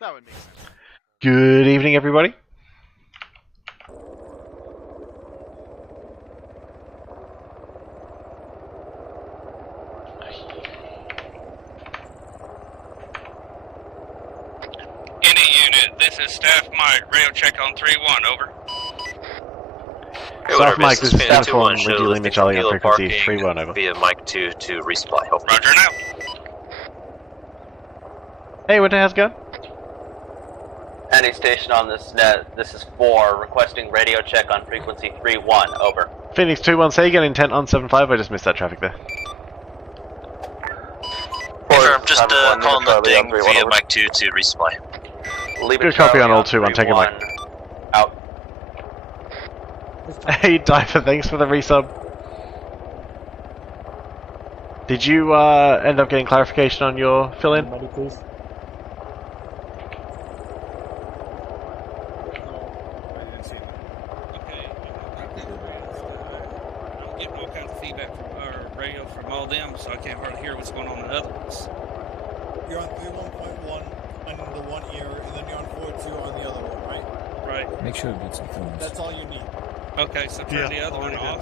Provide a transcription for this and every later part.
That would make sense. Good evening, everybody. Any unit, this is Staff Mike. Radio check on 3-1, over. Staff Mike, this is Staff 1, show revealing lifting Charlie from on Hilo frequency parking 3-1, over. via Mike 2 to resupply. Over. Roger now. Hey, what the hell's going? Any station on this net, this is 4, requesting radio check on frequency 3-1, over. Phoenix 2-1, say again, intent on 7-5, I just missed that traffic there. Confirm, just calling lifting via Mike 2 to resupply. Good copy on all 2-1, take it Mike. Out. Hey, Diver, thanks for the resub. Did you end up getting clarification on your fill-in? Somebody, please. I'm getting all kinds of feedback from our radio from all them, so I can't hardly hear what's going on in the other ones. You're on 31.1 on the one ear, and then you're on 4.2 on the other one, right? Right. Make sure to get some films. That's all you need. Okay, so turn the other one off.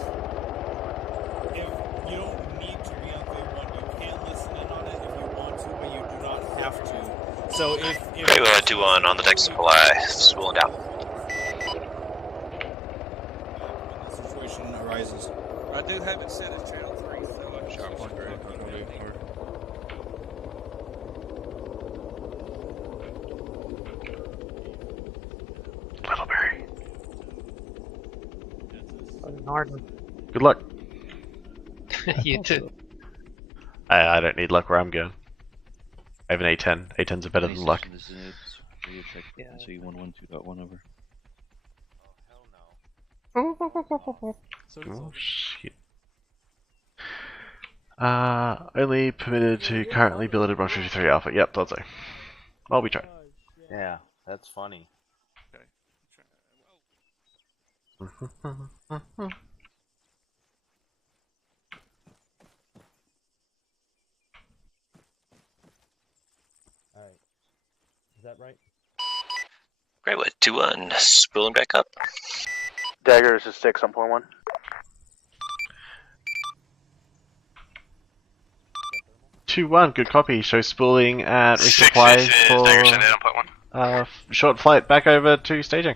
If you don't need to be on 31, you can listen in on it if you want to, but you do not have to. So if Great, 2-1 on the deck supply, spooling down. when the situation arises. I do have it set as channel 3, so I can switch it around. Littleberry. Hardman. Good luck. You too. I don't need luck where I'm going. I have an A10. A10s are better than luck. Yeah. over. Oh, shit. Only permitted to currently billeted 153 Alpha. Yep, thought so. I'll be trying. Yeah, that's funny. Alright. Is that right? Great, 2-1, spooling back up. Dagger is a 6 on point 1. Two one, good copy. Show spooling at resupply for short flight back over to staging.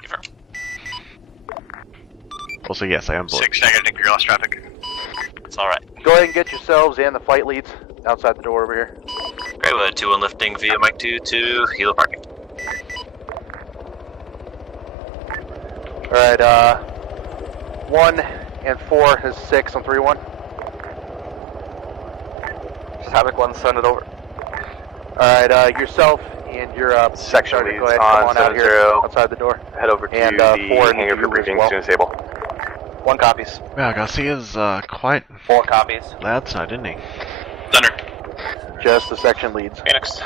Confirm. Also, yes, I am bored. 6, I think we lost traffic. It's alright. Go ahead and get yourselves and the flight leads outside the door over here. Great, 2-1 lifting via Mike 2 to Hilo parking. Alright, 1 and 4 is 6 on 3-1. Havoc 1, send it over. Alright, yourself and your Section sergeant, leads go ahead and on come on out here 70. outside the door. Head over to And, the 4 and hangar you for as briefing well. as soon as able. 1 copies. Wow, Garcia's quite 4 copies. loud tonight, isn't he? Thunder. Just the section leads. Phoenix.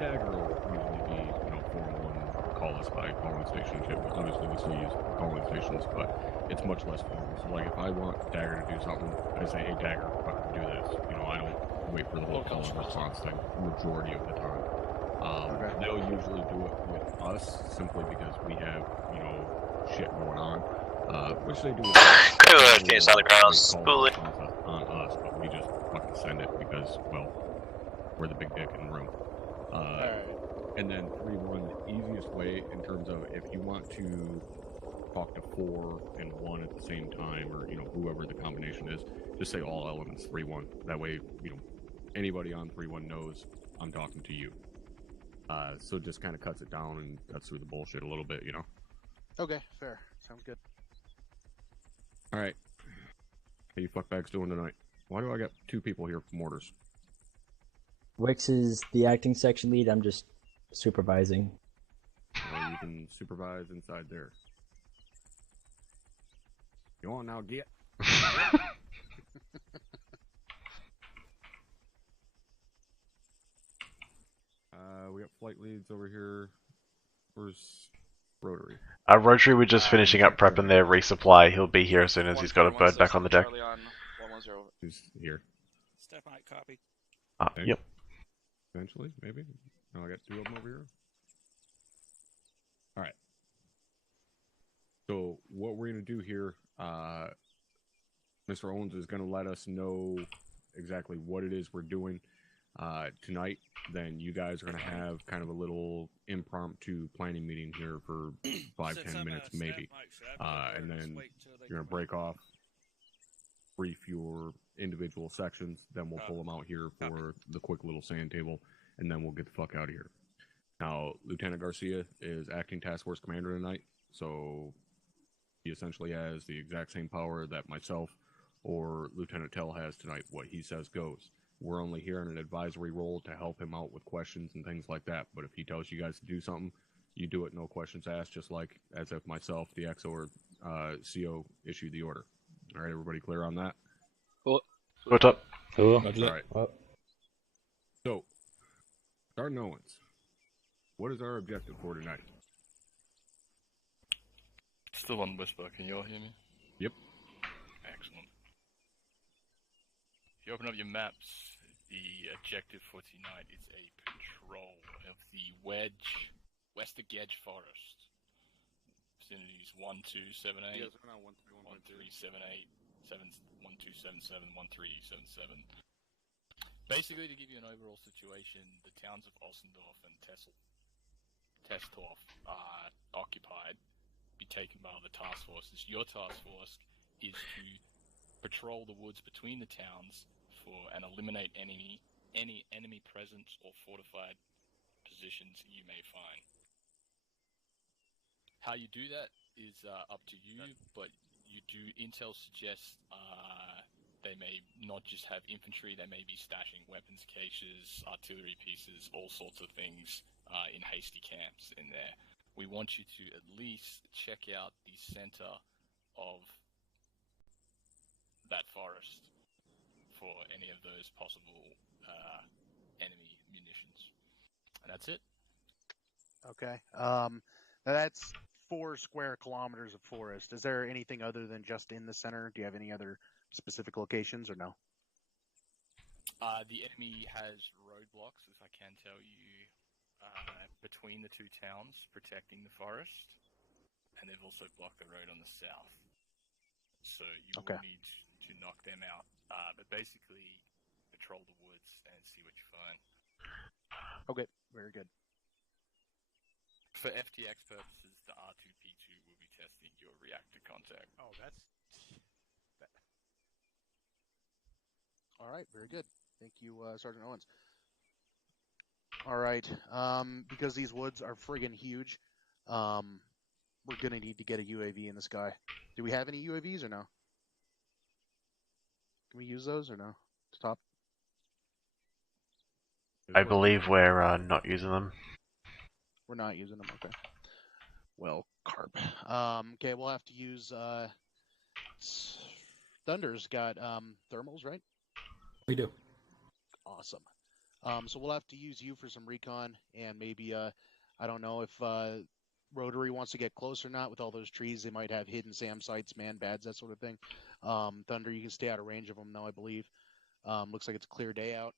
Dagger will usually be, 4-1, call us by calling station ship. Obviously, we still use calling stations, but it's much less formal. So, like, if I want Dagger to do something, I say, hey, Dagger, fucking do this. I don't wait for the whole call and response thing majority of the time. They'll usually do it with us simply because we have, shit going on. Which they do with Great, Phoenix on the ground, spooling. on us, but we just fucking send it because, well, we're the big dick in the room. And then 3-1, the easiest way in terms of if you want to talk to 4 and 1 at the same time, or whoever the combination is, just say all elements 3-1. That way, anybody on 3-1 knows I'm talking to you. So it just kind of cuts it down and cuts through the bullshit a little bit, Okay, fair. Sounds good. All right. How you fuckbags doing tonight? Why do I got 2 people here from orders? Wix is the acting section lead. I'm just supervising. Well, you can supervise inside there. You on now, get. We got flight leads over here. Where's Rotary. Rotary, we're just finishing up prepping their resupply. He'll be here as soon as he's got a bird back on the deck. He's here. Step might copy. Yep. Eventually, maybe. No, I got 2 of them over here. All right. So what we're gonna do here, Mr. Owens is gonna let us know exactly what it is we're doing tonight. Then you guys are gonna have kind of a little impromptu planning meeting here for 5-10 minutes maybe, and then you're gonna break off, brief your individual sections. Then we'll pull them out here for the quick little sand table, and then we'll get the fuck out of here. Now, Lieutenant Garcia is acting task force commander tonight, so he essentially has the exact same power that myself or Lieutenant Tell has tonight. What he says goes. We're only here in an advisory role to help him out with questions and things like that. But if he tells you guys to do something, you do it, no questions asked, just like as if myself, the XO, or CO issued the order. All right, everybody clear on that? Cool. What's up? Cool. All right. So, Sergeant Owens, what is our objective for tonight? Still on whisper, can you all hear me? Yep. Excellent. If you open up your maps, the objective for tonight is a patrol of the Wester Gedge Forest. Vicinities 1278, 1378, 1277, 1377. Basically, to give you an overall situation, the towns of Ossendorf and Testorf are occupied, be taken by other task forces. Your task force is to patrol the woods between the towns and eliminate any enemy presence or fortified positions you may find. How you do that is up to you, but intel suggests they may not just have infantry, they may be stashing weapons caches, artillery pieces, all sorts of things in hasty camps in there. We want you to at least check out the center of that forest for any of those possible enemy munitions. And that's it. Okay. Now that's 4 square kilometers of forest. Is there anything other than just in the center? Do you have any other specific locations or no? The enemy has roadblocks, as I can tell you, between the 2 towns, protecting the forest, and they've also blocked the road on the south. So you will need to knock them out. But basically, patrol the woods and see what you find. Okay, very good. For FTX purposes, the R2P2 will be testing your reactor contact. Oh, that's... All right, very good. Thank you, Sergeant Owens. All right, because these woods are friggin' huge, we're going to need to get a UAV in the sky. Do we have any UAVs or no? Can we use those or no? Stop. I believe we're not using them. We're not using them, okay. Well, carp. Okay, we'll have to use, Thunder's got thermals, right? We do. Awesome. So we'll have to use you for some recon, and maybe, I don't know if Rotary wants to get close or not. With all those trees, they might have hidden SAM sites, man bads, that sort of thing. Thunder, you can stay out of range of them, though, I believe. Looks like it's a clear day out.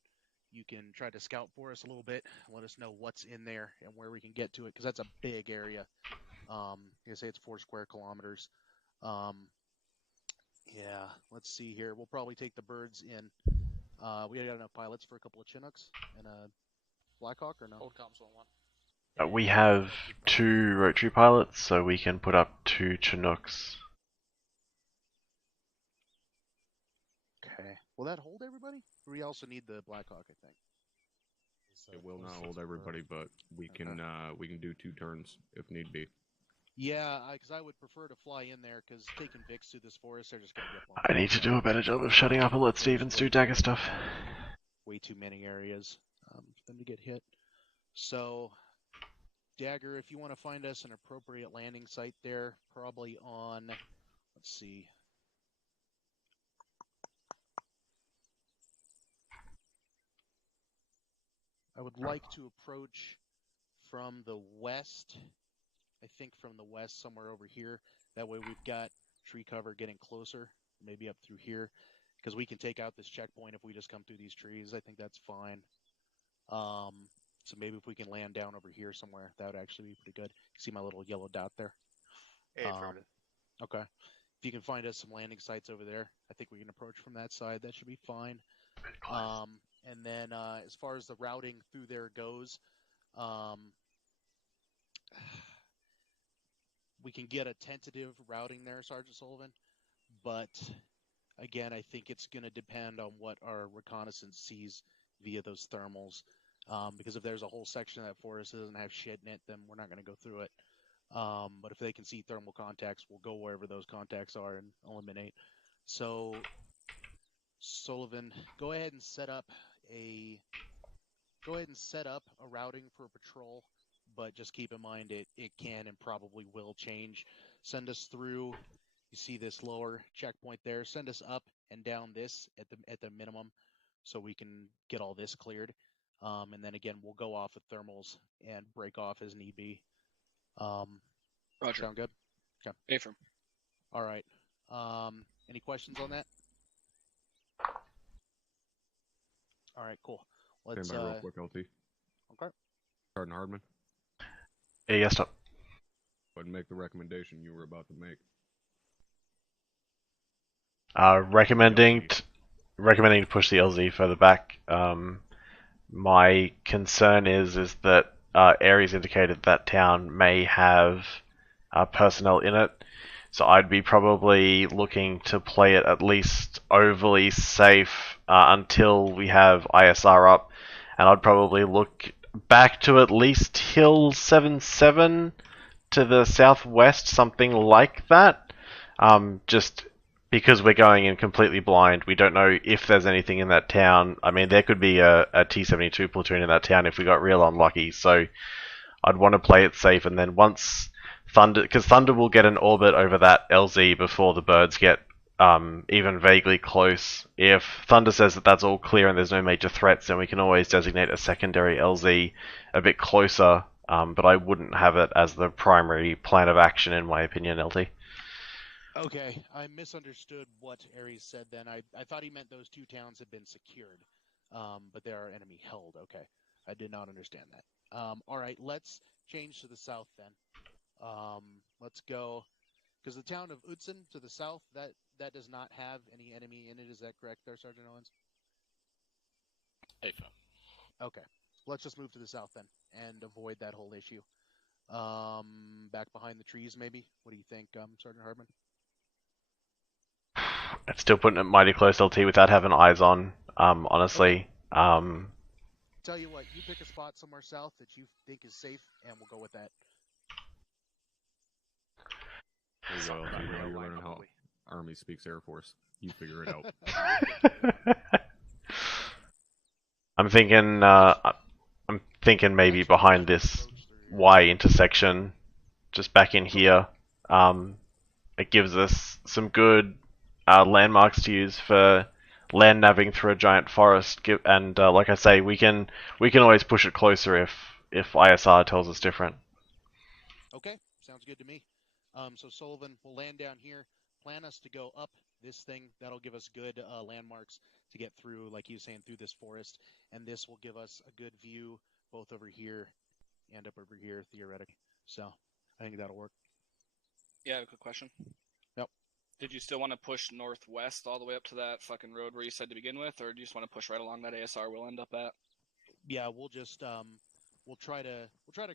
You can try to scout for us a little bit, let us know what's in there and where we can get to it, because that's a big area. You say it's 4 square kilometers. Yeah, let's see here. We'll probably take the birds in. We got enough pilots for a couple of Chinooks and a Blackhawk, or no? Hold comms on 1. We have 2 rotary pilots, so we can put up 2 Chinooks. Okay. Will that hold everybody? We also need the Blackhawk, I think. It will not hold everybody, but we can do 2 turns if need be. Yeah, because I would prefer to fly in there, because taking Vix through this forest, they're just going to get blown. I need to do a better job of shutting up and let Stevens do Dagger stuff. Way too many areas for them to get hit. So, Dagger, if you want to find us an appropriate landing site there, probably on, let's see. I would like to approach from the west I think, from the west, somewhere over here. That way we've got tree cover getting closer, maybe up through here, because we can take out this checkpoint if we just come through these trees. I think that's fine. So maybe if we can land down over here somewhere, that would actually be pretty good. See my little yellow dot there? Okay. If you can find us some landing sites over there, I think we can approach from that side. That should be fine. And then as far as the routing through there goes, we can get a tentative routing there, Sergeant Sullivan. But again, I think it's going to depend on what our reconnaissance sees via those thermals. Because if there's a whole section of that forest that doesn't have shit in it, then we're not going to go through it. But if they can see thermal contacts, we'll go wherever those contacts are and eliminate. So, Sullivan, go ahead and set up a routing for a patrol, but just keep in mind it can and probably will change. Send us through. You see this lower checkpoint there. Send us up and down this at the minimum, so we can get all this cleared. And then again, we'll go off with thermals and break off as need be. Roger. Sound good? Okay. Affirm. All right. Any questions on that? All right, cool. Let's stand by real quick, LT. Okay. Sergeant Hardman. Yeah, yes, stop. Go ahead and make the recommendation you were about to make. Recommending to push the LZ further back. My concern is that areas indicated that town may have personnel in it, so I'd be probably looking to play it at least overly safe until we have ISR up, and I'd probably look back to at least Hill 77 to the southwest, something like that. Just because we're going in completely blind, we don't know if there's anything in that town. I mean, there could be a T-72 platoon in that town if we got real unlucky, so I'd want to play it safe, and then once Thunder, because Thunder will get an orbit over that LZ before the birds get even vaguely close. If Thunder says that that's all clear and there's no major threats, then we can always designate a secondary LZ a bit closer, but I wouldn't have it as the primary plan of action, in my opinion, LT. Okay, I misunderstood what Ares said then. I thought he meant those two towns had been secured, but they are enemy held. Okay, I did not understand that. All right, let's change to the south then. Let's go, because the town of Utzon to the south, that does not have any enemy in it. Is that correct there, Sergeant Owens? Okay, let's just move to the south then and avoid that whole issue. Back behind the trees, maybe? What do you think, Sergeant Hardman? It's still putting it mighty close, LT, without having eyes on, honestly. Okay. Tell you what, you pick a spot somewhere south that you think is safe, and we'll go with that. There you go, LT. Now you're learning how Army speaks Air Force. You figure it out. I'm thinking maybe behind this Y intersection, just back in here. It gives us some good landmarks to use for land navving through a giant forest, and like I say, we can always push it closer if ISR tells us different. Okay, sounds good to me. So Sullivan, we'll land down here. Plan us to go up this thing. That'll give us good landmarks to get through, like you were saying, through this forest, and this will give us a good view both over here and up over here, theoretically. So I think that'll work. Yeah, I have a quick question. Yep. Did you still want to push northwest all the way up to that fucking road where you said to begin with, or do you just want to push right along that ASR we'll end up at? Yeah, we'll just we'll try to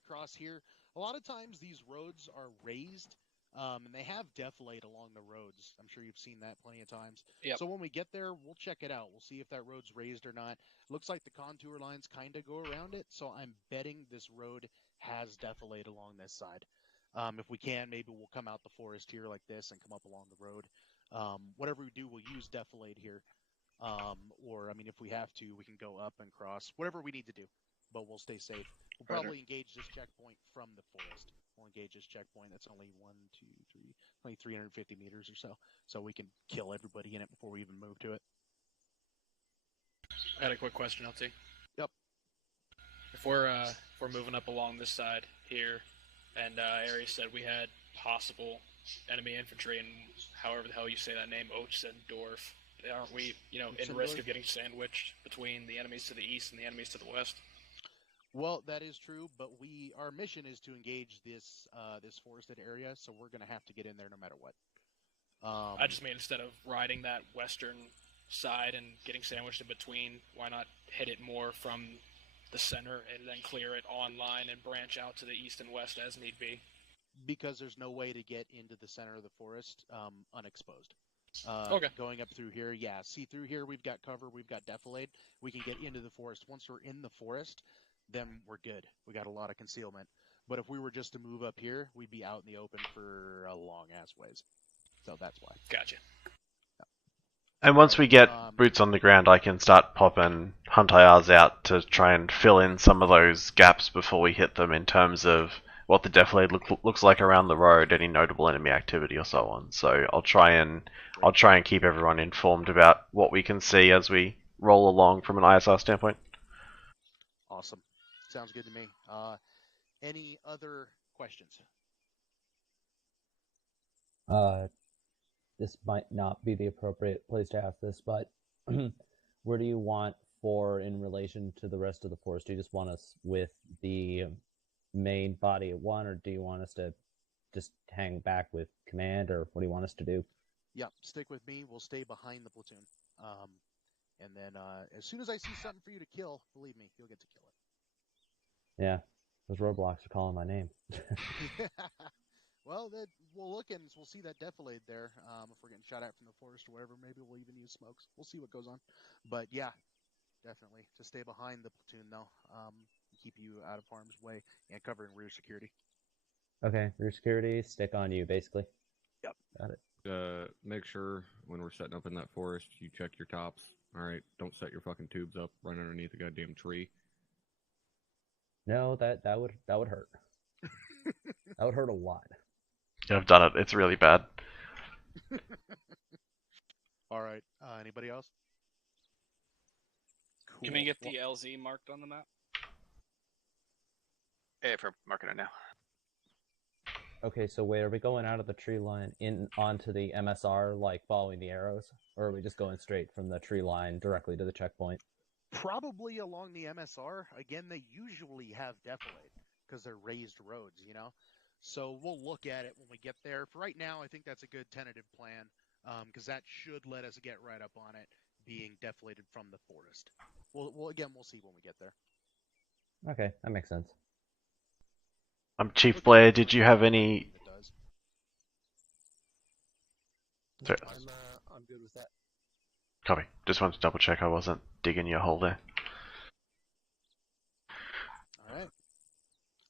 cross here. A lot of times these roads are raised, and they have defilade along the roads. I'm sure you've seen that plenty of times. Yep. So when we get there, we'll check it out. We'll see if that road's raised or not. Looks like the contour lines kind of go around it, so I'm betting this road has defilade along this side. If we can, maybe we'll come out the forest here like this and come up along the road. Whatever we do, we'll use defilade here. Or, I mean, if we have to, we can go up and cross. Whatever we need to do, but we'll stay safe. We'll probably engage this checkpoint from the forest. We'll engage this checkpoint. That's only 350 meters or so. So we can kill everybody in it before we even move to it. I had a quick question, LT. Yep. If we're moving up along this side here, and Aries said we had possible enemy infantry, and however the hell you say that name, Ochsendorf. Aren't we, in risk of getting sandwiched between the enemies to the east and the enemies to the west? Well, that is true, but our mission is to engage this forested area, so we're going to have to get in there no matter what. I just mean instead of riding that western side and getting sandwiched in between, why not hit it more from the center and then clear it online and branch out to the east and west as need be? Because there's no way to get into the center of the forest unexposed. Okay. Going up through here, yeah. See, through here we've got cover, we've got defilade. We can get into the forest. Once we're in the forest, then we're good. We got a lot of concealment. But if we were just to move up here, we'd be out in the open for a long-ass ways. So that's why. Gotcha. And once we get boots on the ground, I can start popping HuntIRs out to try and fill in some of those gaps before we hit them in terms of what the defilade looks like around the road, any notable enemy activity or so on. So I'll try and keep everyone informed about what we can see as we roll along from an ISR standpoint. Awesome. Sounds good to me. Any other questions? This might not be the appropriate place to ask this, but where do you want 4 in relation to the rest of the force? Do you just want us with the main body at 1, or do you want us to just hang back with command, or what do you want us to do? Yep, stick with me. We'll stay behind the platoon. And then as soon as I see something for you to kill, believe me, you'll get to kill it. Yeah, those roadblocks are calling my name. Well, we'll look and we'll see that defilade there. If we're getting shot at from the forest or whatever, maybe we'll even use smokes. We'll see what goes on. But yeah, definitely to stay behind the platoon though. Keep you out of harm's way and covering rear security. Okay, rear security, stick on you, basically. Yep. Got it. Make sure when we're setting up in that forest, you check your tops. All right, don't set your fucking tubes up right underneath a goddamn tree. No, that would hurt. That would hurt a lot. Yeah, I've done it. It's really bad. All right. Anybody else? Cool. Can we get the LZ marked on the map? Hey, for marking it now. Okay, so wait, are we going out of the tree line onto the MSR, like following the arrows? Or are we just going straight from the tree line directly to the checkpoint? Probably along the MSR. Again, they usually have defilade because they're raised roads, So we'll look at it when we get there. For right now, I think that's a good tentative plan because that should let us get right up on it being defilated from the forest. We'll see when we get there. Okay, that makes sense. Chief Blair, did you have any... I'm good with that. Copy. Just wanted to double check I wasn't digging your hole there. Alright.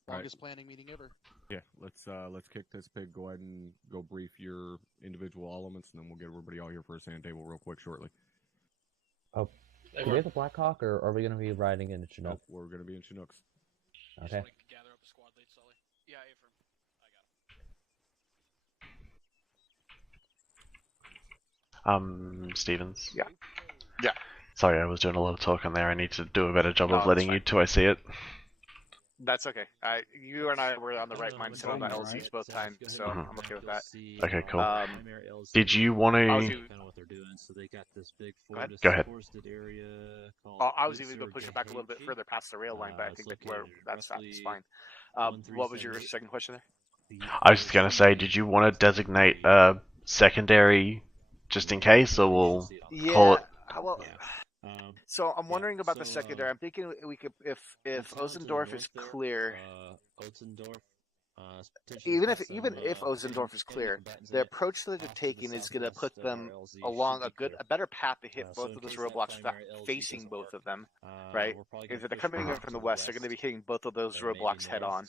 Longest planning meeting ever. Yeah, let's kick this pig. Go ahead and go brief your individual elements, and then we'll get everybody out here for a sand table real quick shortly. Oh, do we have a Black Hawk, or are we going to be riding into Chinook? Nope, we're going to be in Chinooks. Okay. Gather up a squad lead, Sully. Yeah, Ephraim. Stevens? Yeah. Yeah. Sorry, I was doing a lot of talking there. I need to do a better job of No, letting you two I see it. That's okay. You and I were on the right mindset on the LZs both times, so I'm okay with that. Okay, cool. Did you want to... Go ahead. I was even going to push it back a little bit further past the rail line, but I think that stops is fine. What was your second question there? I was just going to say, did you want to designate a secondary just in case, or we'll call it... Well, so I'm wondering about the secondary. I'm thinking we could, if Ozendorf is clear, even if Ozendorf is clear, the approach that they're taking is going to put them along a better path to hit both of those roadblocks without facing both of them, right? If they're coming in from the west, they're going to be hitting both of those roadblocks head on.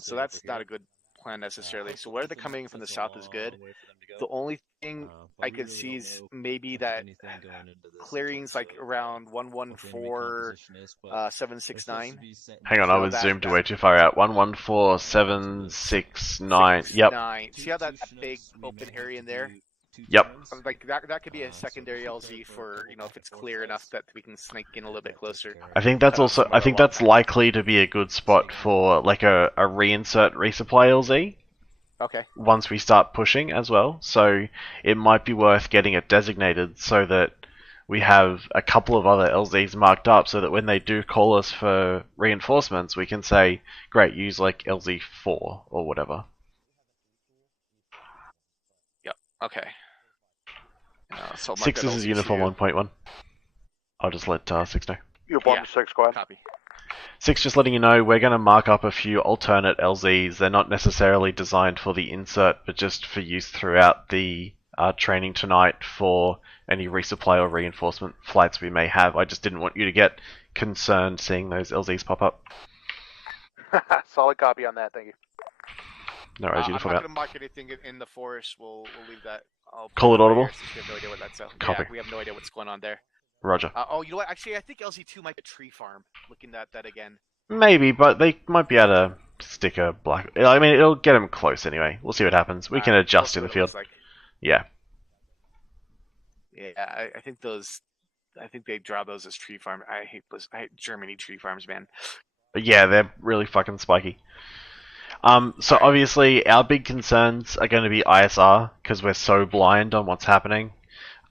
So that's not a good plan necessarily. So where they're coming from the south is good. The only thing I could see is maybe that clearings like around 114-769. Hang on, I was zoomed way too far out. 114-769. Yep. See how that big open area in there? Yep. Like that could be a secondary LZ for if it's clear enough that we can sneak in a little bit closer. I think that's also. I think that's likely to be a good spot for like a reinsert resupply LZ. Okay. Once we start pushing as well, so it might be worth getting it designated so that we have a couple of other LZs marked up, so that when they do call us for reinforcements, we can say, "Great, use like LZ4 or whatever." Yep. Okay. So 6 is uniform 1.1. I'll just let 6 know. Uniform 6 squad. Copy. 6, just letting you know, we're going to mark up a few alternate LZs. They're not necessarily designed for the insert, but just for use throughout the training tonight for any resupply or reinforcement flights we may have. I just didn't want you to get concerned seeing those LZs pop up. Solid copy on that, thank you. No worries, I'm not uniform going out. to mark anything in the forest. We'll leave that. Call it audible? We have no idea what that's. Copy. Yeah, we have no idea what's going on there. Roger. Oh, you know what? Actually, I think LZ2 might be a tree farm. Looking at that again. Maybe, but they might be able to stick a black... I mean, it'll get them close anyway. We'll see what happens. We can adjust in the field. Like. Yeah. Yeah, I think those... I think they draw those as tree farms. I hate Germany tree farms, man. But yeah, they're really fucking spiky. So obviously, our big concerns are going to be ISR, because we're so blind on what's happening.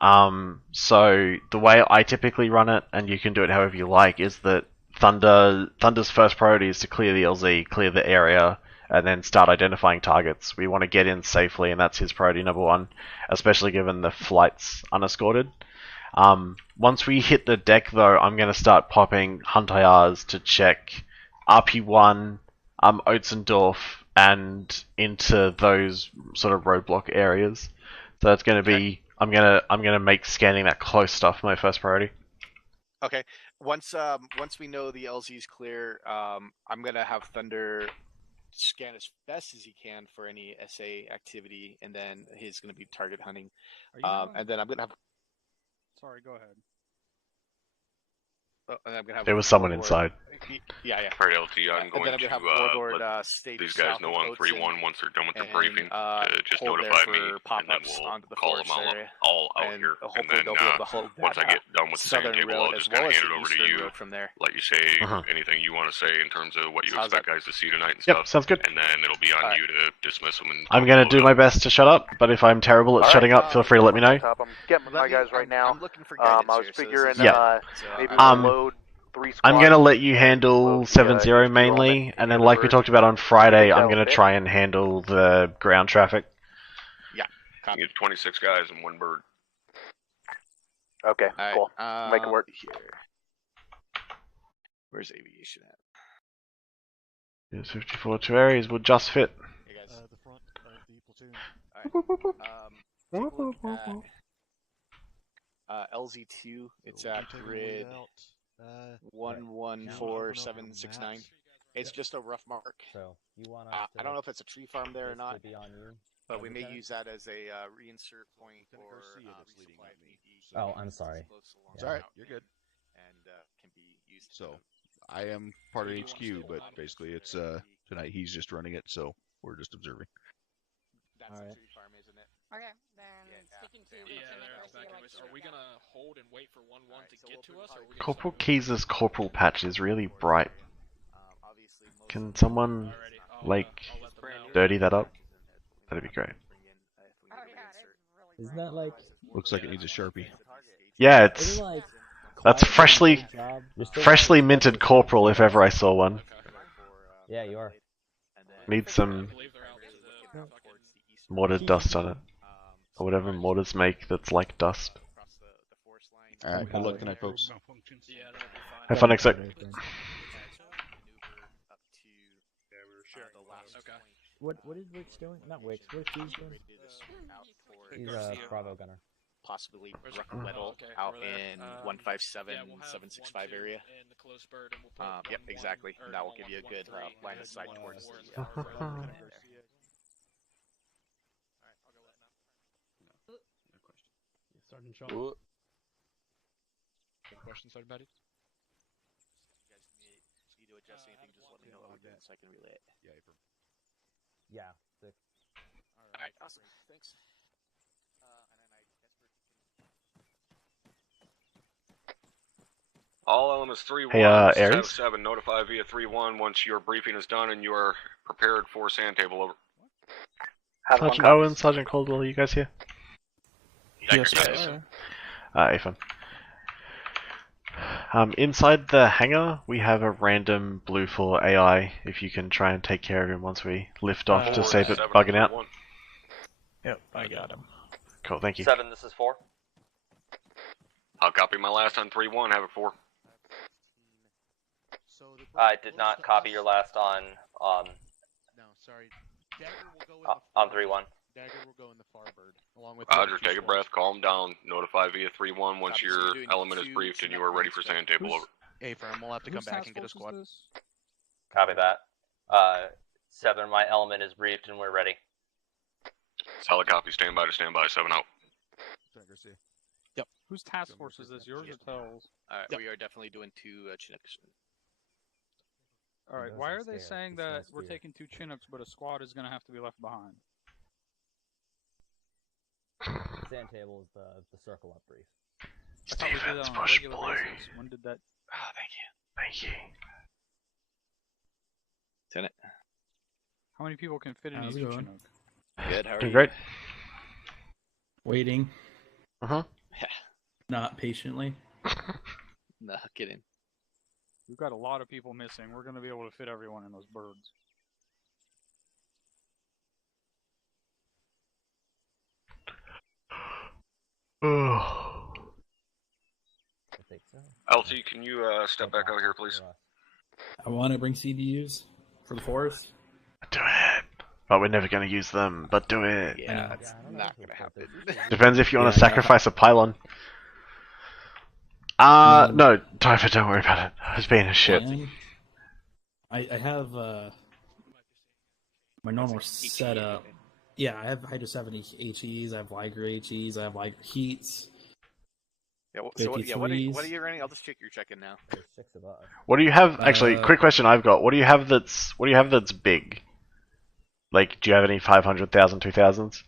So the way I typically run it, and you can do it however you like, is that Thunder's first priority is to clear the LZ, clear the area, and then start identifying targets. We want to get in safely, and that's his priority number 1, especially given the flight's unescorted. Once we hit the deck, though, I'm going to start popping HuntIRs to check RP1, Otzendorf, and into those sort of roadblock areas. So that's going to be... I'm gonna make scanning that close stuff my first priority. Okay. Once we know the LZ is clear, I'm gonna have Thunder scan as best as he can for any SA activity, and then he's gonna be target hunting. And then I'm gonna have. Sorry, go ahead. And I'm gonna have there was someone inside. Yeah. Alright, LT, I'm going to let these guys know on 3-1 once they're done with their briefing to just notify me, and then we'll call them all out here. And then once I get done with the second table, I'll just kind of hand it over to you, let you say anything you want to say in terms of what you expect guys to see tonight and stuff. Yep, sounds good. And then it'll be on you to dismiss them. And I'm gonna do my best to shut up, but if I'm terrible at shutting up, feel free to let me know. I'm getting my guys right now. I'm looking for guidance I was here, figuring maybe Um, we'll load 3 I'm squads. gonna let you handle 7-0 mainly, and then like we talked about on Friday, I'm gonna try and handle the ground traffic. Yeah. You get 26 guys and 1 bird. Okay, cool. Make it work. Here. Where's aviation at? There's 54 2 areas will just fit. Hey guys. The front of the platoon. Take a look at LZ2. It's at grid 114769. It's just a rough mark. So you want I don't know if it's a tree farm there or not, be on you. but we may use that as a reinsert point or resupply if need be. Oh, I'm sorry. It's alright, you're good. And can be used. So, I am part of HQ, but basically it's tonight he's just running it, so we're just observing. That's a tree farm, isn't it? Okay, then sticking to Are we gonna hold and wait for 1-1 to get to us? Or are we Corporal Keys' corporal patch is really bright. Can someone, like, dirty that up? That'd be great. Isn't that like... Looks like it needs a Sharpie. Yeah, it's... That's freshly minted corporal if ever I saw one. Yeah, you are. Needs some mortar dust on it. Or whatever mortars make that's like dust. Alright, good luck tonight, folks. Have fun next week. What is Wix doing? Not Wix. What is Keys doing? He's a Bravo gunner. Possibly Weddle out in 157-765 area. Yep, exactly. And that will give you a good line of sight towards the Sergeant Shaw. Any questions, Sergeant Patty? You guys need to adjust anything, just let me know so I can relay it. Yeah, sick. Alright, awesome. Thanks. All elements 3-1, Hey, this is Ares? Havoc 7, notify via 3-1 once your briefing is done and you are prepared for sand table over. Sergeant Owen, Sergeant Caldwell, are you guys here? Yes, Afon. Inside the hangar, we have a random blue for AI, if you can try and take care of him once we lift off to save it bugging out. Yep, I got him. Cool, thank you. 7, this is 4. I'll copy my last on 3-1, Havoc 4. I did not copy your last on No, sorry. Dagger will go in on 3-1. Dagger will go in the Farbird, along with. Roger, take a breath, calm down, notify via 3-1 once your element is briefed and you are ready for sand table over. A-firm, we'll have to come back and get a squad. Copy that. 7, my element is briefed and we're ready. Solid copy, stand by to stand by, 7 out. Yep. Whose task force is this? Yours or Tel's? Alright, we are definitely doing 2 Chinooks. Alright, why are they saying that we're taking 2 Chinooks, but a squad is going to have to be left behind? Sand table is the circle up brief. I thought we did that on a regular basis. When did that? Oh, thank you. Lieutenant. How many people can fit in How's each it going? Chinook? Good, how are Doing you? great. Waiting. Uh-huh. Not patiently. No, kidding. We've got a lot of people missing. We're going to be able to fit everyone in those birds. Oh. I think so. LT, can you step back out here, please? I want to bring CDUs for the forest. Do it. But we're never going to use them, but do it. Yeah, it's not gonna happen. Depends if you want to sacrifice a pylon. No, Typha, don't worry about it. I was being a shit. I have my normal setup. Yeah, I have Hydro 70 HEs, I have Liger HEs, I have Liger Heats. Yeah, so what are you running? I'll just check your check-in now. There's 6 of us. What do you have? Actually, quick question I've got. What do you have that's big? Like, do you have any 500,000, 2000s?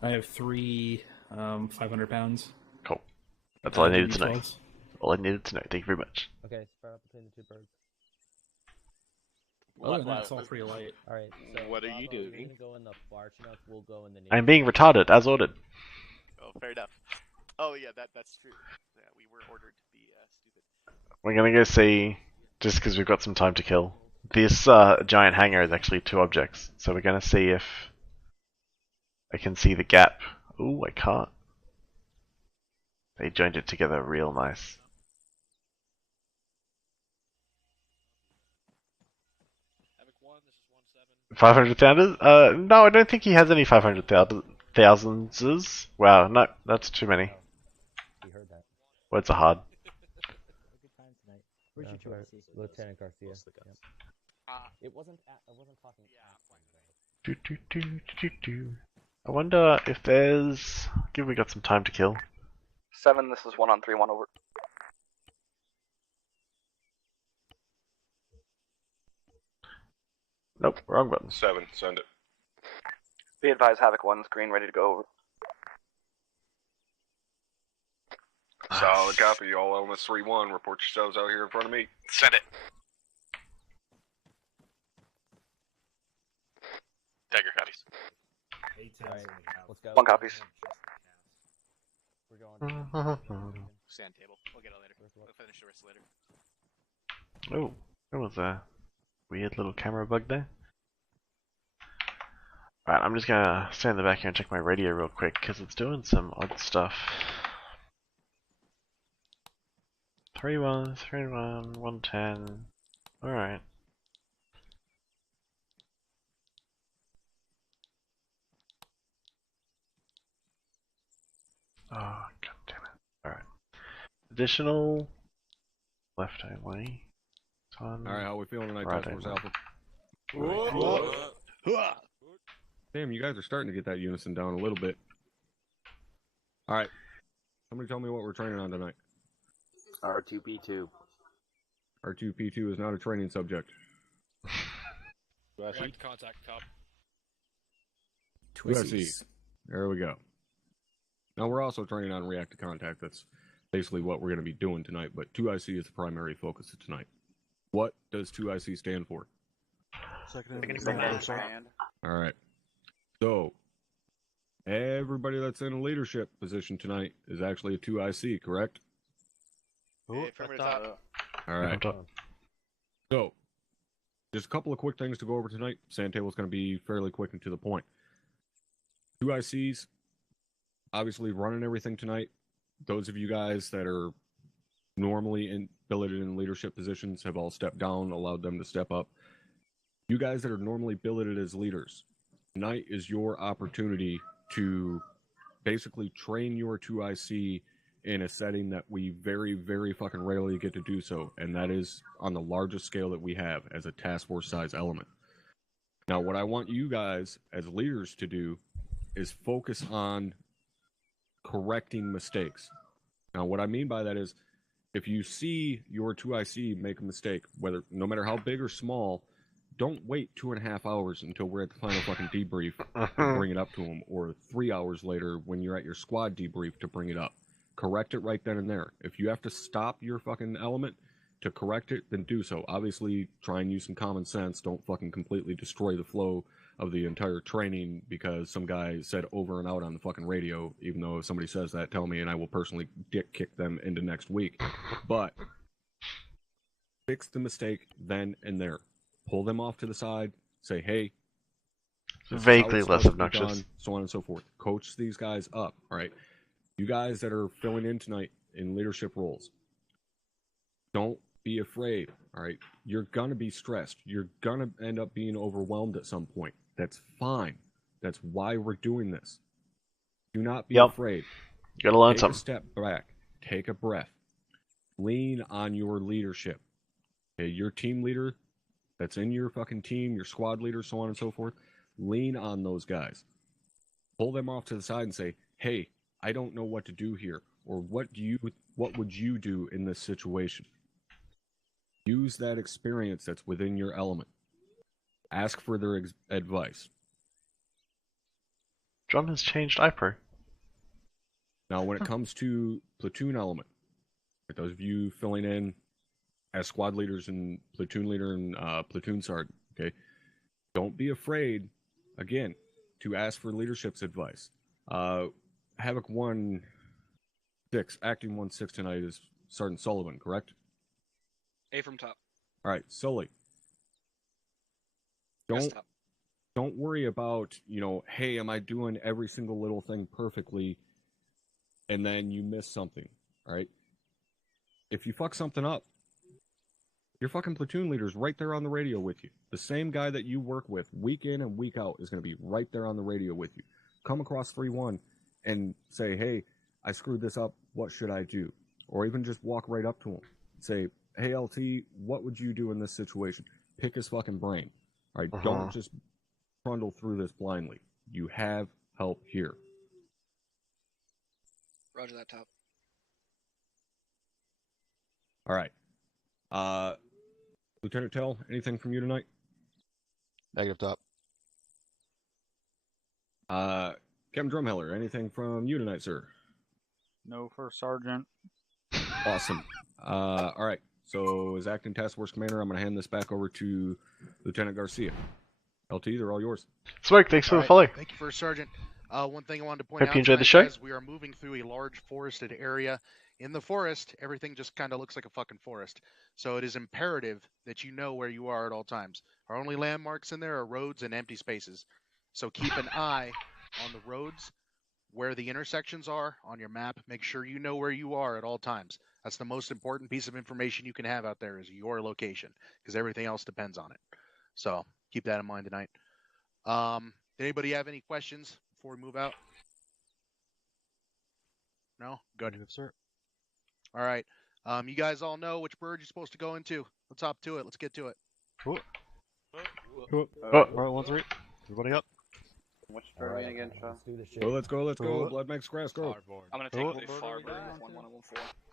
I have 3 500 pounds. Cool. That's all I needed to know. DB12s. All I needed to know. Thank you very much. Okay, spread out between the 2 birds. Other than that, it's all pretty light. Alright, so what are you Bravo, doing? You're gonna go in the bar Chinook, we'll go in the I'm being retarded, as ordered. Oh, fair enough. Oh yeah, that's true. Yeah, we were ordered to be stupid. We're gonna go see, just because we've got some time to kill. This giant hangar is actually 2 objects, so we're gonna see if I can see the gap. Ooh, I can't. They joined it together real nice. 500,000? No, I don't think he has any 500,000s. Wow, no, that's too many. You heard that. Words are hard. Where's your choice? Lieutenant Garcia. It wasn't talking. I wonder if there's. Give we got some time to kill. 7, this is 1 on 3-1 over. Nope, wrong button. 7, send it. Be advised, Havoc 1's green, ready to go over. Solid copy, all elements 3-1, report yourselves out here in front of me. Send it. Dagger copies. Alright, let's go. 1 copies. We're going. Sand table. We'll get it later. We'll finish the rest later. Oh, there was a weird little camera bug there. Alright, I'm just gonna stand in the back here and check my radio real quick, because it's doing some odd stuff. 3-1, 3-1, 110. Alright. Oh, god damn it. Alright. Additional. Left only. Alright, how we feeling tonight, Right Task Force only. Alpha? Damn, you guys are starting to get that unison down a little bit. Alright. Somebody tell me what we're training on tonight. R2P2. R2P2 is not a training subject. Direct contact, cop. USC. There we go. Now we're also training on react to contact. That's basically what we're going to be doing tonight, but 2IC is the primary focus of tonight. What does 2IC stand for? Secondary Command. All right. So, everybody that's in a leadership position tonight is actually a 2IC, correct? All right. So, just a couple of quick things to go over tonight. Sand table's going to be fairly quick and to the point. 2ICs, obviously running everything tonight. Those of you guys that are normally billeted in leadership positions have all stepped down, allowed them to step up. You guys that are normally billeted as leaders, tonight is your opportunity to basically train your 2IC in a setting that we very, very fucking rarely get to do so, and that is on the largest scale that we have as a task force size element. Now, what I want you guys as leaders to do is focus on correcting mistakes. Now, what I mean by that is, if you see your 2IC make a mistake, whether no matter how big or small, don't wait 2.5 hours until we're at the final fucking debrief and bring it up to them, or 3 hours later when you're at your squad debrief to bring it up. Correct it right then and there. If you have to stop your fucking element to correct it, then do so. Obviously, try and use some common sense. Don't fucking completely destroy the flow of the entire training because some guy said over and out on the fucking radio. Even though if somebody says that, tell me and I will personally dick kick them into next week. But fix the mistake then and there. Pull them off to the side. Say, hey, vaguely less obnoxious. Done, so on and so forth. Coach these guys up. All right. You guys that are filling in tonight in leadership roles, don't be afraid. All right. You're going to be stressed. You're going to end up being overwhelmed at some point. That's fine. That's why we're doing this. Do not be afraid. You got to learn Take something. a step back. Take a breath. Lean on your leadership. Okay, your team leader that's in your fucking team, your squad leader, so on and so forth. Lean on those guys. Pull them off to the side and say, hey, I don't know what to do here, or what would you do in this situation? Use that experience that's within your element. Ask for their advice. John has changed IPRO. Now, when it comes to platoon element, for those of you filling in as squad leaders and platoon leader and platoon sergeant, okay, don't be afraid, again, to ask for leadership's advice. Havoc 1-6, acting 1-6 tonight is Sergeant Sullivan, correct? A from top. All right, Sully. Don't worry about, hey, am I doing every single little thing perfectly, and then you miss something, all right? If you fuck something up, your fucking platoon leader's right there on the radio with you. The same guy that you work with week in and week out is going to be right there on the radio with you. Come across 3-1 and say, hey, I screwed this up. What should I do? Or even just walk right up to him. Say, hey, LT, what would you do in this situation? Pick his fucking brain. All right, don't just trundle through this blindly. You have help here. Roger that, top. All right. Lieutenant Tell, anything from you tonight? Negative, top. Captain Drumheller, anything from you tonight, sir? No, First Sergeant. Awesome. All right. So, as acting task force commander, I'm going to hand this back over to Lieutenant Garcia. LT, they're all yours. Smoke, thanks for the follow. Thank you, First Sergeant. One thing I wanted to point Hope out you enjoyed the tonight, show. guys, we are moving through a large forested area. In the forest, everything just kind of looks like a fucking forest. So it is imperative that you know where you are at all times. Our only landmarks in there are roads and empty spaces. So keep an eye on the roads, where the intersections are on your map. Make sure you know where you are at all times. That's the most important piece of information you can have out there is your location, because everything else depends on it. So keep that in mind tonight. Did anybody have any questions before we move out? No? Good. Negative, sir. All right. You guys all know which bird you're supposed to go into. Let's hop to it. Let's get to it. All right, 1-3. Everybody up. Which bird again, Sean? Let's go. Blood makes grass grow. I'm going to take the far bird.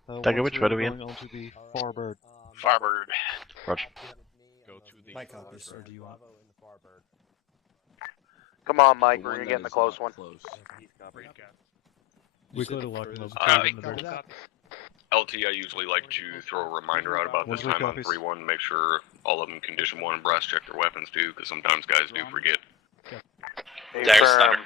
1-1-1-4. Dagger, which bird are we in? Going on to the far bird. Farbird. Roger. Go to the My copies, or do you want? Come on, Mike, we're getting the close one. We could have locked him up. LT, I usually like to throw a reminder out about this time on 3-1, make sure all of them condition 1 and brass check their weapons too, because sometimes guys do forget. Affirm.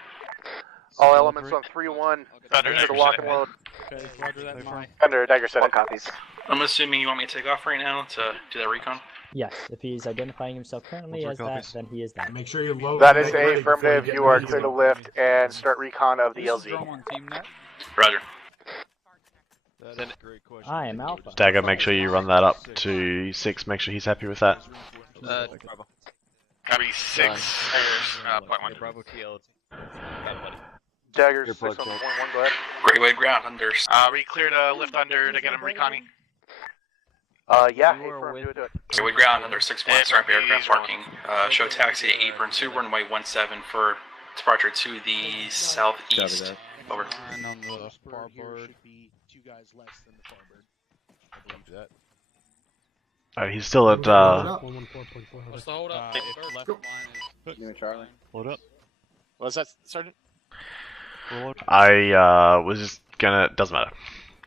All elements on 3-1. Enter the walk and load. Okay, roger that. Under Dagger set it. Copies. I'm assuming you want me to take off right now to do that recon? Yes, if he's identifying himself currently as that, then he is that. Make sure you load. That is a affirmative. You are clear to lift and start recon of the LZ. Roger. That is a great question. I am Alpha. Dagger, make sure you run that up to 6. Make sure he's happy with that. Copy 6. Point 1. Bravo killed. Dagger's 6 on 1, go ahead. Great way ground under. Are we clear to lift under to get him reconning? Yeah, hey, firm, do it. Great way ground under 6-1, start aircraft parking. Show taxi at apron 2, runway 17 for departure to the southeast. Over. And on the starboard should be 2 guys less than the starboard. I believe that. Oh, he's still at. What's the hold up? Left line is Charlie. Load up. What's that, Sergeant? I was just gonna. Doesn't matter.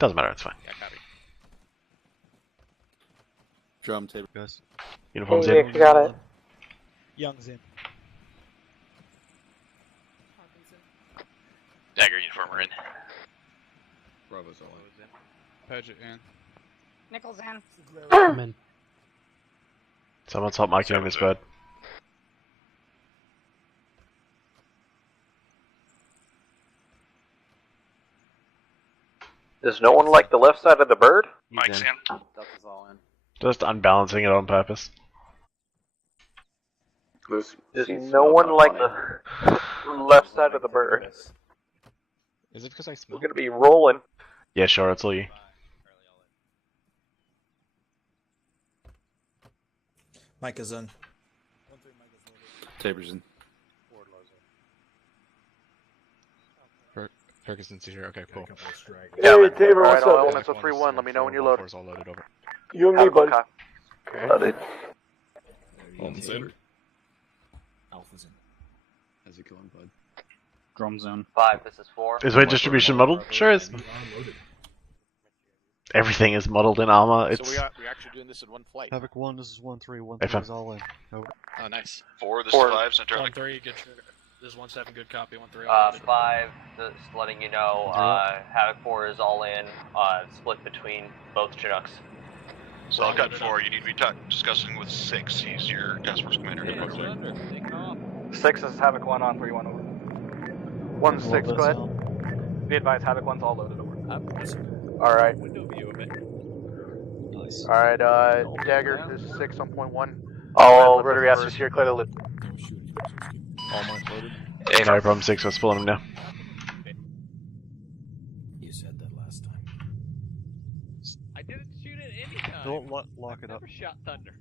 Doesn't matter. It's fine. Yeah, copy. Drum table, guys. Uniforms Hey, in. you got it. Young's in. Dagger uniform in. Bravo's all in. Paget in. Nichols in. I'm in. Someone's hot micing on this bird. Does no one like the left side of the bird? Mike's in. That was all in. Just unbalancing it on purpose. Does no one like the left side of the bird? Is it because I smell? We're gonna be rolling. Yeah, sure, it's all you. Mike is in. Tabor's in. Ferguson's here. Okay, cool. Hey, Tabor, what's up? Elements of 3-1. Let me know when you're loaded. All loaded over. You and me, buddy. Loaded. Almost in. Alpha's in. How's it going, bud? Drums in. 5, this is 4. Is weight distribution modeled? Sure is. Everything is modeled in Arma. It's. So we're actually doing this in one flight. Havoc 1, this is 1-3. 1-3 FM. is all in. Over. Oh, nice. 4, this is 5, Center. 1-3, good. This is 1-7, good copy. 1-3. 5, just letting you know, Havoc 4 is all in, split between both Chinooks. So I'll cut 4. You need to be discussing with 6. He's your task force commander. 6 is Havoc 1 on 3-1 over. 1-6, go ahead. Be advised, Havoc 1's all loaded over. Alright. Window view of it. Nice. Alright, Dagger, this is 6 on point 1. All rotary assets here, clear to lift. All mines loaded. No problem, 6. Let's pull him now. You said that last time. I didn't shoot it any time. Don't lock it up. Never shot thunder.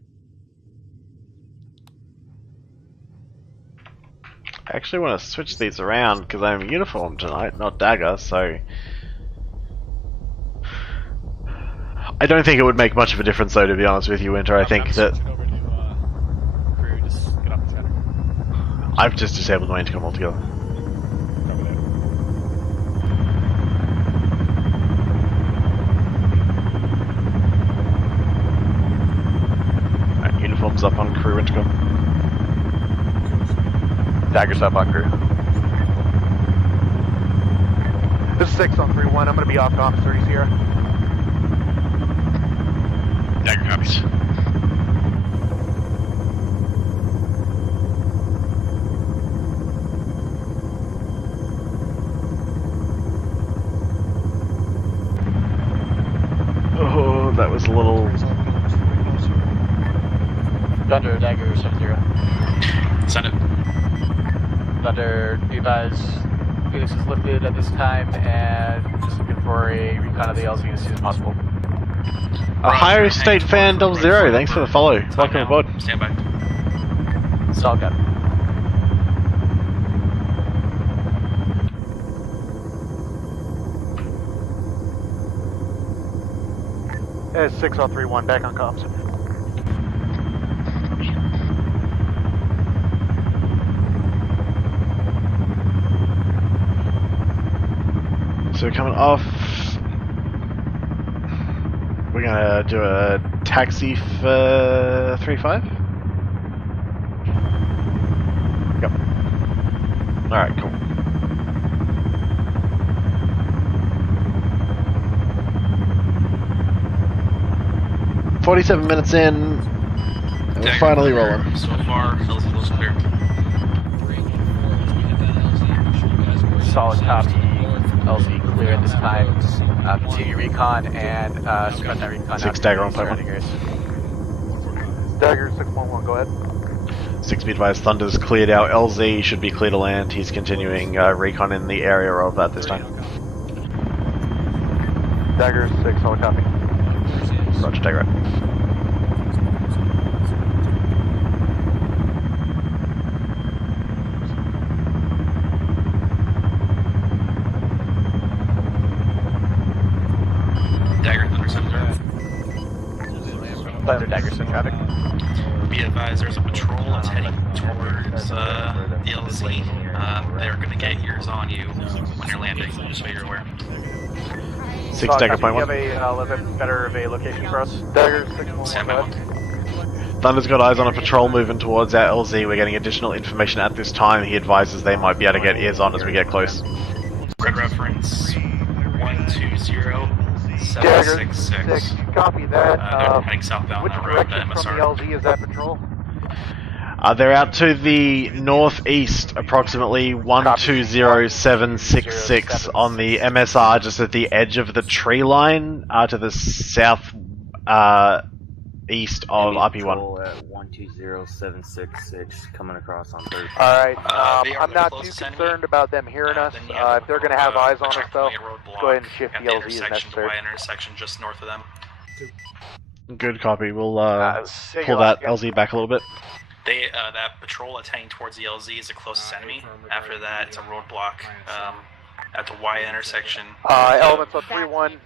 I actually want to switch these around because I'm in uniform tonight, not Dagger, so. I don't think it would make much of a difference, though, to be honest with you, Winter. I think that. I've just disabled my intercom altogether. Alright, uniforms up on crew intercom. Dagger's up on crew. This is 6 on 3-1. I'm gonna be off comms 30 Sierra. Dagger copies. Oh, that was a little. Thunder, Dagger, 7-0. Send it. Thunder, be advised, Felix is lifted at this time and just looking for a recon of the LZ as soon as possible. Ohio State fan 00, thanks for the follow. Welcome aboard. Stand by. It's all good. It's 6 on 3-1, back on comms. So we're coming off. We're gonna do a taxi for 3-5. Yep. Alright, cool. "47 minutes in, and we're finally rolling." So far, LZ looks clear. Solid copy. LZ clear at this time. Continue recon and spread that recon 6 Dagger on pipeline. Dagger 611, go ahead. 6 be advised, Thunder's cleared out. LZ should be clear to land. He's continuing recon in the area of that this time. Dagger 6, solid copy. Roger, Dagger. Dagger, Thunder 7 Thunder, Dagger 7 traffic. Be advised, there's a patrol that's heading towards the LZ. They're going to get ears on you when you're landing, just so you're aware. 6 Dagger point 1. Do you have a little bit better of a location for us? Dagger 611, Stand by 1. Thunder's got eyes on a patrol moving towards our LZ. We're getting additional information at this time. He advises they might be able to get ears on as we get close. Grid reference 120-766. Dagger 6, copy that. They're heading southbound Which that road to direction from MSR. the LZ is that patrol? They're out to the northeast, approximately 120766 on the MSR, just at the edge of the tree line, to the south east of RP1. At 120766 coming across on 30. Alright, I'm not too concerned about them hearing us. If they're going to have eyes on us though, go ahead and shift the LZ as necessary. Intersection just north of them. Good copy. We'll pull that LZ back a little bit. They that patrol that's heading towards the LZ is the closest enemy. After that, it's a roadblock at the Y intersection. Elements on 3-1,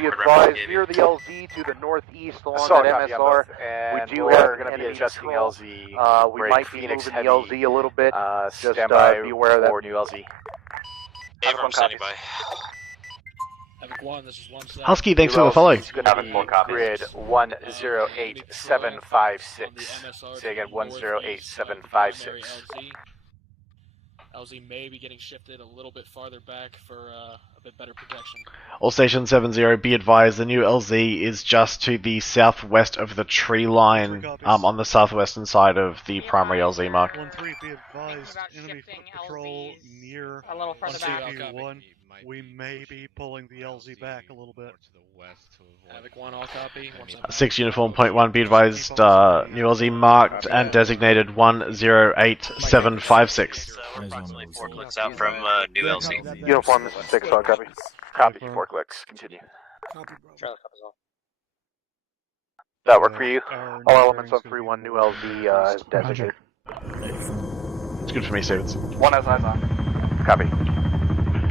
be advised, near the LZ to the northeast along that MSR. We do have going to be adjusting LZ. We might be moving the LZ a little bit. Just be aware of that. New LZ. Abrams standing by. Havoc 1, this is 1-7. Husky, thanks for the follow. Grid 108756. Say again, 108756. LZ may be getting shifted a little bit farther back for a bit better protection. All Station 70, be advised, the new LZ is just to the southwest of the tree line, on the southwestern side of the primary LZ mark. 1-3, be advised, enemy patrol near a little further back. CP1. We may be pulling the LZ back a little bit. Havoc 1, all copy. 6 Uniform point 1, be advised, new LZ marked and designated 108756. Approximately 4 clicks out from new LZ. Uniform, this is 6, all copy. Copy, 4 clicks. Continue. Charlie copies all. That work for you? All elements on 3-1, new LZ is designated. It's good for me, Stevens. 1 has eyes on. Copy.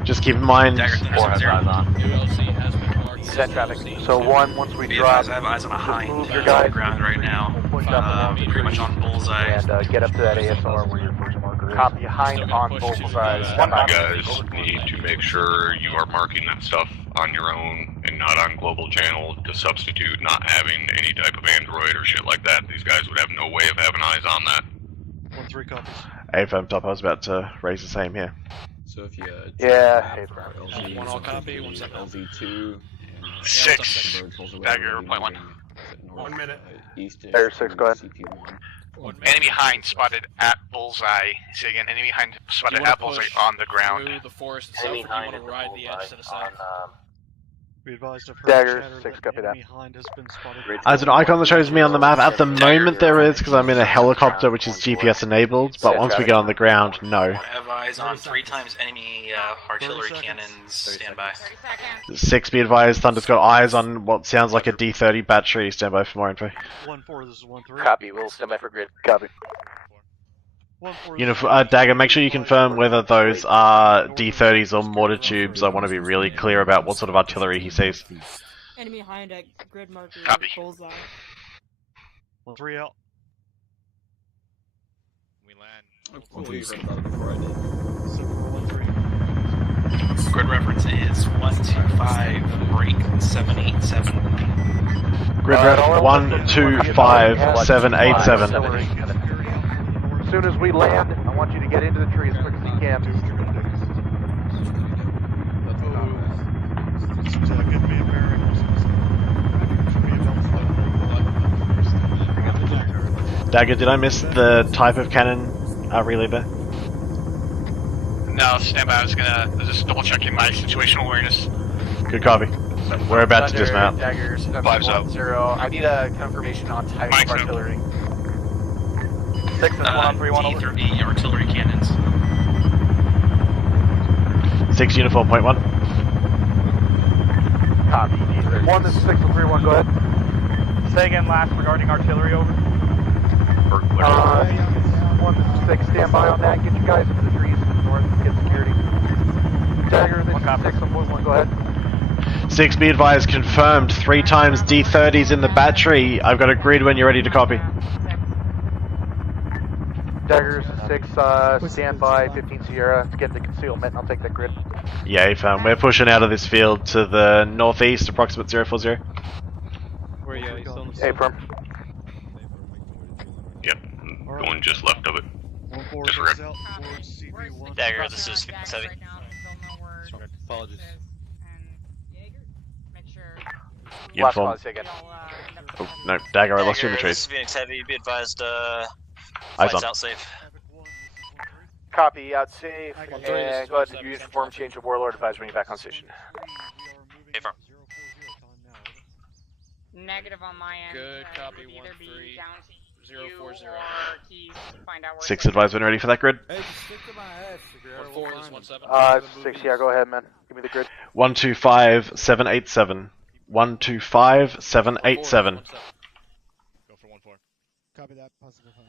Just keep in mind. 4 has eyes on. New LZ has been marked. Set traffic. So 1, once we drop, I have eyes on a hind move your guys ground right now. Pretty much on bullseye. and get up to that ASR where your first marker is. Copy, hind on bullseye. You guys need to make sure you are marking that stuff on your own and not on global channel to substitute not having any type of Android or shit like that. These guys would have no way of having eyes on that. 1-3 copies. AFM top, I was about to raise the same here. So if you LZ, 1 all copy, 1 second. LZ2 6 Dagger point 1. 1 minute. Dagger 6, go ahead. Enemy hind spotted at bullseye. Say again, enemy hind spotted at bullseye on the ground. Through the forest itself, if you want to ride the edge to the south. Be advised of Dagger 6, copy that. As an icon that shows me on the map, at the moment there is, because I'm in a helicopter which is GPS enabled, but once we get on the ground, no. I have eyes on 3 times enemy artillery cannons. Stand by. 6, be advised, Thunder's got eyes on what sounds like a D30 battery. Stand by for more info. 1-4, this is 1-3. Copy, we'll stand by for grid. Copy. Dagger, make sure you confirm whether those are D30s or mortar tubes. I want to be really clear about what sort of artillery he sees. Enemy hind at grid marker. Copy. Bullseye. 1-3 out. We land. Grid reference is 125 break 787. Grid rep 125787. As soon as we land, I want you to get into the tree as quick as you can. Dagger, did I miss the type of cannon relay there? No, stand by. I was just double checking my situational awareness. Good copy. We're about to dismount. Daggers, 5-0. I need a confirmation on type of artillery. 6 is 1-3-1 over. D30 artillery cannons. 6 uniform, point 1. Copy. 1, this is 6-3-1, go ahead. Say again last regarding artillery, over. 1-6, stand by on that. Get you guys into the trees north, get security. Dagger, this is 6-1, go ahead. 6, be advised, confirmed. 3 times D30s in the battery. I've got a grid when you're ready to copy. Daggers, 6, stand by, 15 Sierra, to get the concealment, and I'll take that grid. Yeah, affirm. We're pushing out of this field to the northeast, approximate 040. Where are you? Hey, firm. Yep, going just left of it. Disregard. Dagger, this is 7. Apologies. Uniform. Oh, no, Dagger, I lost you in the This is trees. Phoenix Heavy. Be advised, Eyes flight's on. out safe. Copy, out safe, and go ahead and use form change of warlord, advise when you're back on station. Affirm. Negative on my end. Good copy, 13040. 6, advise when ready for that grid. 14 is 17. 6, yeah, go ahead, man. Give me the grid. 125787. 125787. Copy that.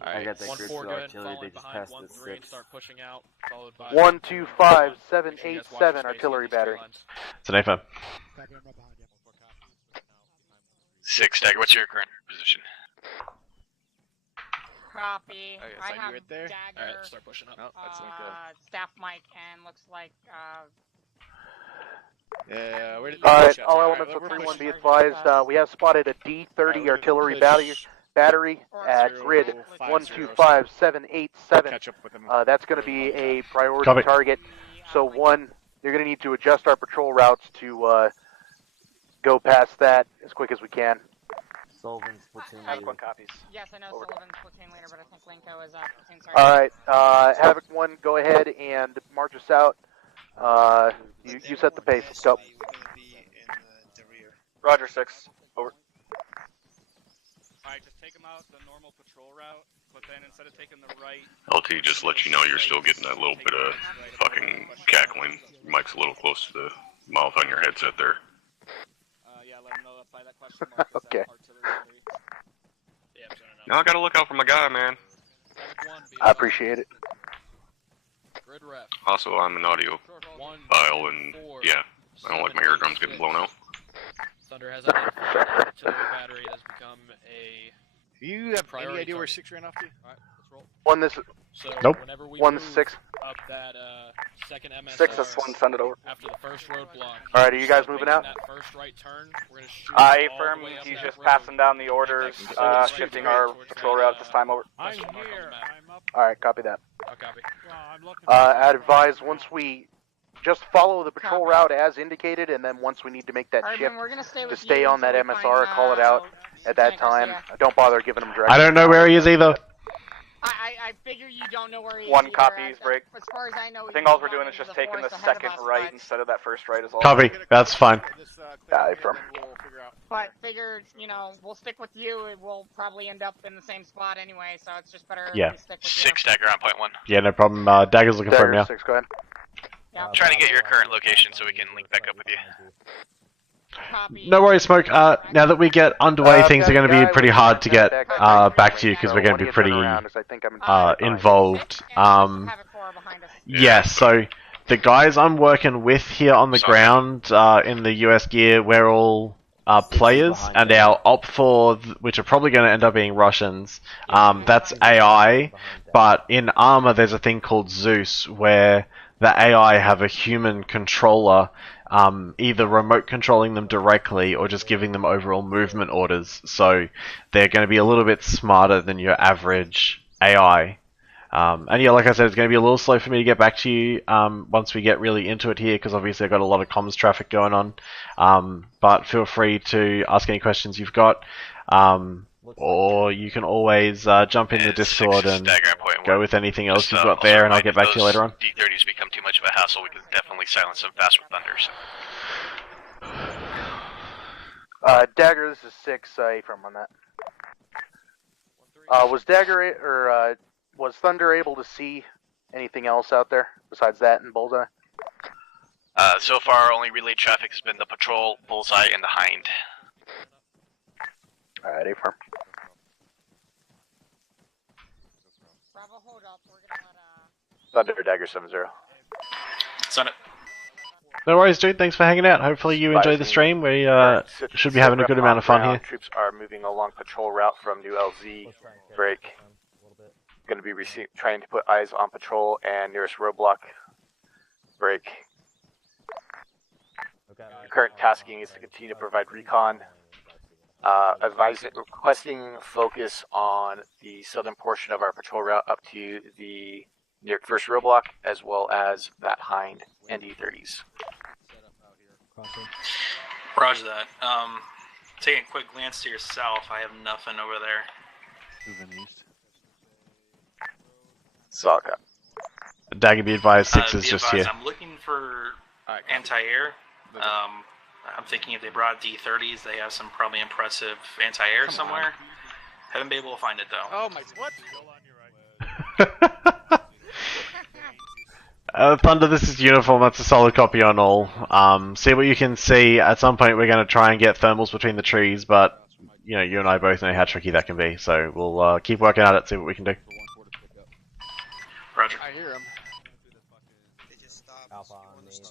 I got that 1-4, grid go for ahead, artillery, fall they in just behind passed the 1-3 and 6. start pushing out, followed by 125787 artillery battery. It's an affirm. 6, Dagger, what's your current position? Copy. Okay, so I you have right there? Dagger, Alright, start pushing up. No, that's not staff mic, and looks like good. Yeah, where did Alright, all elements of 3-1 be advised, we have spotted a D30 artillery battery at grid 125787. That's going to be a priority target. So 1, you're going to need to adjust our patrol routes to go past that as quick as we can. Sullivan's platoon Havoc leader. copies. Yes, I know Sullivan's platoon leader, but I think Lenko is platoon sergeant. Alright, Havoc 1, go ahead and march us out. You set the pace, let's go. Roger, 6. Over. Alright, just take them out the normal patrol route, but then instead of taking the right... LT just let you know you're still getting that little bit of fucking cackling. Your mic's a little close to the mouth on your headset there. Yeah, let them know that by that question mark. Okay. Now I gotta look out for my guy, man. I appreciate it. Also, I'm an audio file, and yeah, I don't like my eardrums getting blown out. Thunder has identified that artillery battery has become a Do you have priority any idea where target. 6 ran off to? Alright, let's roll. 1, this. So Nope. whenever we 1, move 6. up that second MSR 6, that's 1, send it over. after the first roadblock. Alright, are you guys moving out? That first right turn, we're gonna shoot Aye, all firm. the way up He's that just road. passing down the orders, shifting our patrol route this time over. I'm here. I'm up. Alright, copy that. I'll copy. I'm looking I'd advise once we just follow the patrol route as indicated, and then once we need to make that shift We're gonna stay to with stay you on that until we MSR, find, call it out at that time. Garcia. Don't bother giving them directions. I don't know where he is either. I figure you don't know where he is. 1 either. copies, break. As far as I know, I think all we're doing is just taking the second right instead of that first right is all. Copy, that's fine. Aye, firm. But figured, we'll stick with you. We'll probably end up in the same spot anyway, so it's just better Yeah. if we stick with 6, Dagger on point 1. Yeah, no problem. Dagger's looking for him now. 6, go ahead. Yeah. Trying to get your current location so we can link back up with you. No worries, Smoke. Now that we get underway, things are going to be pretty hard to get back to you because we're going to be pretty involved. Yeah, so the guys I'm working with here on the ground in the US gear, we're all players, and our Op4, which are probably going to end up being Russians, that's AI, but in Arma there's a thing called Zeus, where the AI have a human controller either remote controlling them directly or just giving them overall movement orders. So they're going to be a little bit smarter than your average AI. And yeah, like I said, it's going to be a little slow for me to get back to you once we get really into it here, because obviously I've got a lot of comms traffic going on. But feel free to ask any questions you've got, or you can always jump in the Discord and go with anything else you've got there, and I'll get back to you later on. D30s become too much of a hassle. We can definitely silence them fast with thunders. Dagger, this is 6 from on that. Was Dagger was Thunder able to see anything else out there besides that and Bullseye? So far, only relay traffic has been the patrol, Bullseye, and the Hind. Alright, A-firm. Bravo, hold up. We're gonna Thunder, Dagger 7-0. Send it. No worries, dude. Thanks for hanging out. Hopefully you enjoyed the stream. We should be having a good amount of fun here. Troops are moving along patrol route from New LZ. Break. Going to be trying to put eyes on patrol and nearest roadblock. Break. Current tasking is to continue to provide recon. Requesting focus on the southern portion of our patrol route up to the near first roadblock, as well as that Hind and E30s. Roger that. Taking a quick glance to your south, I have nothing over there. Moving east. Saga. Dagger, be advised, 6 is just here. I'm looking for anti-air. I'm thinking if they brought D30s, they have some probably impressive anti-air somewhere. Haven't been able to find it though. Oh my! What? Thunder, this is Uniform. That's a solid copy on all. See what you can see. At some point, we're going to try and get thermals between the trees, but you know, you and I both know how tricky that can be. So we'll keep working at it, see what we can do. Roger. I hear him. They just stopped. Alpha on me. They 6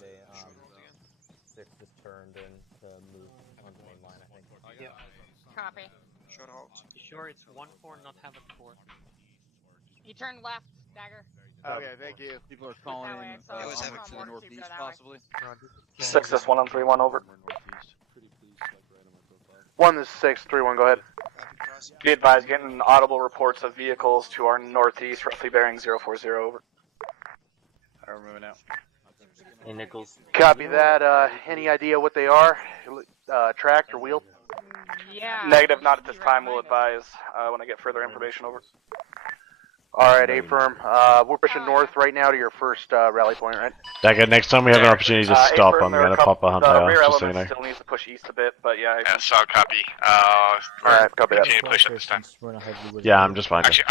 just turned in to move on the main line, I think. Yep. Copy. Short halt. You sure it's 1-4, not Havoc 4? You turn left, Dagger. Okay, thank you. People are calling in to the northeast, possibly. 6 is 1 on 3-1, over. 1 is 6, 3-1, go ahead. Be advised, getting audible reports of vehicles to our northeast, roughly bearing 040, over. We're moving out. Hey, Nichols. Copy that. Any idea what they are? Tracked or wheeled? Yeah. Negative, not at this time. We'll advise when I get further information, over. Alright, A-firm. We're pushing north right now to your first rally point, right? Dagger, next time we have an opportunity to stop, I'm going to pop a HuntIR, just so you know. Still needs to push east a bit, but yeah. Yeah, solid copy. Alright, copy that. Continue to push up this time. Yeah, I'm just fine. Actually,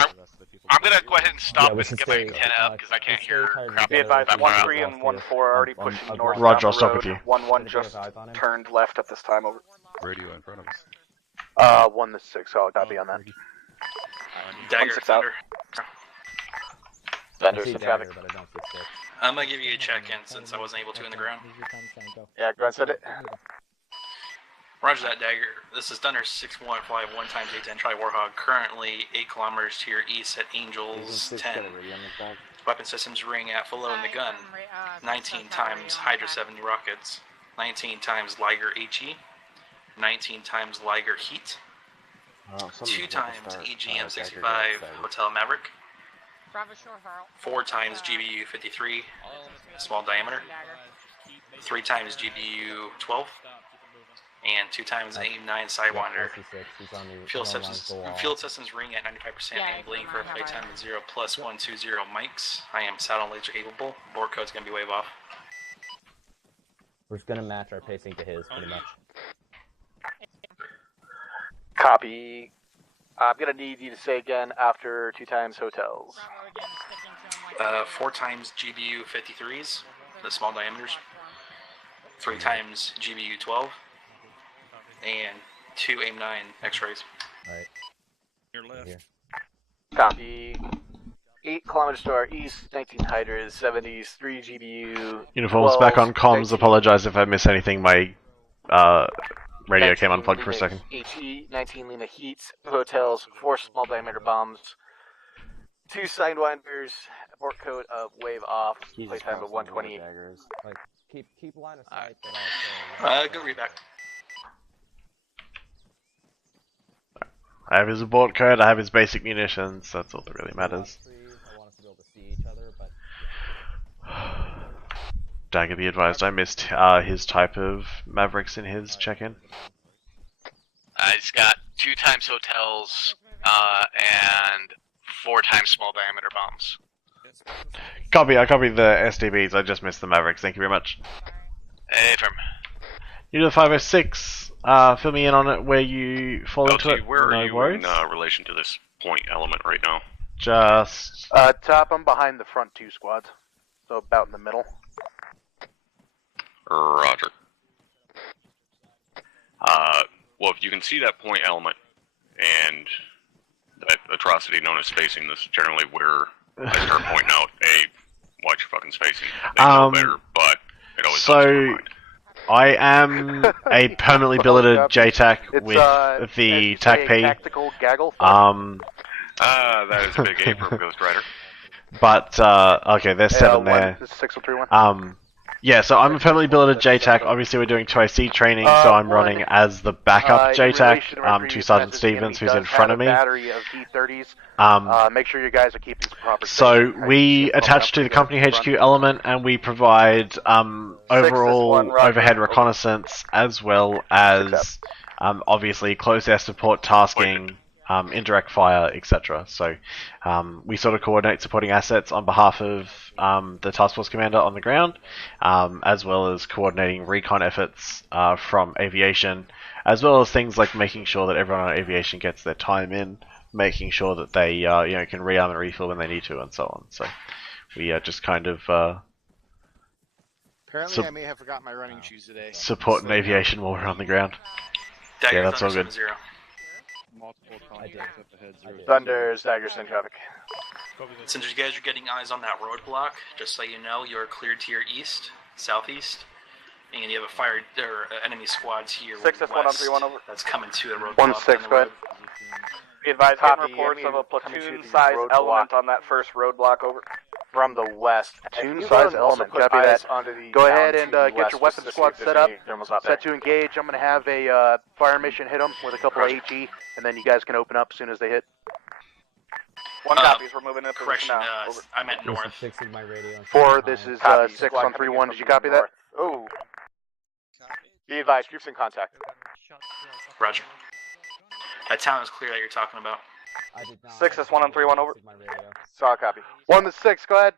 I'm going to go ahead and stop and get my antenna up because I can't hear crap. Be advised, 1-3 and 1-4 are already pushing north. Roger, I'll stop with you. 1-1 just turned left at this time, over. Radio in front of us. 1 to 6, I'll copy on that. Dagger, Thunder. Thunder, some traffic. I'm gonna give you a check-in since I wasn't able to in the ground. Yeah, go ahead, set it. Roger that, Dagger. This is Thunder 6151 times 810 Charlie Warhog. Currently 8 kilometers to your east at Angels 10. Weapon systems ring at full load in the gun. 19 times Hydra 70 rockets. 19 times Liger HE. 19 times Liger Heat. 2 times EGM65 Hotel Maverick. 4 times GBU 53, small diameter. 3 times GBU 12. And 2 times AIM-9 Sidewinder. Field systems ring at 95% and bleeding for a flight time of 0 plus 120 mics. I am saddle laser capable. Board code's gonna be wave off. We're just gonna match our pacing to his, pretty much. Copy. I'm gonna need you to say again after 2 times hotels. 4 times GBU 53s, the small diameters. 3 times GBU 12. And 2 AIM-9 X-rays. Alright. Your left. Copy. 8 kilometers to our east, 19 Hydras, 70s, 3 GBU. Uniforms back on comms. Apologize if I miss anything. My radio came unplugged for a second. HE, 19 Lima Heats, hotels, 4 small diameter bombs, 2 Sidewinders, port code of wave off, playtime of 120. keep line of sight. Go read back. I have his abort code, I have his basic munitions, that's all that really matters. I want us to be able to see each other, but... Dagger, be advised, I missed his type of Mavericks in his check-in. He's got 2 times hotels, and 4 times small diameter bombs. Copy, I copied the SDBs, I just missed the Mavericks, thank you very much. Affirm. Unit 506, fill me in on it where you fall into it. Where no are you worries. in relation to this point element right now? Just... top, I'm behind the front 2 squads. So about in the middle. Roger. Well, if you can see that point element and that atrocity known as spacing, this is generally where I start pointing out, hey, watch your fucking spacing. They know better, but it always so, I am a permanently billeted JTAC with the TACP. Tactical gaggle. That is a big A for Ghost Rider. But, okay, there's 7 there. This is 6031. Yeah, so I'm a permanently billeted JTAC. Obviously, we're doing 2AC training, so I'm running as the backup JTAC to Sergeant Stevens, who's in front of me. Battery of D30s. Make sure you guys are keeping some proper. So we attach to the company HQ element, and we provide overall overhead reconnaissance, as well as obviously close air support tasking. Indirect fire, etc. So we sort of coordinate supporting assets on behalf of the task force commander on the ground, as well as coordinating recon efforts from aviation, as well as things like making sure that everyone on aviation gets their time in, making sure that they can rearm and refill when they need to, and so on. So we just kind of apparently I may have forgotten my running shoes today. Supporting aviation while we're on the ground. Dagger, yeah, that's all good. Thunder's Dagger send traffic. Since you guys are getting eyes on that roadblock, just so you know, you're cleared to your east, southeast, and you have a fire or enemy squads here. 6S131 over. That's coming to the roadblock. 1-6, go ahead. Be advised, getting reports of a platoon-sized element on that first roadblock over. From the west. Platoon-sized element, copy that. Go ahead and get your weapon squad set up. Set to engage. I'm going to have a fire mission hit them with a couple of HE, and then you guys can open up as soon as they hit. One copies, we're moving in position Correction, now. I meant north. 4, this is 6 on 3-1. Did you copy that? Oh. Be advised, troops in contact. Roger. That town is clear that you're talking about. 6S1 on 3-1 over. Saw a copy. 1-6, go ahead.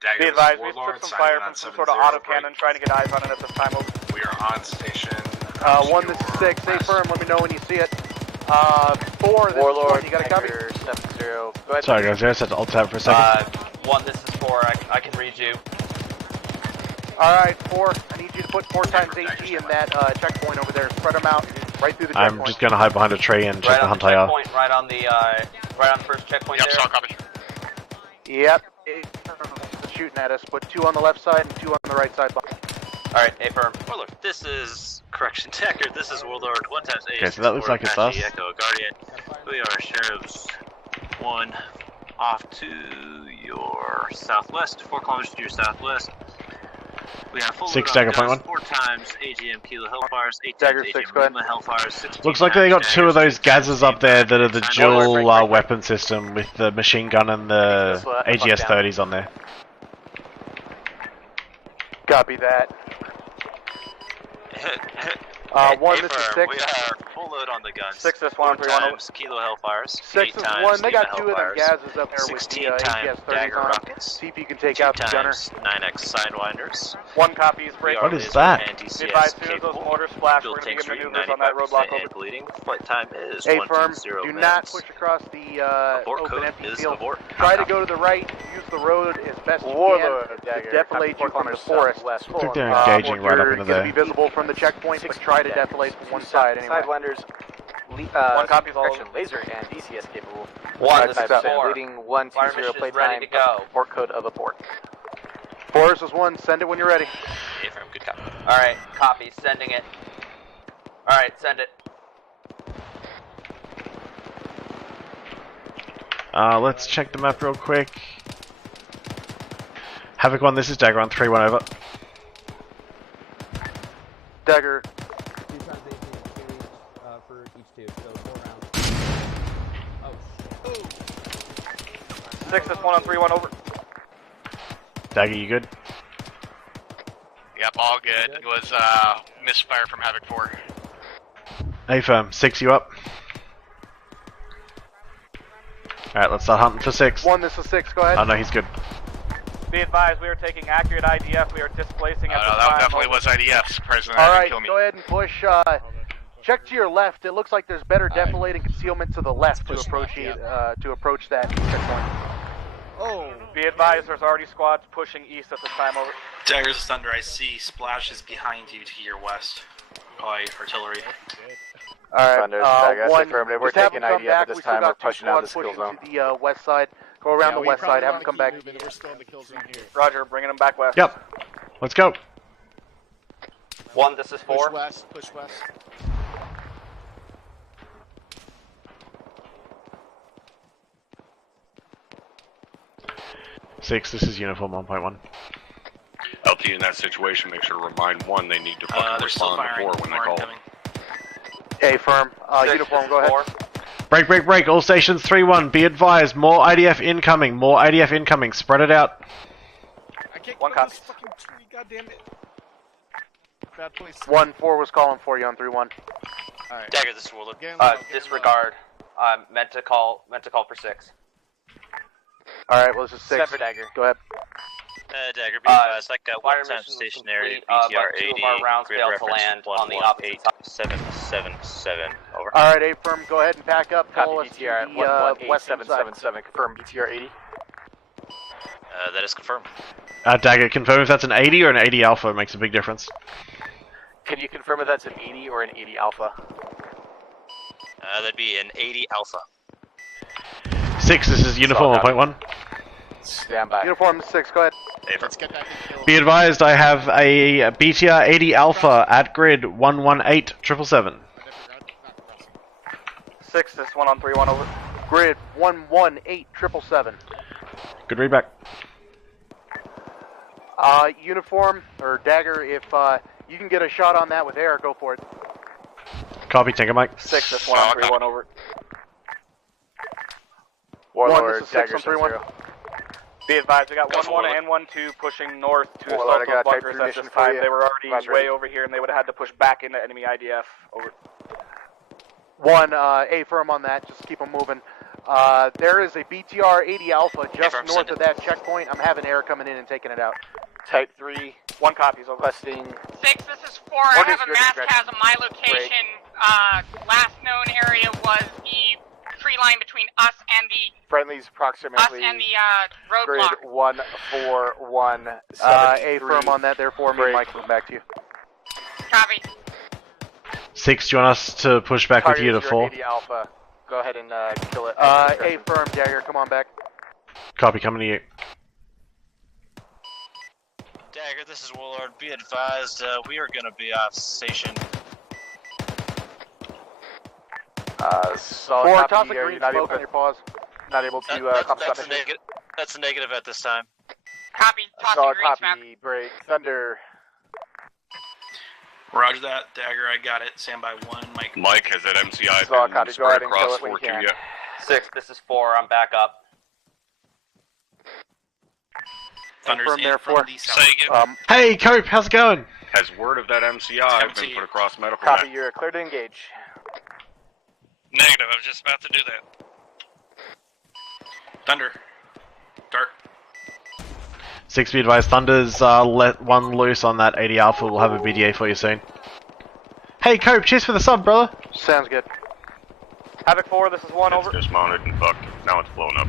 Dagger, Be advised, we took some fire from some sort of autocannon, trying to get eyes on it at this time. Over. We are on station. 1-6, stay firm, let me know when you see it. 4, this Warlord, is 1, you got a copy? 7-0. Go ahead. Sorry guys, I just had to alt tab for a second. 1, this is 4, I can read you. Alright, 4, I need you to put 4 times HE in that checkpoint over there. Spread them out right through the checkpoint. I'm just going to hide behind a tree and check the HuntIR. Right on the first checkpoint there. Yep, copy. Yep, it's shooting at us. Put 2 on the left side and 2 on the right side. Alright, affirm. Warlord, this is correction Dagger. This is Warlord 1 times 8. Okay, so that looks like it's us. Echo Guardian. We are sheriffs 1 off to your southwest, 4 kilometers to your southwest. We have full 6 Dagger point 1. 4 times AGM Kilo Hellfires, 8 Dagger times 6, AGM go ahead. Lima Hellfires, 16 Looks like they got 2 of those Gazers up there that are the dual weapon system with the machine gun and the AGS-30s on there. Copy that. 1, this is 6. We are full load on the guns. 6S1 4 3-1 times Kilo Hellfires. 6 is 1. They got 2 of them Gazes up there with the 16 times Dagger AGS-30s on. rockets. See if you can take out the gunner. 9x Sidewinders. 1 copies, break. What is that? Be advised, as soon as those mortars splash, we're going to begin maneuvers on that roadblock over. Bleeding. Flight time is A firm, 120 do minutes. not push across the open empty field. Abort. Try to go to the right, use the road as best you can to defilate you from the forest. Looks like they're engaging right up into You're there. going to be visible from the checkpoint, but try to defilate from one side anyway. Sidewinders, 1 copy, correction, laser and DCS capable. 1, this is 4. Leading 120 plate ready time. to go. Port code of abort. 4 is 1, send it when you're ready. Affirm, good copy. Alright, copy, sending it. Alright, send it. Let's check the map real quick. Havoc 1, this is Dagger on 3-1 over. Dagger. 2 times 18 for each tube, so 4 rounds. Oh, shit. 6 is 1 on 3-1, over. Dagger, you good? Yep, all good. It was misfire from Havoc 4. A firm, 6, you up? Alright, let's start hunting for 6. 1, this is 6, go ahead. Oh no, he's good. Be advised, we are taking accurate IDF. We are displacing at No, this that time. definitely was IDF. Surprisingly, Alright, kill me. go ahead and push. Check to your left. It looks like there's better deflating concealment to the left to approach that checkpoint. Oh. Be advised, there's already squads pushing east at this time, over. Daggers is Thunder, I see splashes behind you to your west. By artillery. Alright, 1, We're taking IDF at this time. We're pushing out of the skill zone. To the west side. Go around the west side, have them come back. Roger, bringing them back west. Yep. Let's go. 1, this is 4. Push west, push west. Six, this is uniform 1.1. LT in that situation, make sure to remind 1 they need to fucking respond to 4 when they call. A firm. Uniform, go ahead. Break. All stations 3-1. Be advised, more IDF incoming. More IDF incoming. Spread it out. I can't 1 copy. fucking tree, goddammit. Bad place. 1-4 was calling for you on 3-1. Alright. Dagger, this is Warlord. Disregard. Meant to call for 6. Alright, well, this is 6. Dagger. Go ahead. Dagger, be advised, I got fire 1 time mission was stationary, complete, BTR but 2 of 80, our rounds grid failed to reference land on the opposite 1187777, over. Alright, A firm, go ahead and pack up. Follow us to BTR at the western side. 11877. Confirm BTR 80. That is confirmed. Dagger, confirm if that's an 80 or an 80 alpha. It makes a big difference. Can you confirm if that's an 80 or an 80 alpha? That'd be an 80 alpha. 6, this is uniform 1.1. Stand by. Uniform 6, go ahead. Let's get back and kill. Be advised, I have a BTR 80 alpha at grid 118-777. 6, this 1 on 3-1, over. Grid 118-777. Good readback. Uniform, or Dagger, if you can get a shot on that with air, go for it. Copy, Tinker Mike. 6, this 1 on 3-1, over. Warlord, this is 6 on 3-1. Be advised, we got 1-1 and 1-2 pushing north to assault those bunkers at this time. They were already way over here, and they would have had to push back into enemy IDF. Over. 1, A firm on that, just keep them moving. There is a BTR 80 Alpha just north of that checkpoint. I'm having air coming in and taking it out. Type 3, 1 copies, over. Requesting. 6, this is 4. I have a mass chasm. My location, last known area was the tree line between us and the Friendlies approximately. roadblock. Grid 141. A firm on that, therefore, me and Mike move back to you. Copy. 6, do you want us to push back with you to 4? 80 Alpha. Go ahead and kill it. A firm, Dagger, come on back. Copy, coming to you. Dagger, this is Warlord. Be advised, we are going to be off station. Solid Toss copy a here. green You're not able smoke on to, your paws. not able to That's a negative. That's a negative at this time. Copy. Tossing Solid green smoke. copy. Break. Thunder. Roger that, Dagger, I got it. Stand by 1, Mike. Mike, has that MCI Solid been copy. Go spread ahead and kill across it when you 4Q can. yet? 6, this is 4. I'm back up. Thunder's Confirm in there, from 4. the south. Hey, Cope, how's it going? Has word of that MCI been put across medical Copy. net? You're clear to engage. Negative, I was just about to do that. Thunder. Dart. 6, be advised, Thunder's let 1 loose on that 80 alpha. We'll have a BDA for you soon. Hey, Cope, cheers for the sub, brother. Sounds good. Havoc 4, this is 1, It's over. dismounted and fucked. Now it's blown up.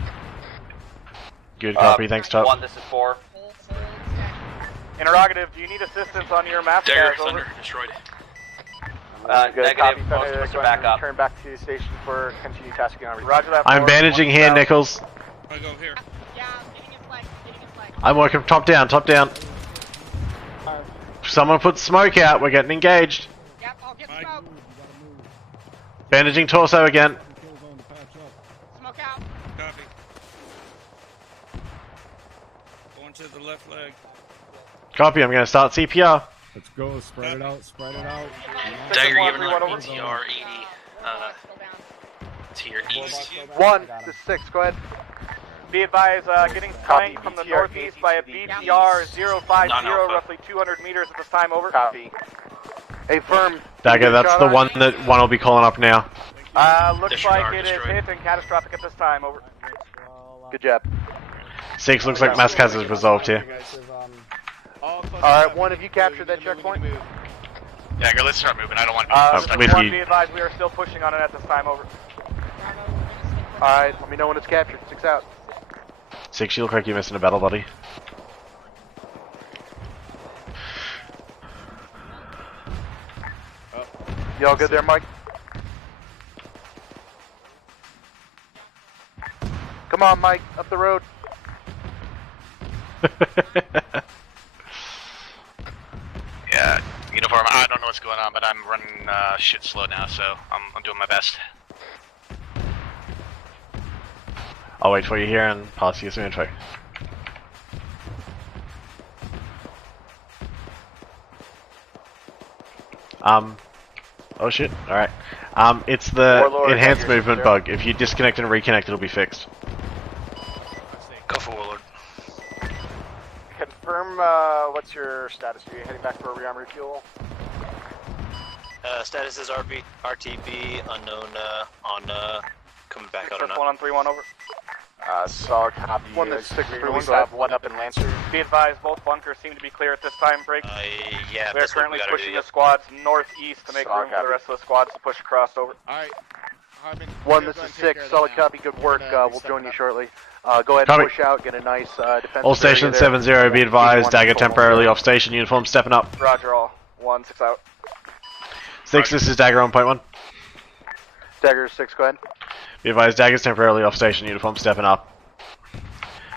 Good copy, thanks, Top. 1, this is 4. Interrogative, do you need assistance on your map? Dagger, Over. Thunder, destroyed. Negative, Copy. most Thunder. of us Go are ahead back and up. return back to the station for continued tasking on. Roger that. I'm 4, bandaging 1 here, south. Nichols. I go here. Yeah, getting his leg. Getting his leg. I'm working top down, top down. Someone put smoke out, we're getting engaged. Yep, I'll get smoke. Bandaging torso again. Smoke out. Copy. Going to the left leg. Copy, I'm going to start CPR. Let's go. Spread it out. Spread it out. Dagger, you have another BTR 80 to your east. 1 to 6. Go ahead. Be advised, getting flanked from the northeast by a BTR 050, roughly 200 meters at this time. Over. Copy. A firm. Dagger, that's the one that one will be calling up now. Looks like it is hit and catastrophic at this time. Over. Good job. 6 looks like mass cas is resolved here. Alright, 1, have you captured that checkpoint? Dagger, let's start moving. I don't want to be with One, you. be advised, we are still pushing on it at this time. Over. Alright, let me know when it's captured. 6 out. 6, you look like you're missing a battle buddy. Y'all good there, Mike? Come on, Mike, up the road. Yeah, uniform. I don't know what's going on, but I'm running shit slow now, so I'm doing my best. I'll wait for you here and pass you some info. Oh shit, alright. It's the Warlord, enhanced Dagger, movement there. bug. If you disconnect and reconnect, it'll be fixed. Go for Warlord. Confirm, what's your status? Are you heading back for a rearm refuel? Status is RTB, unknown, on, coming back out or 1 not. on 3-1, over. Solid copy. 1 that's 6 We 3 1. have 1 up in Lancer. Be advised, both bunkers seem to be clear at this time. Break. Yeah, We're that's what currently we gotta pushing do. the squads northeast to make Solid room for copy. the rest of the squads to push across. Over. Alright. Hardman, 1, you're this going is to take 6. care of Solid that now. copy, good work. We're gonna We'll be join you stepping shortly. Go ahead Copy. and push out, get a nice defensive All stations area there. 7-0, be advised. Dagger temporarily off station. Uniform stepping up. Roger all. 1, 6 out. 6, this is Dagger on point 1. Dagger 6, go ahead. Be advised, Dagger's temporarily off station. Uniform stepping up.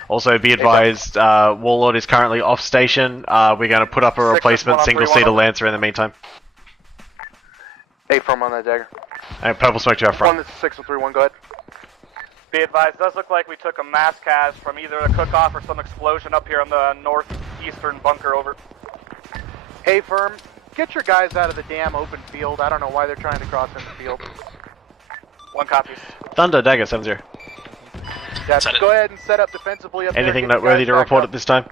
Also, be advised, Warlord is currently off station. We're going to put up a 6 replacement 1 on 3-1 single-seater over. Lancer in the meantime. A firm on that Dagger. And purple smoke to our 1, front. this is 6 3 1, go ahead. Be advised, does look like we took a mass cas from either a cook-off or some explosion up here on the northeastern bunker. Over. A firm, get your guys out of the damn open field. I don't know why they're trying to cross in the field. 1 copies. Thunder, Dagger 7-0. Yeah, go ahead and set up defensively up Anything there. noteworthy to report at this time?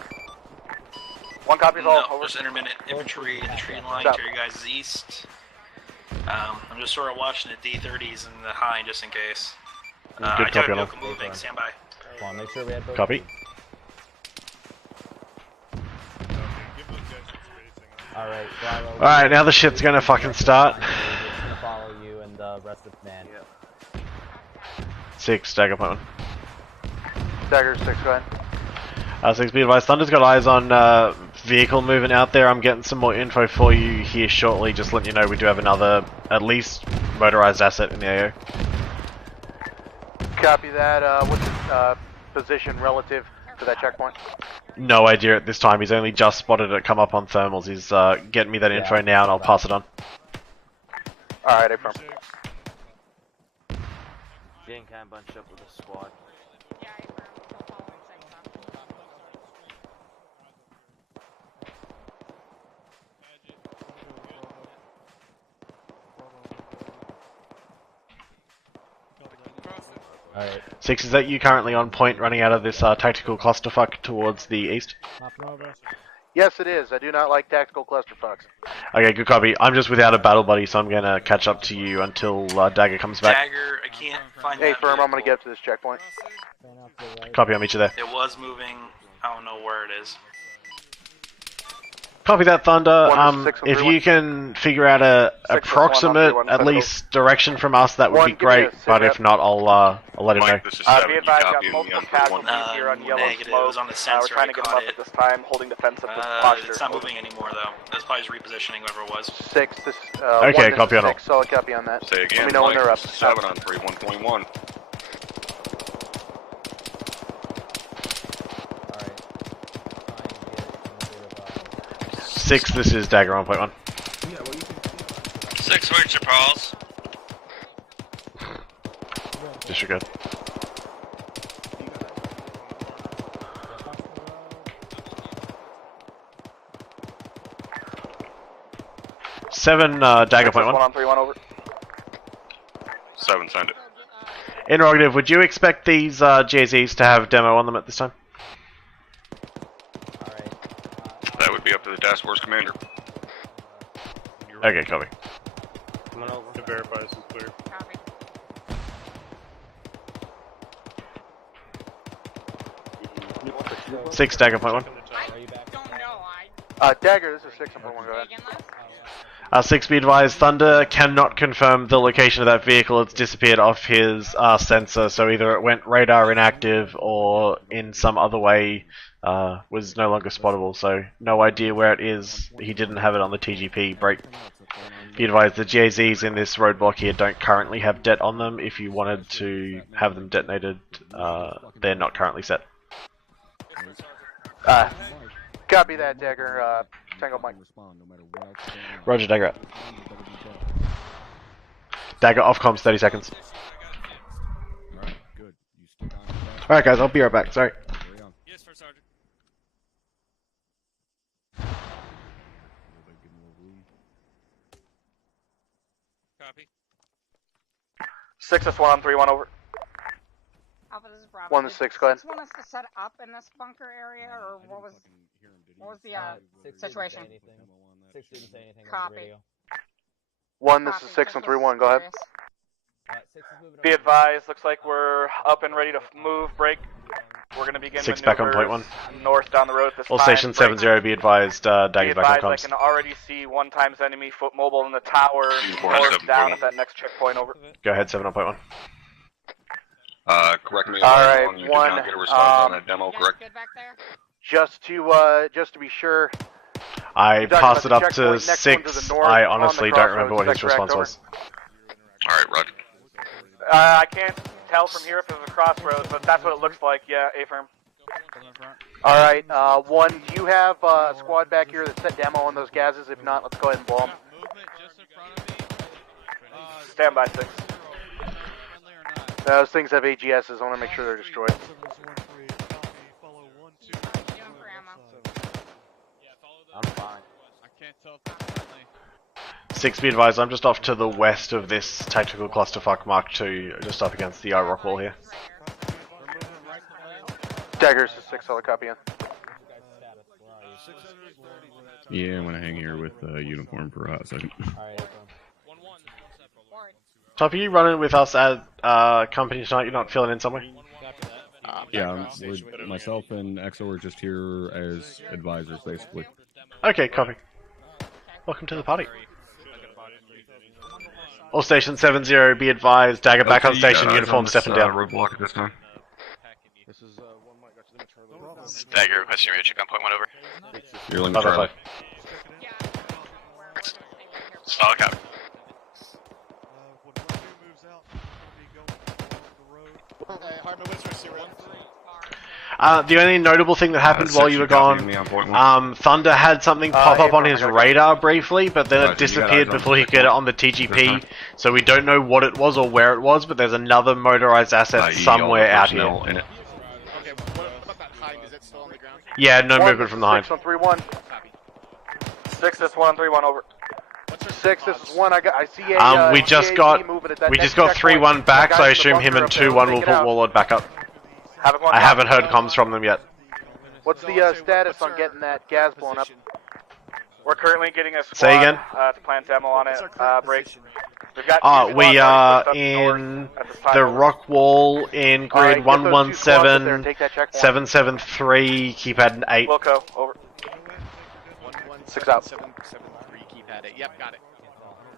1 copies all. No, Over. there's intermittent infantry in the tree line Stop. to your guys' east. I'm just sort of watching the D30s and the high just in case. Good I do have copy on Yoka moving, stand by. Come on, make sure we have both. Copy. Alright, Bravo. Alright, now the shit's gonna fucking start. We're just gonna follow you and the rest of the command. 6, Dagger point 1. Dagger 6, go ahead. 6, be advised, Thunder's got eyes on vehicle moving out there. I'm getting some more info for you here shortly. Just letting you know we do have another, at least, motorized asset in the AO. Copy that. What's his position relative to that checkpoint? No idea at this time. He's only just spotted it come up on thermals. He's getting me that info now and I'll pass it on. Alright, A firm. Jane can bunch up with a squad. Alright. 6, is that you currently on point running out of this tactical clusterfuck towards the east? Yes, it is. I do not like tactical clusterfucks. Okay, good copy. I'm just without a battle buddy, so I'm gonna catch up to you until Dagger comes back. Dagger, I can't find Hey, that firm, I'm vehicle. gonna get up to this checkpoint. Copy, I'll meet you there. It was moving, I don't know where it is. Copy that, Thunder. 1 6 If 3 you 1. can figure out a 1 approximate, 1 at least, direction from us, that would 1, be give me a great. sit But rep. if not, I'll let him know. Mike, this is 7. Be You advised, got copy me multiple on 3-1. casualties here on yellow Negative. It smoke. was on the We're sensor, trying to I get them caught up it. at this time, holding defensive posture. It's not moving anymore though. That's probably just repositioning whoever it was. 6, this, Okay, 1, copy this on is 6, solid copy on that. Say Let again, me know when Mike, they're up. this is 7 on 3-1.1. 6, this is Dagger on point 1. 6, where's your pals? Disregard. 7, Dagger point 1. 1 on 3-1 over. 7, send it. Interrogative, would you expect these GAZs to have demo on them at this time? That would be up to the task force commander. Okay, copy. Coming over. To verify this is clear. Copy. Six, Dagger point 1. Don't know. Dagger, this is 6 on 1, go ahead. 6, be advised, Thunder cannot confirm the location of that vehicle. It's disappeared off his sensor, so either it went radar inactive or in some other way was no longer spottable, so no idea where it is. He didn't have it on the TGP break. Be advised, the GAZs in this roadblock here don't currently have det on them. If you wanted to have them detonated, they're not currently set. Copy that, Dagger. Tango Mike. Roger, Dagger out. Dagger off comms, 30 seconds. Alright guys, I'll be right back, sorry. Yes, First Sergeant. Copy. 6 is 1 on 3-1 over. Alpha, this is Bravo. 1 to 6, go ahead. Did you want us to set up in this bunker area, or what was the situation? 6 didn't say anything on the Copy. radio. 1, this is 6 on 3-1, go ahead. Be advised, looks like we're up and ready to move, break. We're going to begin 6 back on point 1. North down the road this All time. station 7-0, be advised, Dagger back on I comms. can already see 1 times enemy foot mobile in the tower, north down at that next checkpoint, over. Go ahead, 7 on point 1. Correct me if All I'm right, wrong, you did 1, not get a response on that demo, correct? Just to be sure. I You're talking passed it about up the to checkpoint next one to the 6. north I on the honestly don't remember what his crossroads, response is that was. Alright, roger. I can't tell from here if there's a crossroads, but that's what it looks like, yeah, A-firm. Alright, 1, do you have a squad back here that set demo on those gases? If not, let's go ahead and blow them. Stand by 6. Those things have AGSs, I want to make sure they're destroyed. I'm fine. I can't tell if it's friendly. 6, be advised, I'm just off to the west of this tactical clusterfuck Mark II, just up against the rock wall here. Daggers is 6, I'll copy in. Yeah, I'm gonna hang here with uniform for a hot second. Top, are you running with us at company tonight? You're not filling in somewhere? Yeah, myself and EXO are just here as advisors, basically. Okay, copy. Welcome to the party. All station 7-0, be advised, Dagger back on station, uniform stepping down. Roadblock at this time. Dagger, requesting radio check on point 1 over. You're looking for Solid copy. Hardman, what's your serial? The only notable thing that happened while you were gone, Thunder had something pop up on his radar briefly, but then it disappeared before he could get it on the TGP, so we don't know what it was or where it was, but there's another motorized asset somewhere out here. Okay, what about that hind? Is it still on the ground? Yeah, no movement from the hind. 6 on 3-1. 6 is 1 on 3-1 over. 6, this is 1, I see a we just got 3-1 back, so I assume him and 2-1 will put Warlord back up. I haven't heard comms from them yet. What's the status on getting that gas blown up? We're currently getting a squad Say again? to plant demo on it, break. We've got We are in the rock wall in grid 117-773, keep at 8. Wilco, over. 6 out. 773, keep at it. Yep, got it.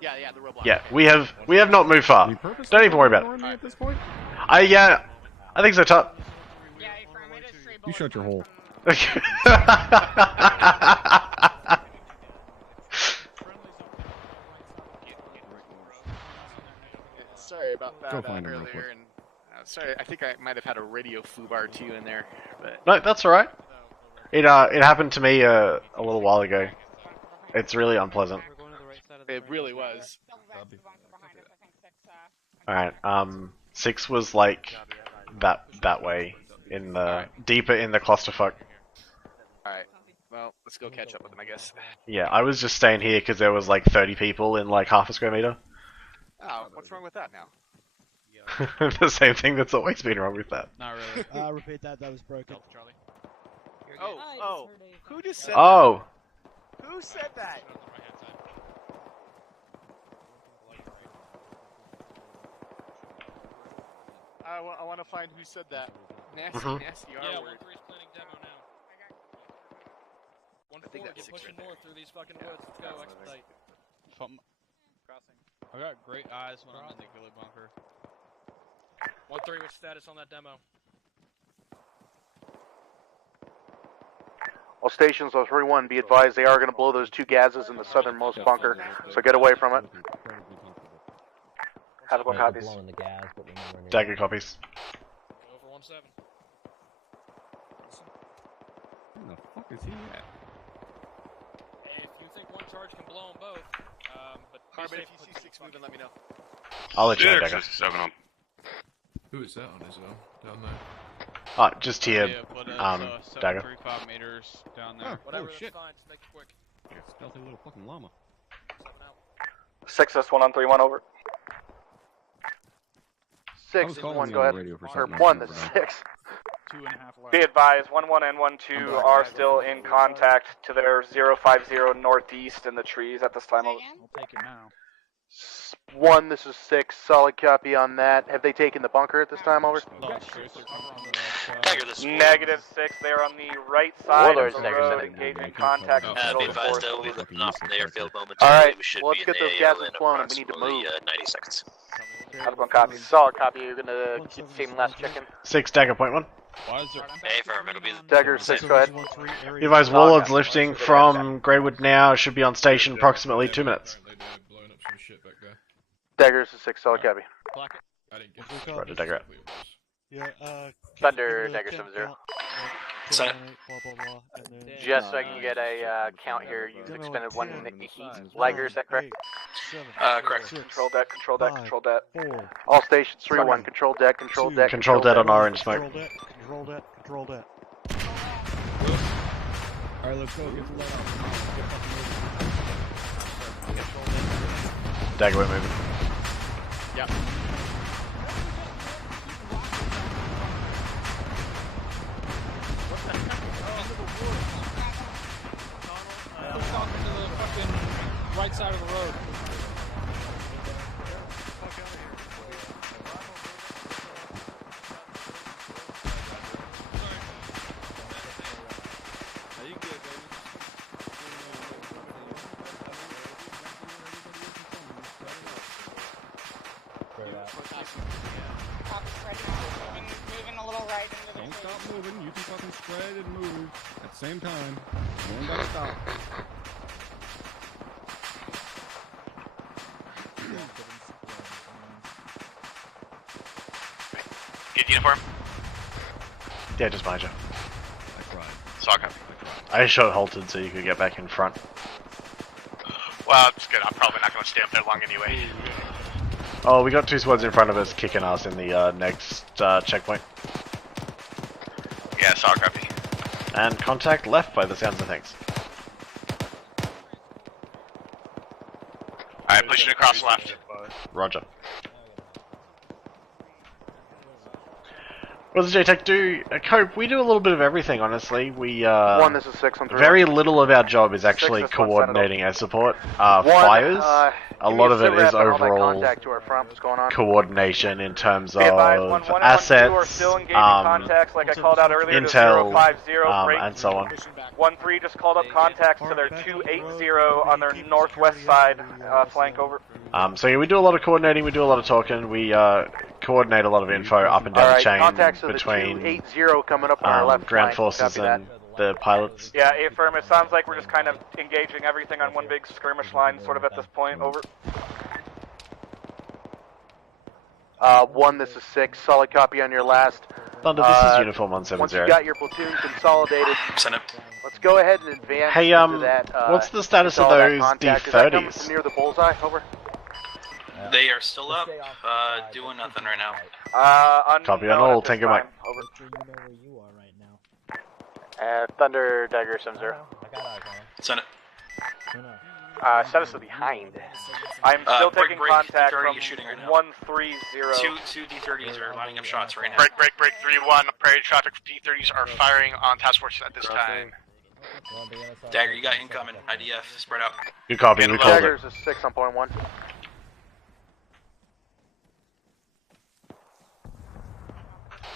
Yeah, the roadblock. Yeah, we have not moved far. Don't even worry about it. At this point? I think so, Top. You shut your hole. Sorry about that Go find him real quick. earlier, and sorry, I think I might have had a radio foobar too in there, but No, that's alright. It happened to me a little while ago. It's really unpleasant. it really was. Alright, 6 was like that way in the deeper in the clusterfuck. Alright. Well, let's go catch up with them, I guess. Yeah, I was just staying here because there was like 30 people in like half a square meter. Oh, what's wrong with that now? The same thing that's always been wrong with that. Not really. Repeat that. That was broken. Charlie. Oh, who just said Oh. that? Who said that? I want to find who said that. Nasty, nasty R word. 1-3's planning demo now. 1-4, get pushing north through these fucking woods. Let's go, expedite. Crossing. I got great eyes when I'm in the ghillie bunker. 1-3, what's status on that demo? All stations, 3-1, be advised they are going to blow those 2 gases in the southernmost bunker, so get away from it. Havoc copies. Dagger copies. Over 1-7. Where the fuck is he at? Hey, if you think one charge can blow them both, but Hardman, if you see 6 moving, let me know. I'll let you know, Dagger. 7 on. Who is that on his down there? Oh, just here, Dagger. 735 meters down there. Whatever, oh, shit. that's fine. Just make it quick. Like a stealthy little fucking llama. 7 out. 6S1 on 3-1 over. 6 is 1, go ahead. Or 1, this is 6. 2.5 left. Be advised, 1-1 and 1-2 are still in contact to their 050 northeast in the trees at this time. I'll take it now. 1, this is 6, solid copy on that. Have they taken the bunker at this time, over? Dagger, this is Negative 6, they're on the right side of the Dagger road, 7. engaging contact in the Be middle of the advised, forest. they'll be lifting off from the airfield momentarily. Alright, We should well, let's be get in those the gases AO in flown and we need to approximately, move. 90 seconds. Havoc copy. Solid copy. You're gonna keep the same last chicken. 6, Dagger, point 1. Why is there... Affirm, it'll be Dagger 6, go ahead. You advise Warlord's lifting from Greywood now, should be on station approximately 2 minutes. Dagger 6, solid copy. Right to Dagger. Yeah, Thunder, Dagger 7-0. Senate. Just so I can get a count here, you've expended 1 heat. Liger, is that correct? Correct. Control deck, control deck, control deck. All stations, 3-1, control deck, control deck. Control dead on orange smoke. Control that, control that. Alright, let's go. Get the light out. Dagger went moving. Yep. Push off into the fucking right side of the road. Are you good, baby? Moving a little right into the Don't stop moving. You can fucking spread and move at the same time. You ain't gotta stop. Get uniform. Yeah, just behind you. I tried. Saw copy. I shot halted so you could get back in front. Well, it's good. I'm probably not going to stay up there long anyway. Oh, we got 2 squads in front of us kicking us in the next checkpoint. Yeah, saw copy. And contact left by the sounds of things. Alright, pushing across left. Roger. What does JTAC do? Cope, we do a little bit of everything, honestly. We, 1, this is 6 on 3. very little of our job is actually coordinating air support. Fires, a lot of it is overall Contact to our front. What's going on? coordination in terms Be advised, 1-1 of and 1-2 are assets, still engaging contacts, like I called out earlier, to intel, 050 break. and so on. 1-3 just called up contacts to their 280 on their northwest side, flank over. So yeah, we do a lot of coordinating, we do a lot of talking, we coordinate a lot of info up and down the chain between 280 coming up on our left ground flank. forces and the pilots. Yeah, affirm. It sounds like we're just kind of engaging everything on one big skirmish line, sort of at this point. Over. 1, this is 6. Solid copy on your last. Thunder, this is Uniform 170. Once you got your platoon consolidated, let's go ahead and advance hey, into that. What's the status of those D30s? Is that coming from near the bullseye? Over. They are still up, doing nothing right now. Copy on all, Tango Mike. Thunder, Dagger 7-0. Send it. Status of behind. I'm still taking break, contact D30 from is shooting right now. 130. Two D30s are lining up shots right now. Break 3-1. Priority traffic D30s are firing on task force at this time. Dagger, you got incoming. IDF, spread out. Good copy, we called it. Dagger's a 6 on point 1.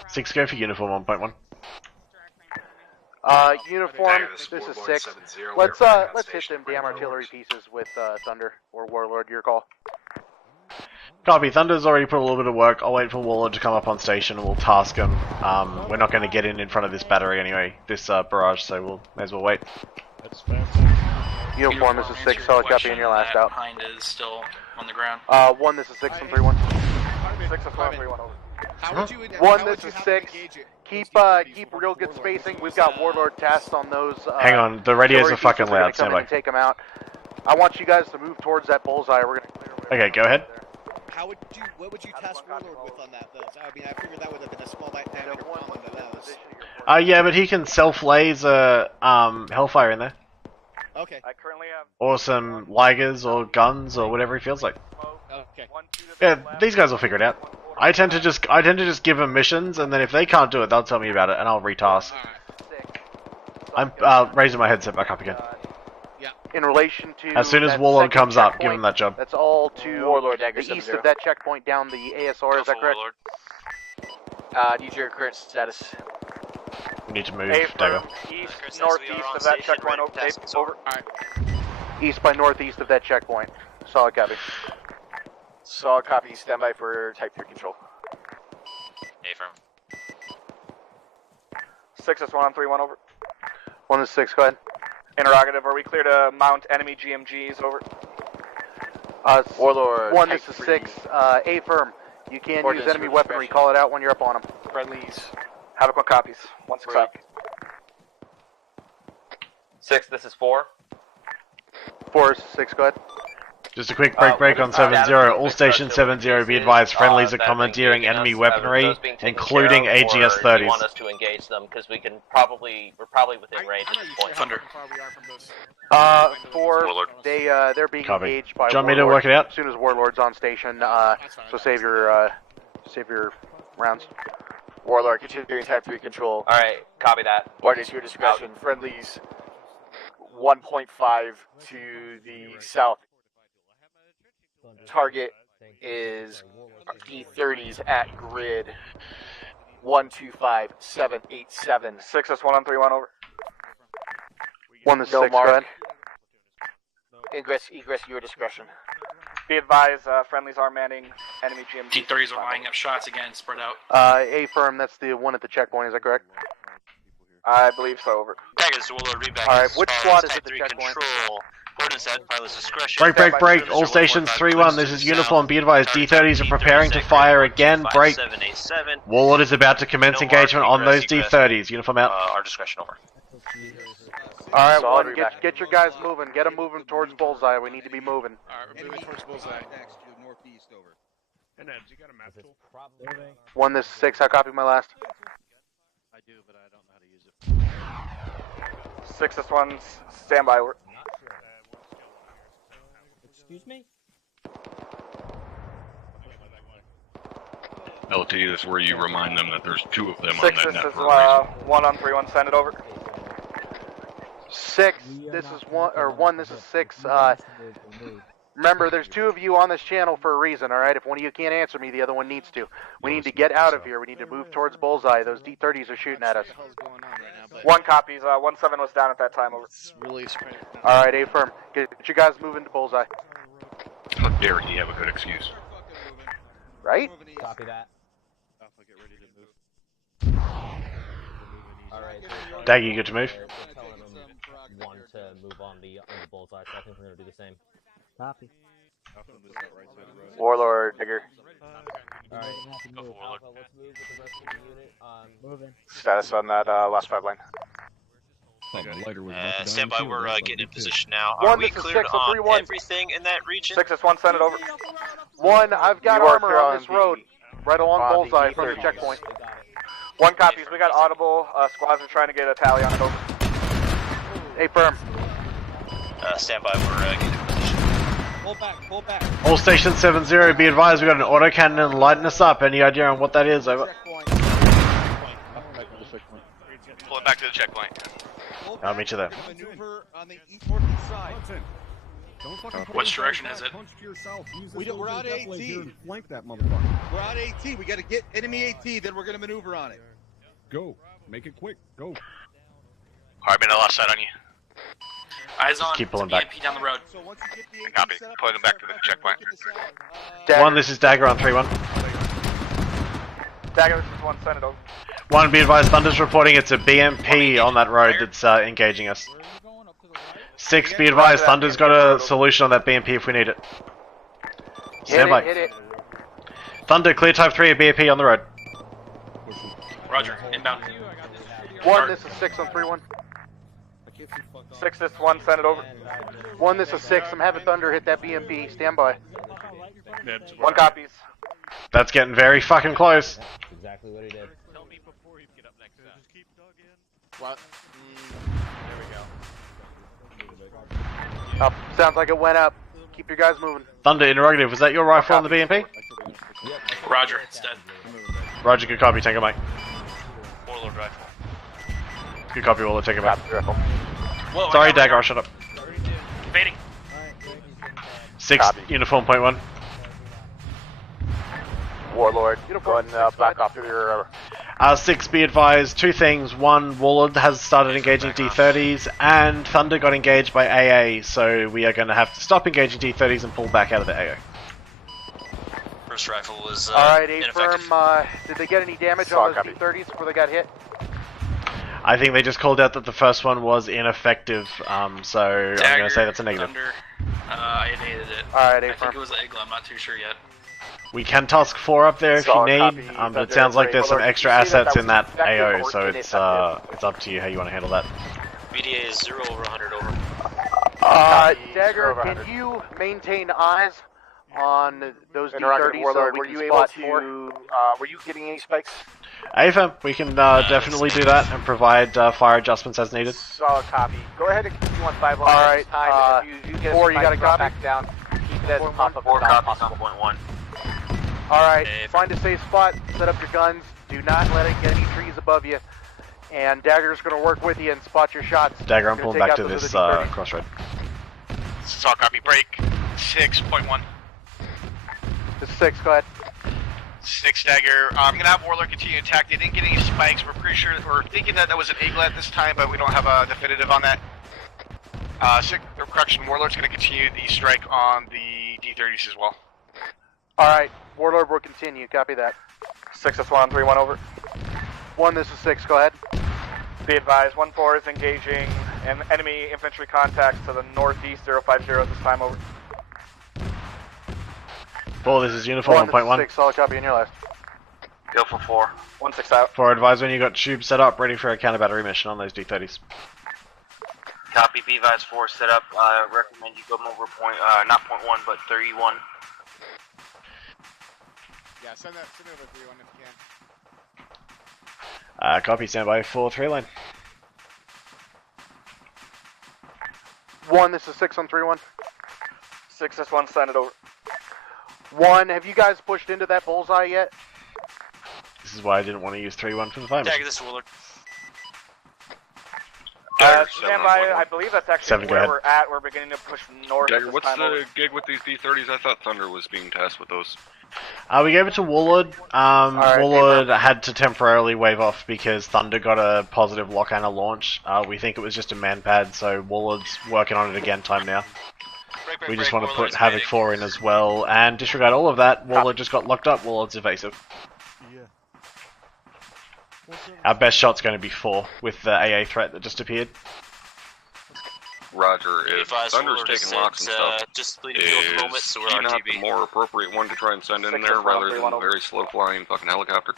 Six go for uniform 1.1. Uniform, this is 6. Let's hit them damn artillery pieces with Thunder or Warlord, your call. Copy, Thunder's already put a little bit of work. I'll wait for Warlord to come up on station and we'll task him. We're not going to get in front of this battery anyway, this barrage, so we'll may as well wait. Uniform, this is 6, solid copy in your last out. Behind is still on the ground. 1, this is 6 on 3-1. 6 is 1, 3-1 over. One, this is 6. Keep real good spacing. We've got Warlord tasks on those. Hang on, the radios are fucking loud. Stand by. Take them out. I want you guys to move towards that bullseye. We're gonna clear. Okay, go ahead. What would you task Warlord with on that, though? I mean, I figured that would have been a small diameter bomb into those. Yeah, but he can self-laser Hellfire in there. Okay. I currently have. Or some Ligers or guns or whatever he feels like. Okay. Yeah, these guys will figure it out. I tend to just give them missions, and then if they can't do it, they'll tell me about it, and I'll retask. I'm raising my headset back up again. In relation to as soon as Warlord comes up, give him that job. That's all to Warlord, the east of that checkpoint down the ASR. Is that correct? Need your current status. We need to move, Dagger. East, northeast of that checkpoint. Over. Alright. East by northeast of that checkpoint. Solid copy. Solid copy. Stand by for Type 3 control. Affirm. 6 is 1 on 3-1 over. 1 is 6. Go ahead. Interrogative. Are we clear to mount enemy GMGs? Over. Warlord. 1 is 6. A firm. You can use enemy weaponry. Call it out when you're up on them. Friendlies. Havoc 1 copies. 1 6 up. 6. This is 4. 4 is 6. Go ahead. Just a quick break on 7-0. All stations 7-0 be advised, friendlies are commandeering enemy weaponry, including AGS-30s. You want us to engage them because we're probably within range at this point. Thunder. 4. They're being engaged by. Do you want me to work it out? As soon as Warlord's on station, so save your rounds. Warlord, continuing Type 3 control. All right, copy that. What is your discretion? Friendlies 1.5 to the south. Target is D30s at grid 125787. 6 is 1 on 3-1 over. 1 is 6. Go ahead. Egress, your discretion. Be advised, friendlies are manning enemy GMG. D30s are lining up shots again, spread out. A firm, that's the one at the checkpoint, is that correct? I believe so, over. Daggers, Warlord, read back. Alright, which squad is at the checkpoint? checkpoint? Ordnance at pilot's discretion. Break. All stations 3-1. This is uniform. Be advised, D30s are preparing to fire again. Break. Warlord is about to commence engagement on those D30s. Uniform out. Our discretion over. Alright, One, get your guys moving. Get them moving towards bullseye. We need to be moving. Alright, we're moving towards bullseye. Next to northeast, over. And Ed, you got a map tool? 1, this is 6. I copy my last. I do, but I don't know how to use it. 6 is 1. Stand by. Excuse me? LT is where you remind them that there's 2 of them 6 on that is net for a reason. 1 on 3-1. Send it over. 6. This is 1, or 1. This is 6. Remember, there's 2 of you on this channel for a reason. All right. If one of you can't answer me, the other one needs to. We need to get out of here. We need to move towards bullseye. Those D30s are shooting at us. 1 copies. 1-7 was down at that time. Over. All right, A firm. Get you guys moving to bullseye. How dare he have a good excuse? Right? Copy that. Dagger, you good to move? One to move on the bullseye, so I think we're gonna do the same. Copy. Warlord, Dagger. Alright, let's move with the rest of the unit. Moving. Status on that last 5 line. Stand by, we're getting in position now. 1, Are we this is cleared 6 on 3-1. everything in that region? 6 is 1, send it over. 1, I've got You are armor clear on on this the- road, right along on the bullseye from the D30s. checkpoint. 1 copies. We got audible. Squads are trying to get a tally on it. Over. A firm. Stand by, we're getting position. Pull back, pull back. All station 7-0, be advised we got an autocannon and lighten us up. Any idea on what that is? Over. Pull it back to the checkpoint. I'll meet you there. Maneuver on the east-northeast side. Which direction is it? We're on AT. Flank that motherfucker. We're on AT. We got to get enemy AT, then we're going to maneuver on it. Go. Make it quick. Go. Hardman, I lost sight on you. Eyes on. Keep pulling back. BMP down the road. Copy. Pulling them back to the checkpoint. One, this is Dagger on 3-1. Dagger, this is 1, send it over. 1, be advised, Thunder's reporting it's a BMP on that road that's engaging us. 6, be advised, Thunder's got a solution on that BMP if we need it. Stand by. Hit it. Thunder, clear type 3, a BMP on the road. Roger, inbound. 1, this is 6 on 3-1. 6, this is 1, send it over. 1, this is 6. I'm having Thunder hit that BMP. Stand by. 1 copies. That's getting very fucking close. Exactly what he did. Tell me before you get up next time. Just keep dug in. What? There we go. Up. Sounds like it went up. Keep your guys moving. Thunder, interrogative, was that your rifle on the BMP? Roger, it's dead. Roger, good copy, Tango Mike. Warlord rifle. Good copy, Warlord, take him back. Whoa, Sorry, Dagger, I'll shut up. Evading. 6, uniform point 1. Warlord, go ahead and back off to your... 6, be advised, 2 things. 1, Warlord has started engaging D30s, and Thunder got engaged by AA, so we are going to have to stop engaging D30s and pull back out of the AA. First rifle was Alright, A ineffective. firm, did they get any damage on those D30s before they got hit? I think they just called out that the first one was ineffective, so I'm going to say that's a negative. Thunder. I hated it. Alright, I think it was the Eagle, I'm not too sure yet. We can task 4 up there if you need, but it sounds like there's some extra assets in that AO, so it's up to you how you want to handle that. BDA is 0 over 100 over. Dagger, can you maintain eyes on those D30s? Warlord, so were we you can able spot to, four? were you getting any spikes? AFM, we can definitely do that and provide fire adjustments as needed. Solid copy. Go ahead and continue on 5 line. Alright, Time. If you get 4, you got a drop copy? back down. Keep it as a pop-up. 4 copies on point 1. Alright, find a safe spot, set up your guns, do not let it get any trees above you, and Dagger's going to work with you and spot your shots. Dagger, I'm pulling back to this crossroad. This is all copy. Break. 6.1. This is 6, go ahead. 6 Dagger. I'm going to have Warlord continue to attack. They didn't get any spikes. We're pretty sure, we're thinking that that was an Eagle at this time, but we don't have a definitive on that. Correction, Warlord's going to continue the strike on the D30s as well. Alright, Warlord will continue, copy that. 6 is 1, 3-1 over. 1, this is 6, go ahead. Be advised, 1-4 is engaging an enemy infantry contact to the northeast, 050 this time over. 4, this is uniform 1, this is 1.1. 6, solid copy on your last. Go for 4. 1-6 out. 4, advise when you got tubes set up, ready for a counter battery mission on those D30s. Copy, B-Vise 4 set up. I recommend you go over point, not point 1, but 31. Yeah, send over 31 if you can. Copy, standby 4, 3 line. 1, this is 6 on 3-1. 6 is 1, send it over. 1, have you guys pushed into that bullseye yet? This is why I didn't want to use 3-1 for the fire mission. Dagger, this is Willard. Stand by, I believe that's actually where we're at. We're beginning to push north. Dagger, what's the gig with these D30s? I thought Thunder was being tasked with those. We gave it to Warlord. Warlord had to temporarily wave off because Thunder got a positive lock and a launch. We think it was just a man pad, so Warlord's working on it again time now. We just want to put Havoc 4 in as well, and disregard all of that. Warlord just got locked up, Warlord's evasive. Our best shot's going to be 4 with the AA threat that just appeared. Roger, if Thunder's taking locks and stuff, just leading field at the moment, so we're he not RTB. the more appropriate one to try and send in there rather than a very slow flying fucking helicopter?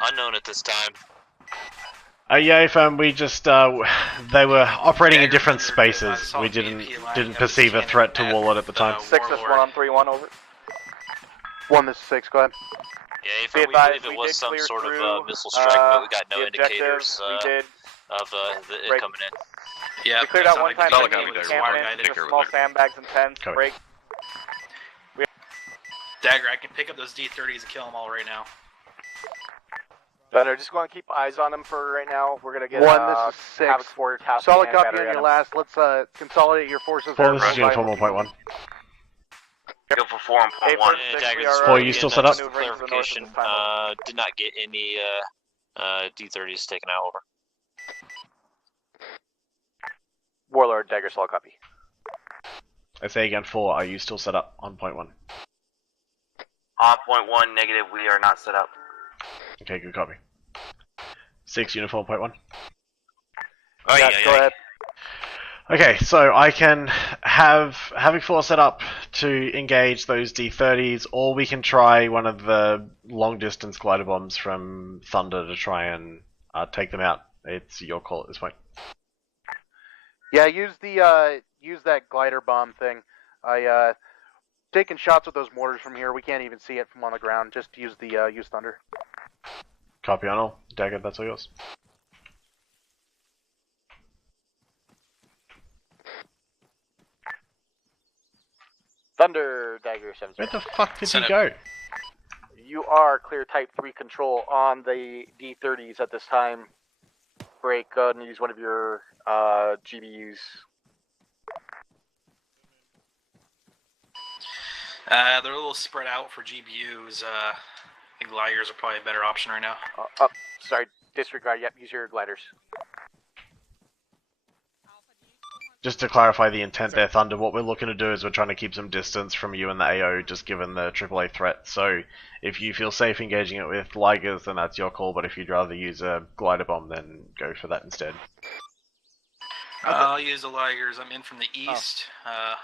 Unknown at this time. Yeah, fam, we just, they were operating in different spaces. We didn't perceive a threat to Warlord at the time. 6 is 1 on 3-1 over. 1, this is 6, go ahead. Yeah, if we believe it was some sort of missile strike, but we got no indicators. We did of it coming in. Yeah, we cleared out one time like enemy encampment, just small sandbags and tents. Break. Dagger, I can pick up those D30s and kill them all right now. Thunder, just going to keep eyes on them for right now. We're going to get this is 6. Havoc for task. Solid copy on your last. Let's consolidate your forces. 4, this is Uniform 1.1. Go for 4.1. Dagger, 4, you still set up? Clarification, did not get any D30s taken out, over. Warlord, Dagger, solid copy. I say again, 4, are you still set up on point 1? On point 1, negative, we are not set up. Okay, good copy. 6, uniform point 1. Oh, yeah, go ahead. Okay, so I can have Havoc 4 set up to engage those D30s, or we can try one of the long-distance glider bombs from Thunder to try and take them out. It's your call at this point. Yeah, use that glider bomb thing. Taking shots with those mortars from here. We can't even see it from on the ground. Just use Thunder. Copy on all. Dagger, that's all yours. Thunder, Dagger, 7. Where the fuck did you go? You are clear type 3 control on the D30s at this time. Break, go ahead and use one of your GBUs. They're a little spread out for GBUs. I think gliders are probably a better option right now. Sorry, disregard. Yep, use your gliders. Just to clarify the intent there, Thunder, what we're looking to do is we're trying to keep some distance from you and the AO, just given the AAA threat. So if you feel safe engaging it with Ligers, then that's your call, but if you'd rather use a glider bomb, then go for that instead. I'll use the Ligers. I'm in from the east. I'm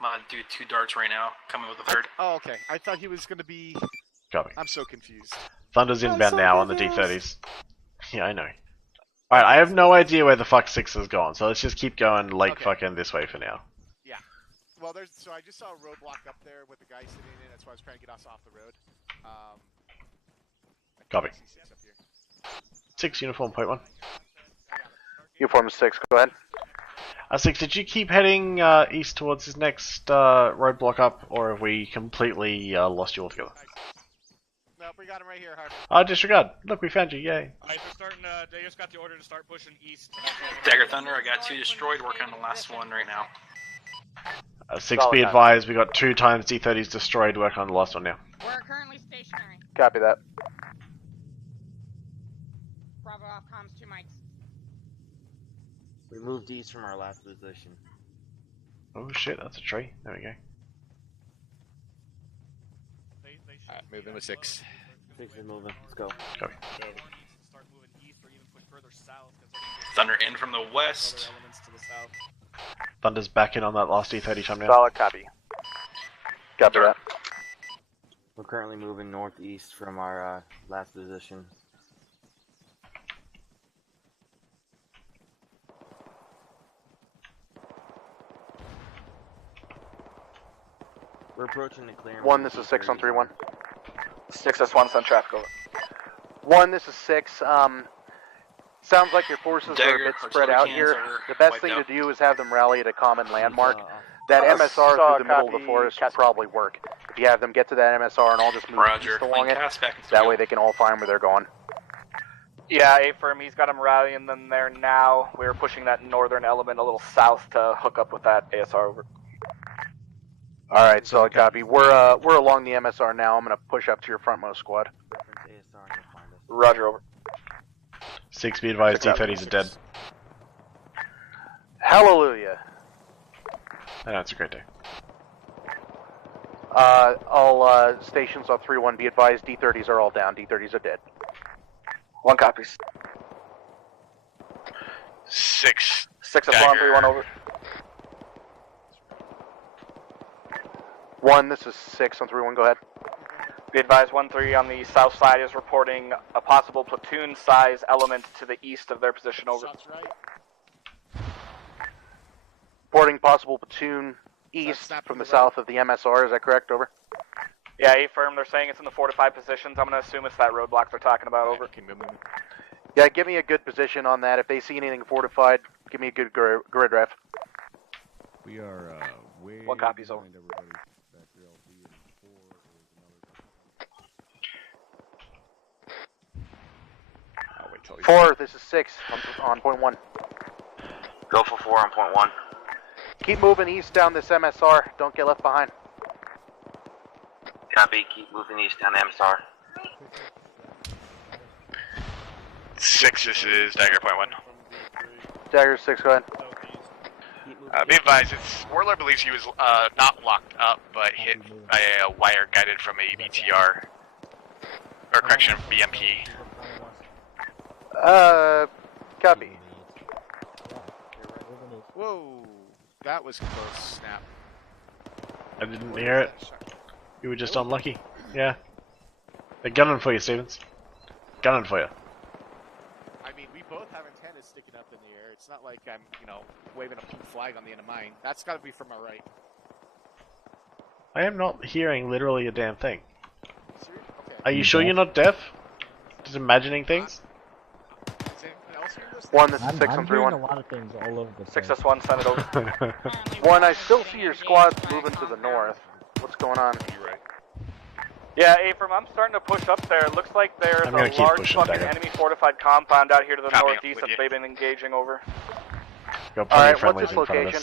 gonna do 2 darts right now, coming with a 3rd. Oh, okay. I thought he was gonna be... Copy. I'm so confused. Thunder's inbound now on the D30s. Yeah, I know. Alright, I have no idea where the fuck 6 has gone, so let's just keep going fucking this way for now. Yeah. Well, so I just saw a roadblock up there with the guy sitting in it. That's why I was trying to get us off the road. Copy. 6, uniform point 1. Uniform 6, go ahead. 6, did you keep heading east towards this next roadblock up, or have we completely lost you altogether? Nope, we got him right here, Hardman. Disregard. Look, we found you, yay. Alright, they're starting, they just got the order to start pushing east. Dagger Thunder, I got 2 destroyed, working on the last one right now. 6, be advised, we got 2 times D30s destroyed, working on the last one now. We're currently stationary. Copy that. Bravo off comms, 2 mics. We moved east from our last position. Oh shit, that's a tree. There we go. Alright, moving with 6. 6 is moving. Let's go. Copy. Thunder in from the west. Thunder's back in on that last D30 chum now. Solid copy. Copy that. We're currently moving northeast from our last position. We're approaching the clearing. 1, this is 6 on 3-1. 6S1, send traffic over. 1, this is 6. Sounds like your forces are a bit spread out here. The best thing to do is have them rally at a common landmark. That MSR through the middle of the forest will probably work. If you have them get to that MSR and all just move east along it, that way they can all find where they're going. Yeah, A-firm, he's got them rallying them there now. We're pushing that northern element a little south to hook up with that ASR over. Alright, solid copy. We're along the MSR now. I'm gonna push up to your frontmost squad. Roger, over. 6, be advised, D30s are dead. Hallelujah. I know, it's a great day. All stations on 3-1, be advised, D30s are all down. D30s are dead. 1 copies. 6. 6S1, 3-1, over. 1, this is 6 on 3-1, go ahead. Be advised, 1-3 on the south side is reporting a possible platoon-size element to the east of their position, over. Reporting possible platoon east from the south of the MSR, is that correct, over? Yeah, A-firm, they're saying it's in the fortified positions. I'm going to assume it's that roadblock they're talking about, over. Yep, Yeah, give me a good position on that. If they see anything fortified, give me a good grid ref. We are way. One copy's over. Four, this is 6 on point 1. Go for 4 on point 1. Keep moving east down this MSR. Don't get left behind. Copy. Keep moving east down the MSR. 6, this is Dagger point 1. Dagger 6, go ahead. Be advised, Warlord believes he was not locked up, but hit by a wire guided from a BTR. Or correction, BMP. Copy. Whoa, that was close. Snap. I didn't hear it. You were just unlucky. Yeah. They're gunning for you, Stevens. Gunning for you. I mean, we both have antennas sticking up in the air. It's not like I'm, waving a pink flag on the end of mine. That's got to be from my right. I am not hearing literally a damn thing. Serious? Okay. Are you sure you're not deaf? Just imagining things? Is anyone else hearing those things? 1, this is 6 I'm on hearing 3-1. a lot of things all over the place. 6S1, send it over. 1, I still see your squads moving to the north. What's going on? Yeah, Abram, I'm starting to push up there. It looks like there's a large fucking enemy fortified compound out here to the northeast that they've been engaging over. Alright, what's this location?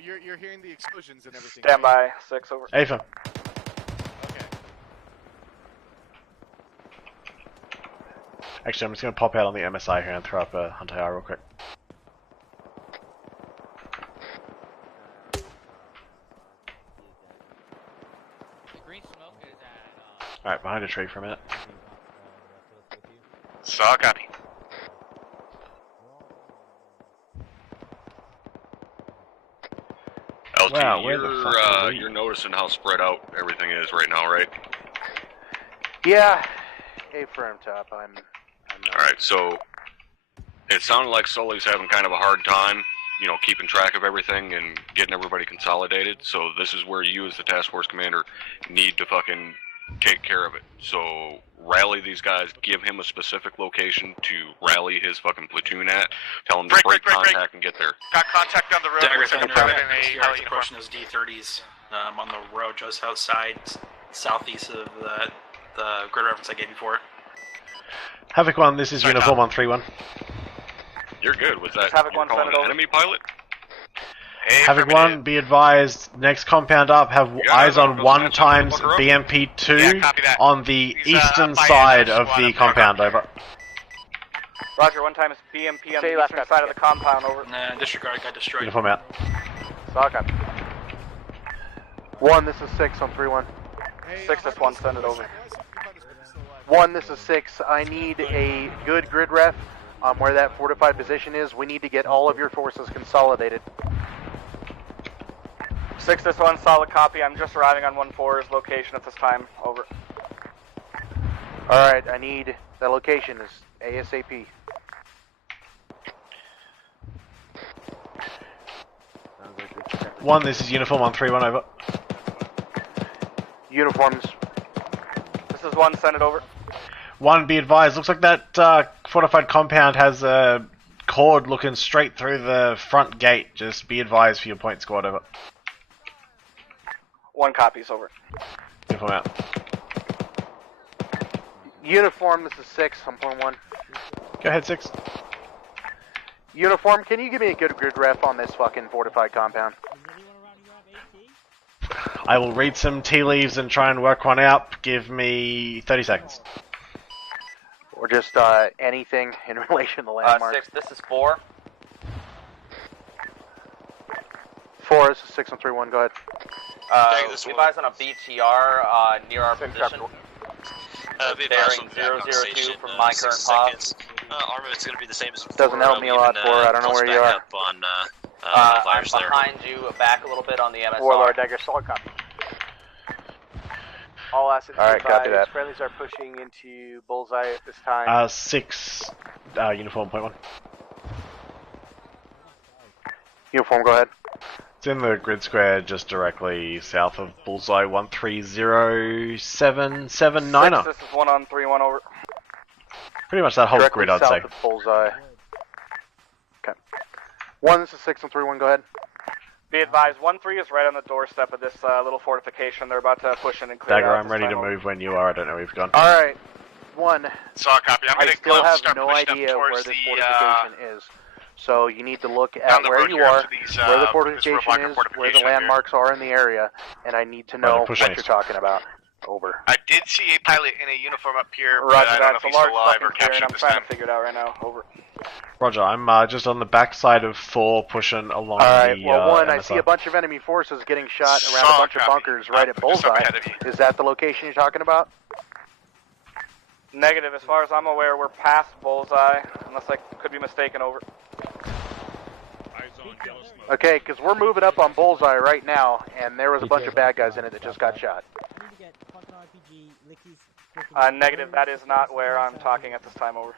You're hearing the explosions and everything. Stand by, 6 over. Ava. Okay. Actually, I'm just going to pop out on the MSI here and throw up a HuntIR real quick. Alright, behind a tree for a minute. Saw copy. LT, Wow, where the fuck are we? you're noticing how spread out everything is right now, right? Yeah, A firm top. I'm not. Alright, so it sounded like Sully's having kind of a hard time, keeping track of everything and getting everybody consolidated. So this is where you as the task force commander need to fucking take care of it. So rally these guys, give him a specific location to rally his fucking platoon at, tell him to break contact and get there. Got contact on the road. Dagger With Thunder, approaching those D30s on the road just outside, southeast of the grid reference I gave you for it. Havoc 1, this is uniform on 3-1. You're good. Was that Havoc you 1, calling send it an over. enemy pilot? Havoc 1, be advised, next compound up, have eyes on 1 times BMP2 on the eastern side of the compound, over. Roger, 1 times BMP on the eastern side of the compound, over. Nah, disregard, got destroyed. Uniform out. Sock up. 1, this is 6 on 3-1. 6S1, send it over. 1, this is 6. I need a good grid ref on where that fortified position is. We need to get all of your forces consolidated. 6S1, solid copy. I'm just arriving on 1-4's location at this time, over. Alright, I need that location is ASAP. One, this is uniform on 3-1, over. Uniforms. This is 1, send it over. 1, be advised, looks like that fortified compound has a cord looking straight through the front gate. Just be advised for your point squad, over. 1 copies, over. Uniform out. Uniform, this is 6 on point 1. Go ahead, 6. Uniform, can you give me a good grid ref on this fucking fortified compound? I will read some tea leaves and try and work one out. Give me 30 seconds. Or just anything in relation to landmarks. 6, this is 4. 4, this is 6 on 3-1, go ahead. Be advised on a BTR near our position. Be advised on Bearing that 002 conversation, from my 60 current seconds. pop. Armament's going to be the same as before. Doesn't help me a lot, 4. I don't know where you are. On, I'm behind you, back a little bit on the MSR. Warlord, Dagger, solid copy. All assets Alright, copy that. friendlies are pushing into bullseye at this time. 6, uniform, point 1. Uniform, go ahead. It's in the grid square just directly south of bullseye 1307779er. This is 1 on 3-1, over. Pretty much that whole Directly grid, I'd south say. of Bullseye. Okay. 1, this is 6 on 3-1, go ahead. Be advised, 1-3 is right on the doorstep of this little fortification. They're about to push in and clear Dagger, out I'm this ready to time over. move when you are. I don't know where you've gone. Alright, 1. Saw a copy. I'm I gonna still have start no pushing up idea where towards this the, fortification is. So you need to look down at the where road you here are, to these, where the this fortification roadblock is, fortification where the here. landmarks are in the area, and I need to know what pushing you're it. talking about. Over. I did see a pilot in a uniform up here, but Roger I that. don't know It's if a he's large still alive or fucking clearing. captured I'm this trying time. to figure it out right now. Over. Roger, I'm just on the backside of 4, pushing along Alright, the well, 1, I MSR. see a bunch of enemy forces getting shot around a bunch of bunkers right at Bullseye. Is that the location you're talking about? Negative. As far as I'm aware, we're past Bullseye, unless I could be mistaken. Over. Okay, because we're moving up on Bullseye right now, and there was a bunch of bad guys in it that just got shot. Negative. That is not where I'm talking at this time. Over.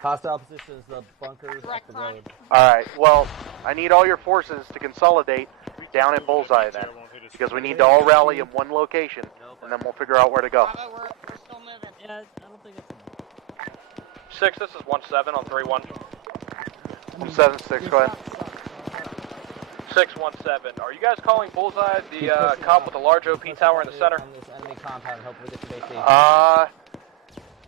Hostile positions, the bunkers up the road. Alright, well, I need all your forces to consolidate down at Bullseye then, because we need to all rally in one location, and then we'll figure out where to go. We're still moving. Yeah, I don't think it's 6, this is 1-7 on 3-1. 1-7-6, go ahead. 6-1-7. Are you guys calling Bullseye the comp with the large OP tower in the center?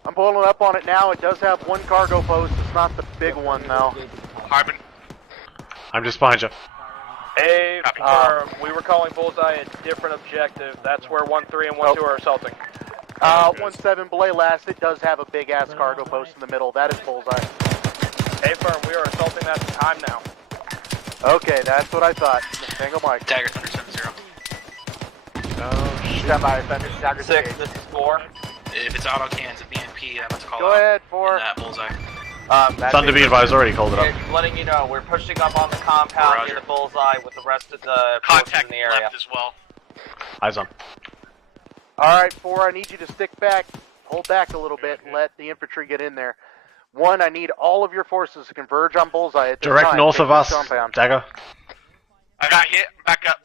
I'm pulling up on it now. It does have one cargo post. It's not the big one, though. Hardman. I'm just behind you. A firm. We were calling Bullseye a different objective. That's where 1-3 and 1-2 are assaulting. 1-7, belay last. It does have a big-ass cargo post in the middle. That is Bullseye. A firm. We are assaulting that time now. Okay, that's what I thought. Tango Mike. Dagger Thunder 7-0. Stand by, Dagger 6, this is 4. If it's auto cannons at BNP, I'm about to call Go out ahead, 4. in that Bullseye. Thunder be advised, already called it up. Yeah, letting you know, we're pushing up on the compound near the Bullseye with the rest of the forces in the area. Left as well. Eyes on. Alright, 4, I need you to stick back. Hold back a little bit and let the infantry get in there. 1, I need all of your forces to converge on Bullseye at this Direct time. north Take of the us, compound. Dagger. I got hit. Back up.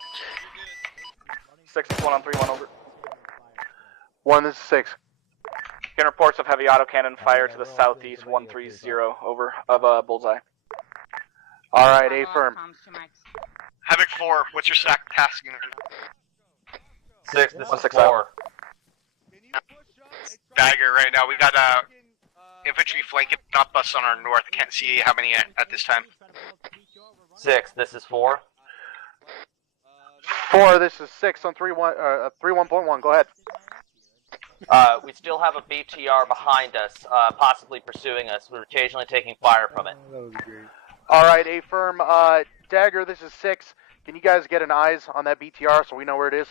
6-1 on 3-1. Over. 1, this is 6. Getting reports of heavy autocannon fire to the southeast, 130 over of Bullseye. Alright, A firm. Havoc 4, what's your stack tasking? 6, this is 4. Dagger right now. We got infantry flanking up us on our north. Can't see how many at this time. 6, this is 4. 4, this is 6 on 3-1.1. Go ahead. We still have a BTR behind us, possibly pursuing us. We're occasionally taking fire from it. Alright, A firm. Dagger, this is 6. Can you guys get an eyes on that BTR so we know where it is?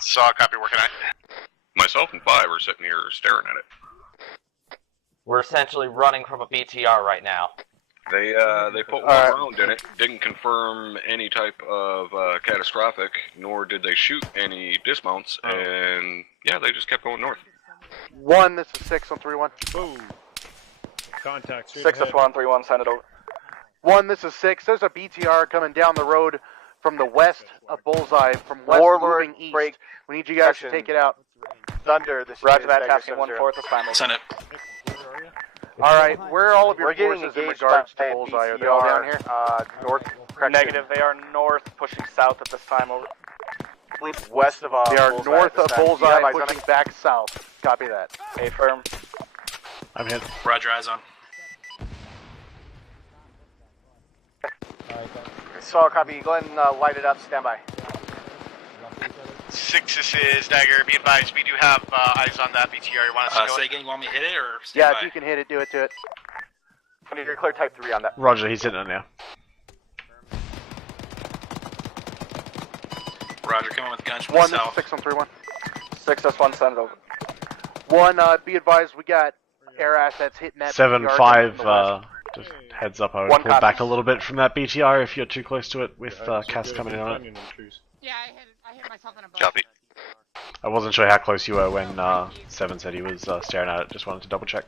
Saw a copy, working on it. Myself and 5 are sitting here staring at it. We're essentially running from a BTR right now. They put one round in it, didn't confirm any type of catastrophic, nor did they shoot any dismounts, and yeah, they just kept going north. 1, this is 6 on 3-1. Boom. Contact. 6 is 1 on 3-1, send it over. 1, this is 6. There's a BTR coming down the road from the west of Bullseye, from west Warlord moving east. break. We need you guys to take it out. Thunder, this Roger is that, Dagger tasking 7-0. 1-4 this time. Send it. Alright, where are all of your We're getting forces in engaged regards by to Bullseye? Are they all down here? North. Negative, they are north, pushing south at this time. Over. West of They are Bullseye north at of this time. Bullseye, Yeah, pushing back south. Copy that. A firm. I'm hit. Roger, eyes on. Saw a copy. Go ahead and light it up. Stand by. 6, this is Dagger. Be advised, we do have eyes on that BTR. You want us to go? Say again, you want me to hit it or stand Yeah, by? if you can hit it, do it to it. I need to clear type 3 on that. Roger, he's hitting it now. Roger, coming with guns from 1, the this is south. 6 on 3-1. 6, that's 1, send it over. 1, be advised, we got air assets hitting that 7-5, just heads up, I would One pull copy. back a little bit from that BTR if you're too close to it with Cass coming in on it. Yeah, I hit myself in a butt. Copy. I wasn't sure how close you were when 7 said he was staring at it, just wanted to double check.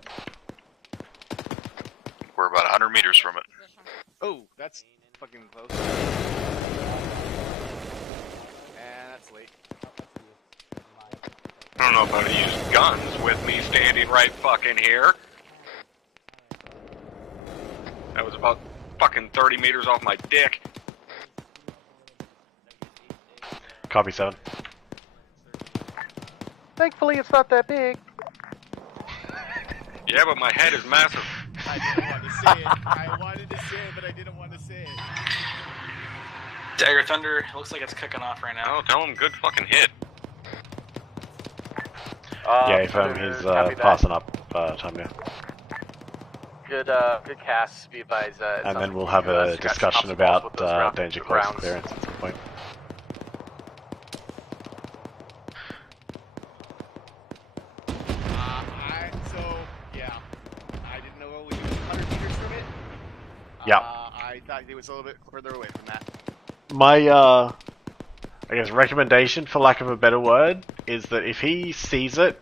We're about 100 meters from it. Oh, that's fucking close. And that's late. I don't know if I'd use guns with me standing right fucking here. fucking 30 meters off my dick. Copy 7. Thankfully, it's not that big. Yeah, but my head is massive. I didn't want to say it. I wanted to say it, but I didn't want to say it. Dagger Thunder, looks like it's kicking off right now. Oh, tell him good fucking hit. Yeah, he's passing up time now. Good cast, be advised. And then we'll have a discussion about danger close clearance at some point. I didn't know we were 100 meters from it. Yeah. I thought it was a little bit further away from that. My, I guess recommendation, for lack of a better word, is that if he sees it,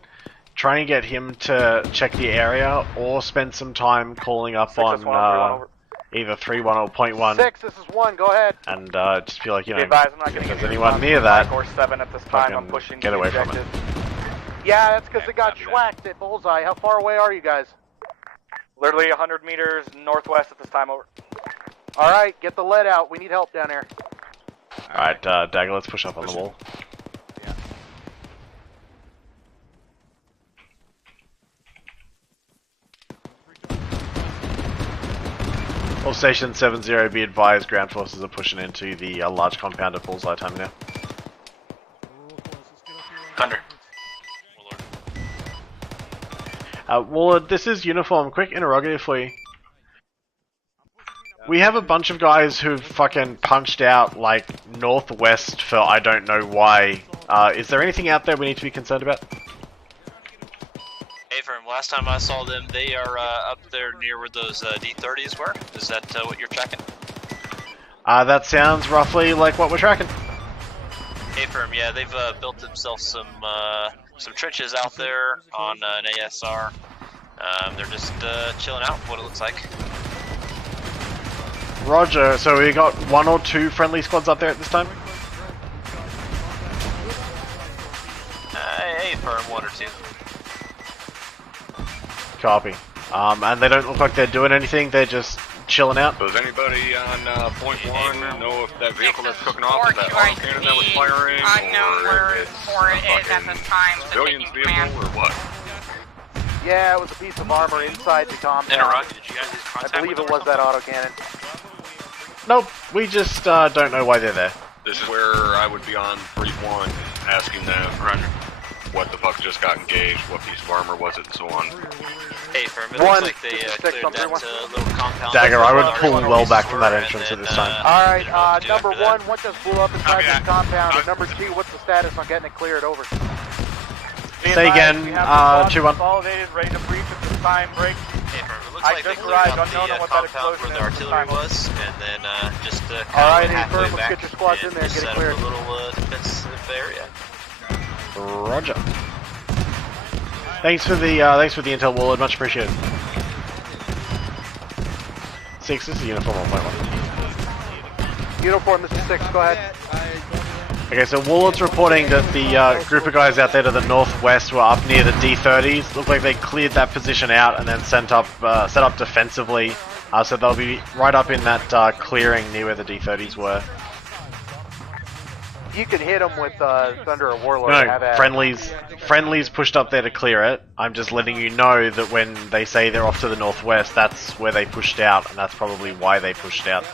try and get him to check the area, or spend some time calling up on either 3-1 or .1. 6, this is 1, go ahead. And just feel like, you know, I'm not if getting there's any anyone response near from that, 5 or 7 at this time. I'm pushing get away from it. Yeah, that's because they got schwacked at Bullseye. How far away are you guys? Literally 100 meters northwest at this time, over. Alright, get the lead out. We need help down here. Alright, Dagger, let's push up on the wall. All Station 7-0, be advised, ground forces are pushing into the large compound at Bullseye time now. Thunder. Warlord, this is Uniform. Quick interrogative for you. We have a bunch of guys who've fucking punched out, like, northwest for I don't know why. Is there anything out there we need to be concerned about? Hey, firm, last time I saw them, they are up there near where those D30s were. Is that what you're tracking? That sounds roughly like what we're tracking. Hey, firm, yeah, they've built themselves some trenches out there on an ASR. They're just chilling out, what it looks like. Roger, so we got 1 or 2 friendly squads up there at this time? Hey, firm, 1 or 2. Copy. And they don't look like they're doing anything, they're just chilling out? Does anybody on .1 know if that vehicle that's cooking off is that auto cannon that was firing? Unknown where it is at this time. Civilian's vehicle or what? Yeah, it was a piece of armor inside the compound. I believe it was that autocannon. Nope, we just don't know why they're there. This is where I would be on 3-1 asking them what the fuck just got engaged, what piece of armor was it, and so on. Hey, firm, it looks like they cleared that little compound. Dagger, I would pull well back from that entrance at this time. Alright, number 1, what just blew up inside this compound? And number 2, what's the status on getting it cleared? Over. Say again, 2-1. Consolidated, ready to breach at this time, break. Hey, firm, it looks like they cleared out the compound where the artillery was, and then just Alright, halfway let's back get your squads in there and get it cleared. A little defensive area. Roger. Thanks for the intel, Warlord. Much appreciated. 6, this is Uniform 1.1. Uniform, this is 6. Go ahead. Okay, so Warlord's reporting that the group of guys out there to the northwest were up near the D30s. Looked like they cleared that position out and then set up defensively. So they'll be right up in that clearing near where the D30s were. You can hit them with Thunder or Warlord. No, friendlies pushed up there to clear it. I'm just letting you know that when they say they're off to the northwest, that's where they pushed out, and that's probably why they pushed out.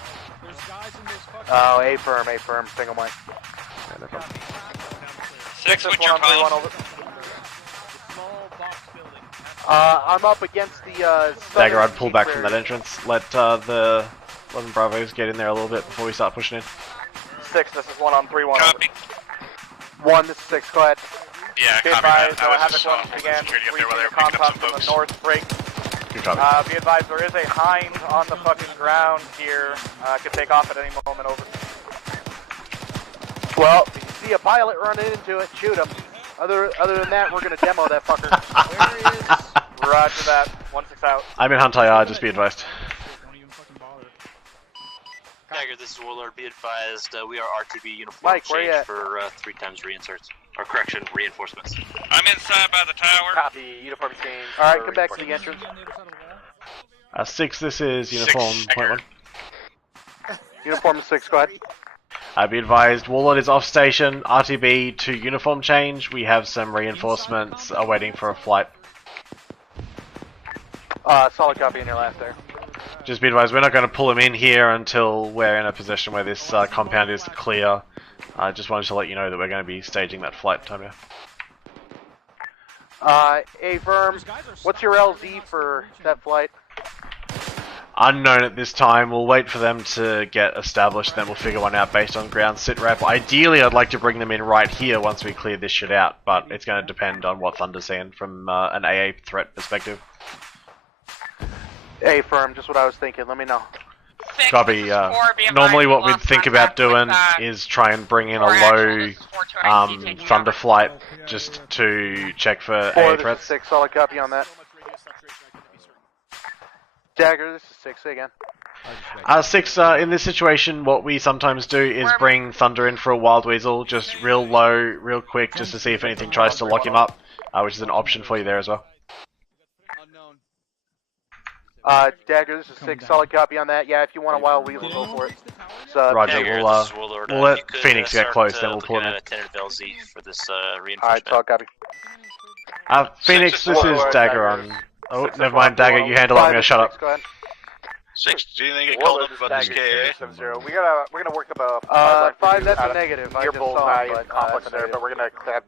Oh, A firm, single mic. Yeah, no problem. 6, what's your call? I'm up against the Dagger, I'd pull back from that entrance. Let the 11 Bravos get in there a little bit before we start pushing in. 6, this is 1 on 3-1. Copy. 1, this is 6, go ahead. Yeah, be copy advised, that. I was Havoc just 1 again, security up there while they were reaching picking up the some compound folks. from the north, break. Good copy. Be advised, there is a Hind on the fucking ground here. Could take off at any moment, over. Well, if you see a pilot running into it, shoot him. Other than that, we're gonna demo that fucker. Where is... Roger that. 1-6 out. I'm in HuntIR, just be advised. Dagger, this is Warlord. Be advised, we are RTB uniform Mike, where you change at? for 3 times reinserts. Or correction, reinforcements. I'm inside by the tower. Copy. Uniform change. Alright, come back to the entrance. 6, this is Uniform 1.1. Uniform 6, go ahead. Be advised, Warlord is off station, RTB to uniform change. We have some reinforcements awaiting for a flight. Solid copy in your last there. Just be advised, we're not going to pull him in here until we're in a position where this compound is clear. I just wanted to let you know that we're going to be staging that flight time here. A firm, what's your LZ for that flight? Unknown at this time. We'll wait for them to get established, then we'll figure one out based on ground sit rep. Ideally, I'd like to bring them in right here once we clear this shit out, but it's going to depend on what Thunder's saying from an AA threat perspective. A firm, just what I was thinking. Let me know. Copy. Normally what we'd think about doing is try and bring in a low Thunder flight just to check for AA threats. 6, solid copy on that. Dagger, this is 6 again. 6, in this situation, what we sometimes do is bring Thunder in for a Wild Weasel, just real low, real quick, just to see if anything tries to lock him up, which is an option for you there as well. Dagger, this is 6, solid copy on that. Yeah, if you want a Wild Weasel, go for it. Roger, we'll let Phoenix get close, then we'll pull him in. Alright, solid copy. Phoenix, this is Dagger on... Oh, never mind, Dagger, you handle it, I'm gonna shut up. Go ahead. 6, do you think it called up about this KA? We're gonna work the 5, that's a negative. Near Bullseye complex there, but we're gonna have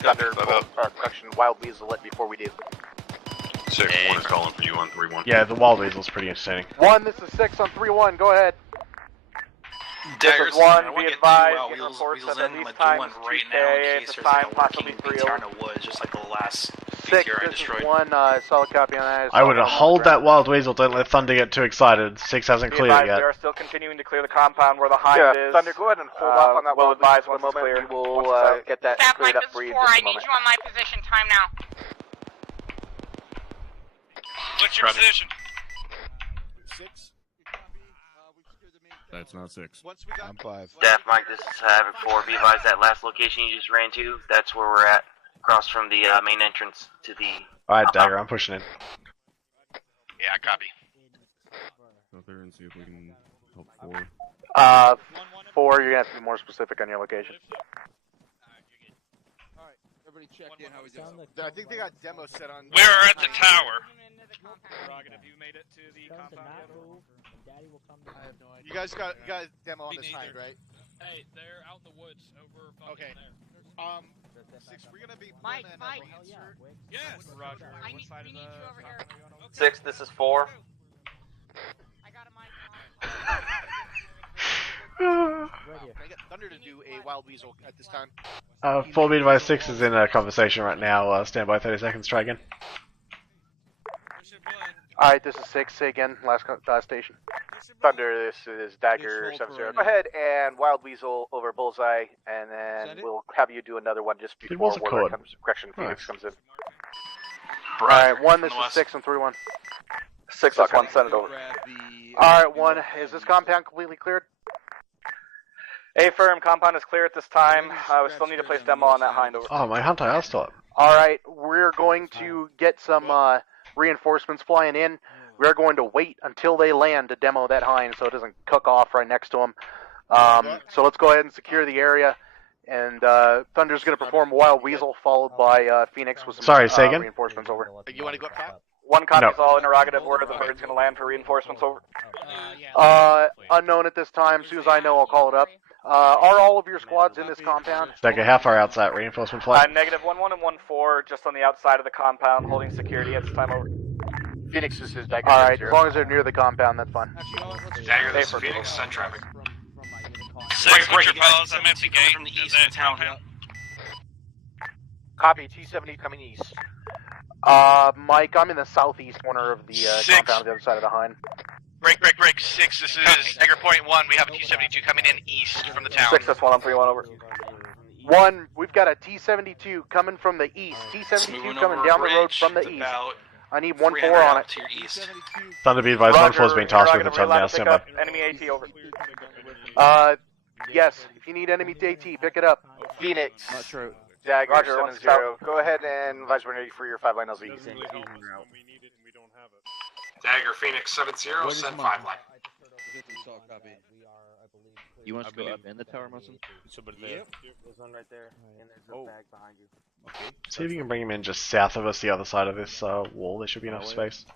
Thunder correction Wild Weasel it before we do. 6, 1 is calling for you on 3-1. Yeah, the Wild Weasel's pretty entertaining. 1, this is 6 on 3-1, go ahead. This is 1, be advised, get reports at least times 2 KA at the time, possibly 3 over. Just like the last 6, this is 1, solid copy on that. I would hold that Wild Weasel, don't let Thunder get too excited. 6 hasn't cleared it yet. We are still continuing to clear the compound where the hive is. Thunder, go ahead and hold off on that Wild Weasel for the moment. We will get that cleared up for you in just a I need moment. you on my position, time now. What's your position? 6. That's not 6. I'm 5. Staff Mike, this is Havoc 4. Be advised that last location you just ran to, that's where we're at. Across from the main entrance to the... Alright, Dagger, I'm pushing in. Yeah, copy. Go there and see if we can help 4. 4, you're gonna have to be more specific on your location. Alright, everybody check in. How we doing? I think they got demo set on. We're at the tower. Have you made it to the compound yet? I have no idea. You guys got demo on this hind, right? Hey, they're out in the woods over okay. there. 6, we're gonna be Mike, Yes, Roger. We need you over here. 6, this is 4. I got a mic. Can I get Thunder to do a Wild Weasel at this time? 4 beat by 6 is in a conversation right now. Stand by 30 seconds, try again. Alright, this is 6, say again, last station. Thunder, this is Dagger 7-0. Go ahead and Wild Weasel over Bullseye, and then we'll have you do another one just before Warlord comes. Correction, Phoenix comes in. Alright, 1, this is 6 on 3-1. 6 plus 1, send it over. Alright, 1, is this compound completely cleared? A firm, compound is clear at this time. We still need to place demo on that hind over. Oh, my HuntIR still up. Alright, we're going to get some reinforcements flying in. We're going to wait until they land to demo that hind so it doesn't cook off right next to them. So let's go ahead and secure the area. And Thunder's going to perform Wild Weasel, followed by Phoenix with some reinforcements over. You want to go up top? 1 copy is all interrogative where the bird's going to land for reinforcements over. Unknown at this time. As soon as I know, I'll call it up. Are all of your squads in this compound? Dagger, how far out's that reinforcement flight? Negative 1-1 and 1-4, just on the outside of the compound, holding security at this time over. Phoenix, this is Dagger. Alright, as long as they're near the compound, that's fine. Dagger, this is Phoenix, send traffic. 6, what's your fellas? I'm empty gate from the east of town. Copy, T-70 coming east. Mike, I'm in the southeast corner of the compound on the other side of the hind. Break. 6, this is Dagger point 1. We have a T-72 coming in east from the town. 6, that's 1 on 3-1 over. 1, we've got a T-72 coming from the east. T-72 coming down the road from the east. I need 1-4 on it. To your east. Thunder be advised, 1-4 is being tasked with a ton now. Stand by. Enemy AT over. Yes, if you need enemy AT, pick it up. Phoenix. Not true. Dagger 7-0. Go ahead and advise when ready for your 5-line LZ. Dagger, Phoenix 7-0, send 5 line. You want us to go up in the tower, Muslim? Yep. There's one right there, and there's a bag behind you. Okay. See if you can bring him in just south of us, the other side of this wall. There should be enough space.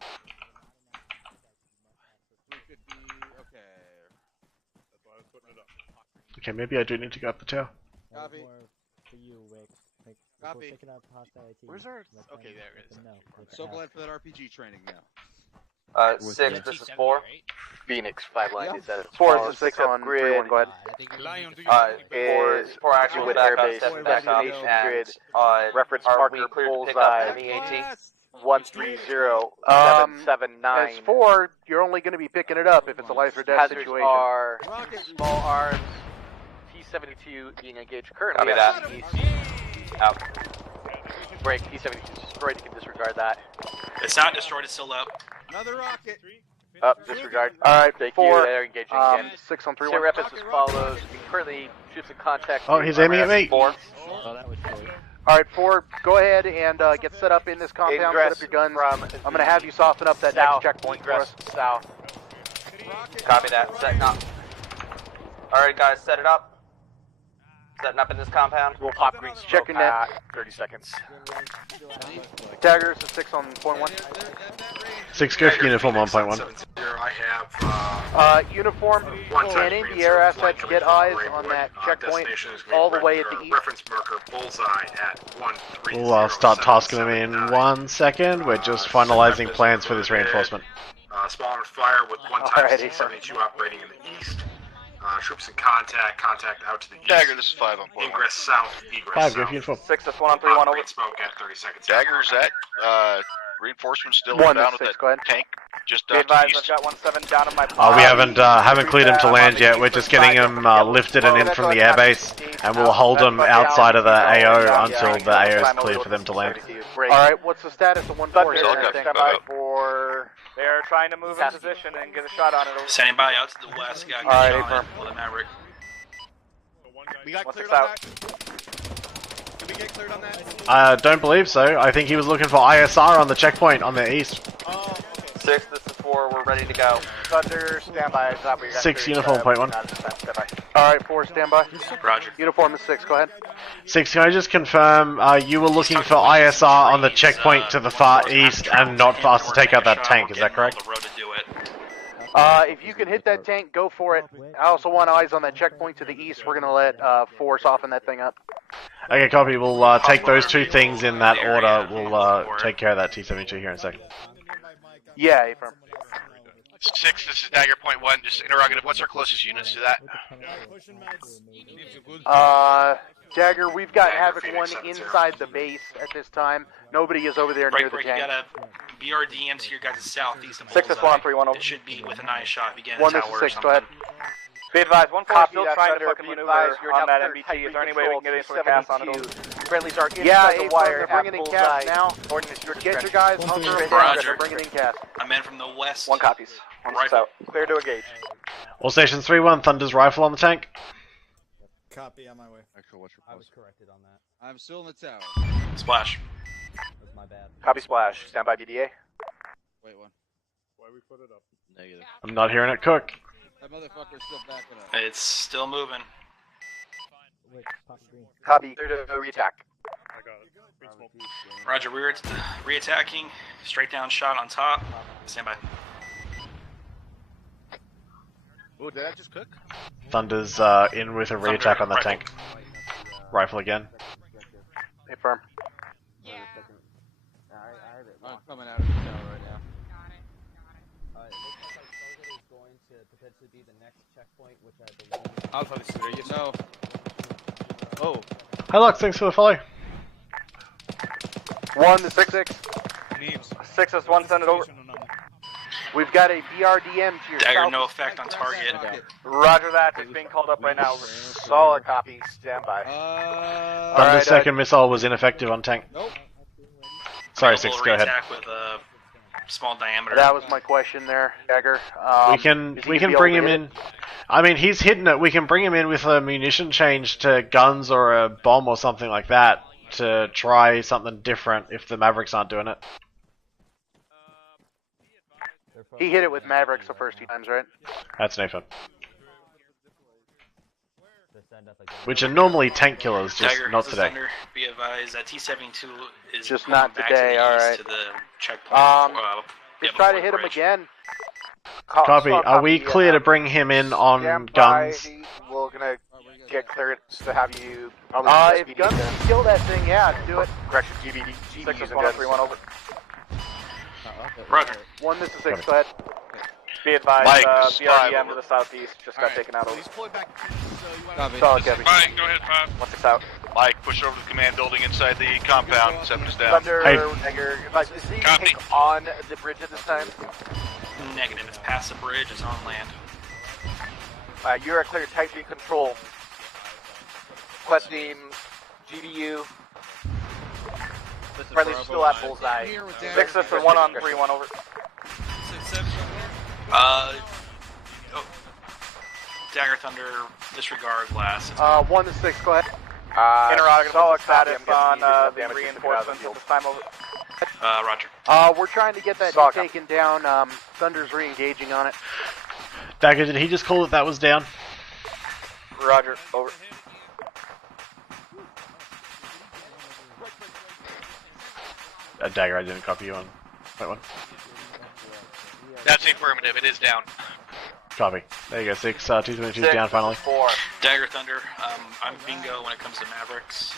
Okay, maybe I do need to go up the tower. Copy. Copy. Where's our... Okay, there it is. So glad for that RPG training now. 6, this is 4. Phoenix 5 line is at 4 is 6 on grid. Go ahead. Is 4 actual with backup, airbase 7 destination backup, grid. and Reference are marker we cleared to pick bullseye. up enemy AT? 130779. As 4, you're only going to be picking it up if it's a life or death Hazards situation. are small arms, T-72 being engaged currently. Copy that. Out. Break, T-72 destroyed, you can disregard that. It's not destroyed, it's still up. Another rocket. Up, disregard. Alright, Thank 4, you, they're engaging again. 6 on 3 Say 1. reference as follows. You currently shoots in contact. Oh, he's aiming at me. 4. Alright, 4, go ahead and get set up in this compound, set up your guns. I'm going to have you soften up that next checkpoint for us. South. Copy that. Setting up. Alright, guys, set it up. Setting up in this compound. We'll pop green smoke Checking that. 30 seconds. Dagger is 6 on point 1. 6 go for uniform 1.1. I have Uniform and in the air assets, get eyes on that checkpoint all the way at the east. reference marker bullseye at 1307. I'll start tasking them in 1 second. We're just finalizing plans for this reinforcement. Smaller fire with one Alrighty, Type 72 operating in the east. Troops in contact out to the east. Dagger, this is 5 on point. Ingress south, egress 5 go south. for uniform. 6 is 1 on 3 1 over. Green smoke at 30 seconds. Dagger, is that reinforcement still 1 down to with 6, that go ahead. tank just Be out to the advised, I've east? got 1-7 down in my Oh, we haven't cleared him to land yet. We're just getting him lifted and in from the airbase, and we'll hold them outside of the AO until the AO is cleared for them to land. Alright, what's the status of 1-4 here? Stand by for... They're trying to move in position and get a shot on it. Standing by out to the west, got Alright, shot affirm. with a Maverick. We got cleared 1-6 on out. that. Did we get cleared on that? I don't believe so. I think he was looking for ISR on the checkpoint on the east. Oh, okay. 6, this is 4, we're ready to go. Thunder, stand by. 6 uniform point 1. Alright, 4, stand by. Roger. Uniform is 6, go ahead. 6, can I just confirm you were looking for ISR on the checkpoint to the far east and not for us to take out that tank, is that correct? The road to do it. If you can hit that tank, go for it. I also want eyes on that checkpoint to the east. We're going to let 4 soften that thing up. Okay, copy. We'll take those 2 things in that order. We'll take care of that T-72 here in a second. Yeah, affirm. 6, this is Dagger point 1. Just interrogative. What's our closest units to that? Dagger, we've got Havoc 1 inside the base at this time. Nobody is over there near the You tank. got a BRDM to your guys' southeast of 6 is 1 on 3 1 over. It should be with an eye shot if you get in 1 a is tower or 6, something. go ahead. Be advised, 1-4 Copy still that, trying Thunder. to fucking Be maneuver advised, you're on now that clear MBT. Is there any control way we can get any sort of cast on it? 72. Friendlies are Yeah, inside the wire they're at bringing in bullseye. cast now. Ordnance, your Get your discretion. guys hunker and Roger. they're bringing in cast. I'm in from the west. 1 copies. 1 Rifle. out. Clear to engage. All stations 3-1, Thunder's rifle on the tank. Copy, on my way. Actually, what's your post? corrected on that. I'm still in the tower. Splash. That's my bad. Copy splash. Stand by BDA. Wait, one. Why we put it up? Negative. I'm not hearing it cook. That motherfucker's still backing up. It's still moving. Copy. Clear to re-attack. I got it. Roger, re-attacking. Straight down shot on top. Stand by. Oh, did that just cook? Thunder's in with a re-attack on the tank. Rifle again. Affirm. Yeah. I'm coming out of the tower right now. It looks like Target is going to potentially be the next checkpoint, which I believe... Alpha, this is you. No. Oh. Hi, Lux, thanks for the follow. 1 to 6. 6 is 1, send it over. We've got a BRDM to your Dagger, south. no effect on target. Roger that. It's being called up right now. Solid copy. Stand by. Thunder's second missile was ineffective on tank. Nope. Sorry, 6, go ahead. Attack with a small diameter. That was my question there, Dagger. We can bring him in. I mean, he's hitting it. We can bring him in with a munition change to guns or a bomb or something like that to try something different if the Mavericks aren't doing it. He hit it with Mavericks the first 2 times, right? That's Nathan. which are normally tank killers, just Dagger, not this is today. Thunder. Be advised that T-72 is Just pulling not back today, to the alright. east to the checkpoint. Just try to hit him again. Copy. Are we clear to bring him in on guns? We're gonna get clearance to have you. If guns can kill that thing, yeah, do it. Correction, GBD. 6-1-3-1 over. Roger. 1, this is 6, go ahead. Be advised, Mike, BRDM to the southeast just got taken out over. Solid, Kevin. Fine, go ahead, 5. 1-6 out. Mike, push over to the command building inside the compound. 7 is down. Thunder, Dagger, is he tank on the bridge at this time? Negative. It's past the bridge. It's on land. You're a clear Type B control. Requesting GDU. Friendly's still at bullseye. 6 is 1 on 3-1 over. Dagger, Thunder, disregard glass. 1 to 6, go ahead. Solid status on the reinforcements at this time over. Roger. We're trying to get that taken down. Thunder's re-engaging on it. Dagger, did he just call that was down? Roger, over. Dagger, I didn't copy you on that one. That's affirmative. It is down. Copy. There you go, 6. 222 down finally. 4. Dagger, Thunder. I'm bingo when it comes to Mavericks.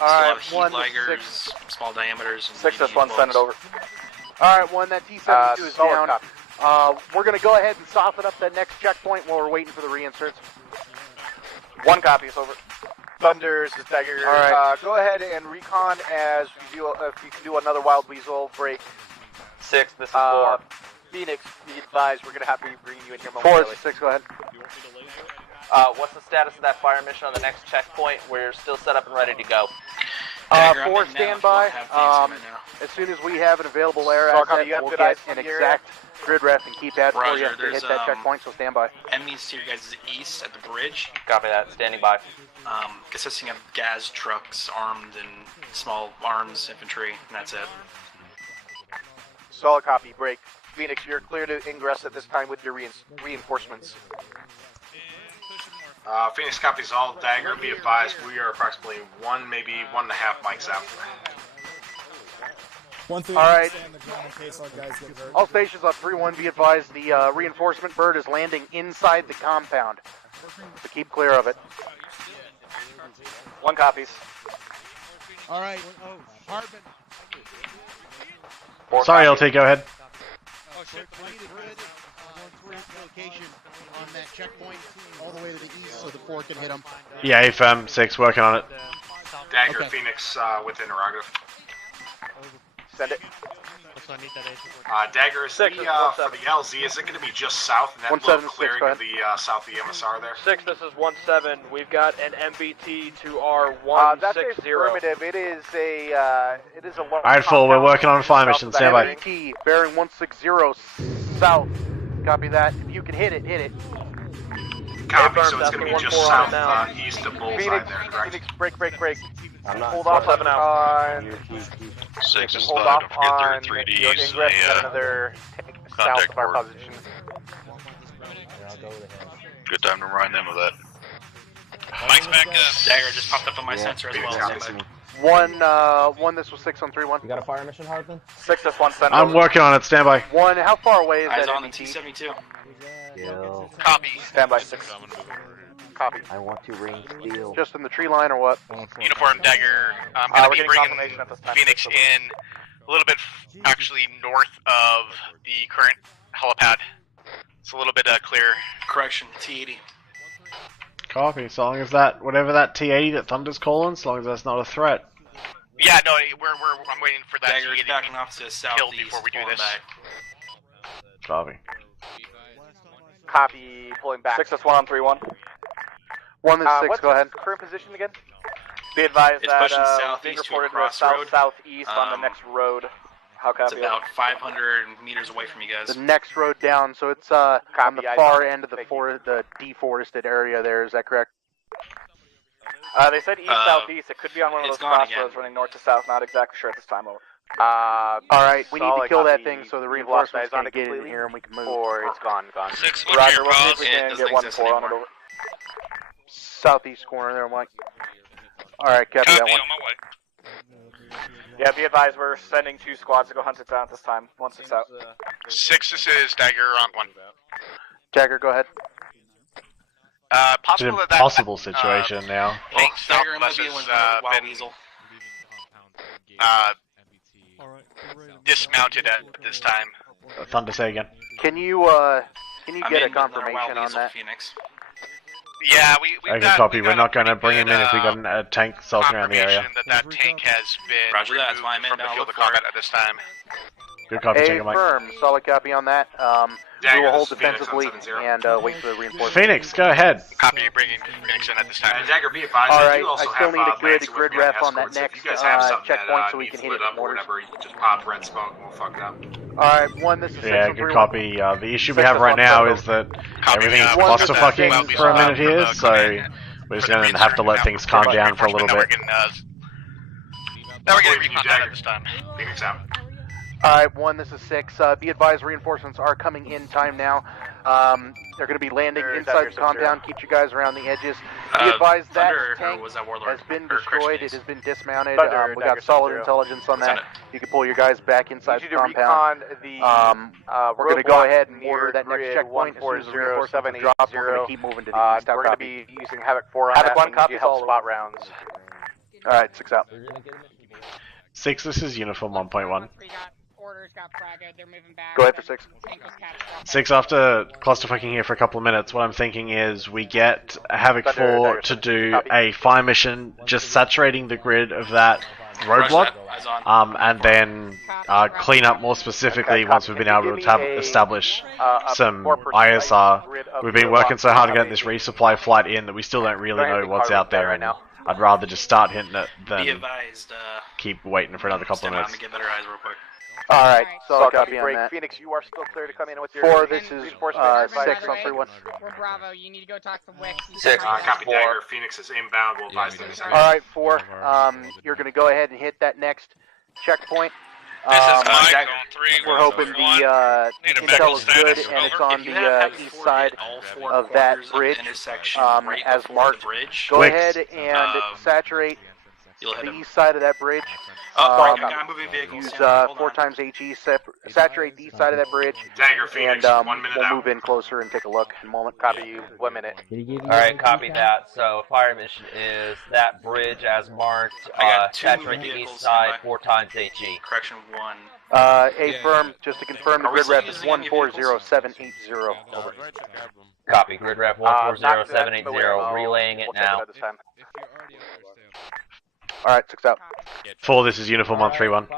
Alright, still have heat ligers, small diameters. 6-1, send it over. Alright, 1, that T-72 is solid down. copy. We're going to go ahead and soften up that next checkpoint while we're waiting for the reinserts. 1 copy is over. Thunders is Dagger. All right. Go ahead and recon as you do, if you can do another Wild Weasel break. 6, this is 4. Phoenix, be advised, we're going to have to be bringing you in here 4 momentarily. is 6, go ahead. What's the status of that fire mission on the next checkpoint? We're still set up and ready to go. 4 standby. As soon as we have an available air asset, we'll get an exact grid ref and keypad for you to hit that checkpoint, so stand by. Enemies to your guys' east at the bridge. Copy that, standing by. Consisting of gas trucks, armed and small arms, infantry, and that's it. Solid copy, break. Phoenix, you're clear to ingress at this time with your reinforcements. Phoenix copies all. Dagger, be advised, we are approximately 1, maybe 1.5 mics out. Alright. All stations on 3-1, be advised, the reinforcement bird is landing inside the compound. So keep clear of it. 1 copies. Alright, Hardman. Sorry, LT, go ahead. Location on that checkpoint all the way to the east so the 4 can hit them. Yeah, AFM 6 working on it. Dagger, Phoenix with interrogative. Send it. Dagger, is the, for the LZ, is it going to be just south and that little clearing of the south of the MSR there? 6, this is 1-7. We've got an MBT to our 160. That's affirmative. It is a large. Alright, full. We're working on a fire mission. Stand by. MBT, bearing 160 south. Copy that. If you can hit it, hit it. Copy, so it's going to be just south east of Bullseye there, correct? Phoenix, break. Hold off on 6 is hold 5. off Don't forget on their 3Ds. your ingress. Get another tank south of our position. Good time to remind them of that. Mike's back up. Dagger just popped up on my sensor as well. 1, this was 6 on 3-1. You got a fire mission, Hardman? 6 is 1 send. I'm working on it. Stand by. 1, how far away is Eyes that on the MBT? T-72. Copy. Stand by 6. Copy. I want to ring steel. Just in the tree line or what? Uniform Dagger. I'm going to be bringing at this time. Phoenix in a little bit, actually north of the current helipad. It's a little bit clear. Correction, T-80. Copy. So long as that, whatever that T-80 that Thunder's calling, so long as that's not a threat. Yeah, no, I'm waiting for that Dagger T-80 backing off to southeast. killed before we do this. Copy. Copy, pulling back. 6 is 1 on 3-1. 1 is 6, what's go ahead. Current position again? Be advised It's that pushing southeast being to a reported crossroad. southeast on the next road. How It's copy? about 500 meters away from you guys. The next road down, so it's on the far end of the deforested area there, is that correct? They said east-southeast. It could be on one of those crossroads running north to south. Not exactly sure at this time. Over. Alright, we need to kill that thing so the We've lost reinforcements eyes on can it get in completely. here and we can move. Or it's gone. 6, Roger, your we'll see boss. if we can get 1-4 on it over. Southeast corner there, Mike. Alright, copy that one. On my way. Yeah, be advised, we're sending 2 squads to go hunt it down at this time. 1-6 out. 6, this is Dagger on 1. Dagger, go ahead. It's an impossible situation now. Dagger might be one Wild Weasel. Dismounted at this time. Thunder, say again. Can you get a confirmation on that? Phoenix. Yeah, we've Okay, got, copy. We're not going to bring him in if we got a tank assaulting around the area. that tank has been removed from the field of combat at this time. Good copy, check it, Mike. Firm, solid copy on that. We will hold defensively and wait for the reinforcements. Phoenix, go ahead. Copy, bringing Phoenix in at this time. Dagger, be advised. Alright, I still need a good ref on that next checkpoint so we can hit it with mortars. Just pop red smoke and we'll fuck it up. Alright, 1, this is 6. Yeah, good copy. The issue we have right now is that everything's clusterfucking for a minute here, so we're just going to have to let things calm down for a little bit. Now we're getting recon at this time. Phoenix out. Alright, 1, this is 6. Be advised, reinforcements are coming in time now. They're going to be landing inside the compound. Keep you guys around the edges. Be advised that tank has been destroyed. It has been dismounted. We got solid intelligence on that. You can pull your guys back inside the compound. We're going to go ahead and order that next checkpoint as soon as the reinforcements drop. We're going to keep moving to the east. We're going to be using Havoc 4 on Havoc 1 copy, help spot rounds. Alright, 6 out. 6, this is Uniform 1.1. Orders got fragmented, they're moving back. Go ahead for 6. 6, after clusterfucking here for a couple of minutes, what I'm thinking is we get Havoc 4 to do a fire mission, just saturating the grid of that roadblock, and then clean up more specifically once we've been able to establish some ISR. We've been working so hard to get this resupply flight in that we still don't really know what's out there right now. I'd rather just start hitting it than keep waiting for another couple of minutes. Alright, solid copy on that. Phoenix, you are still clear to come in with your 4, this is 6 on 3-1. We're Bravo, you need to go talk to Wix. 6, copy Dagger. Phoenix is inbound. We'll advise them. Alright, 4, you're going to go ahead and hit that next checkpoint. We're hoping the intel is good and it's on the east side of that bridge as marked. Go ahead and saturate the east side of that bridge. Use 4 times HE, saturate the east side of that bridge, and we'll move in closer and take a look in a moment. Copy you, 1 minute. Alright, copy that. So, fire mission is that bridge as marked, saturate the east side, 4 times HE. Correction 1. A firm, just to confirm, the grid rep is 140780. Over. Copy, grid rep 140780, relaying it now. Alright, 6 out. 4, this is Uniform 131.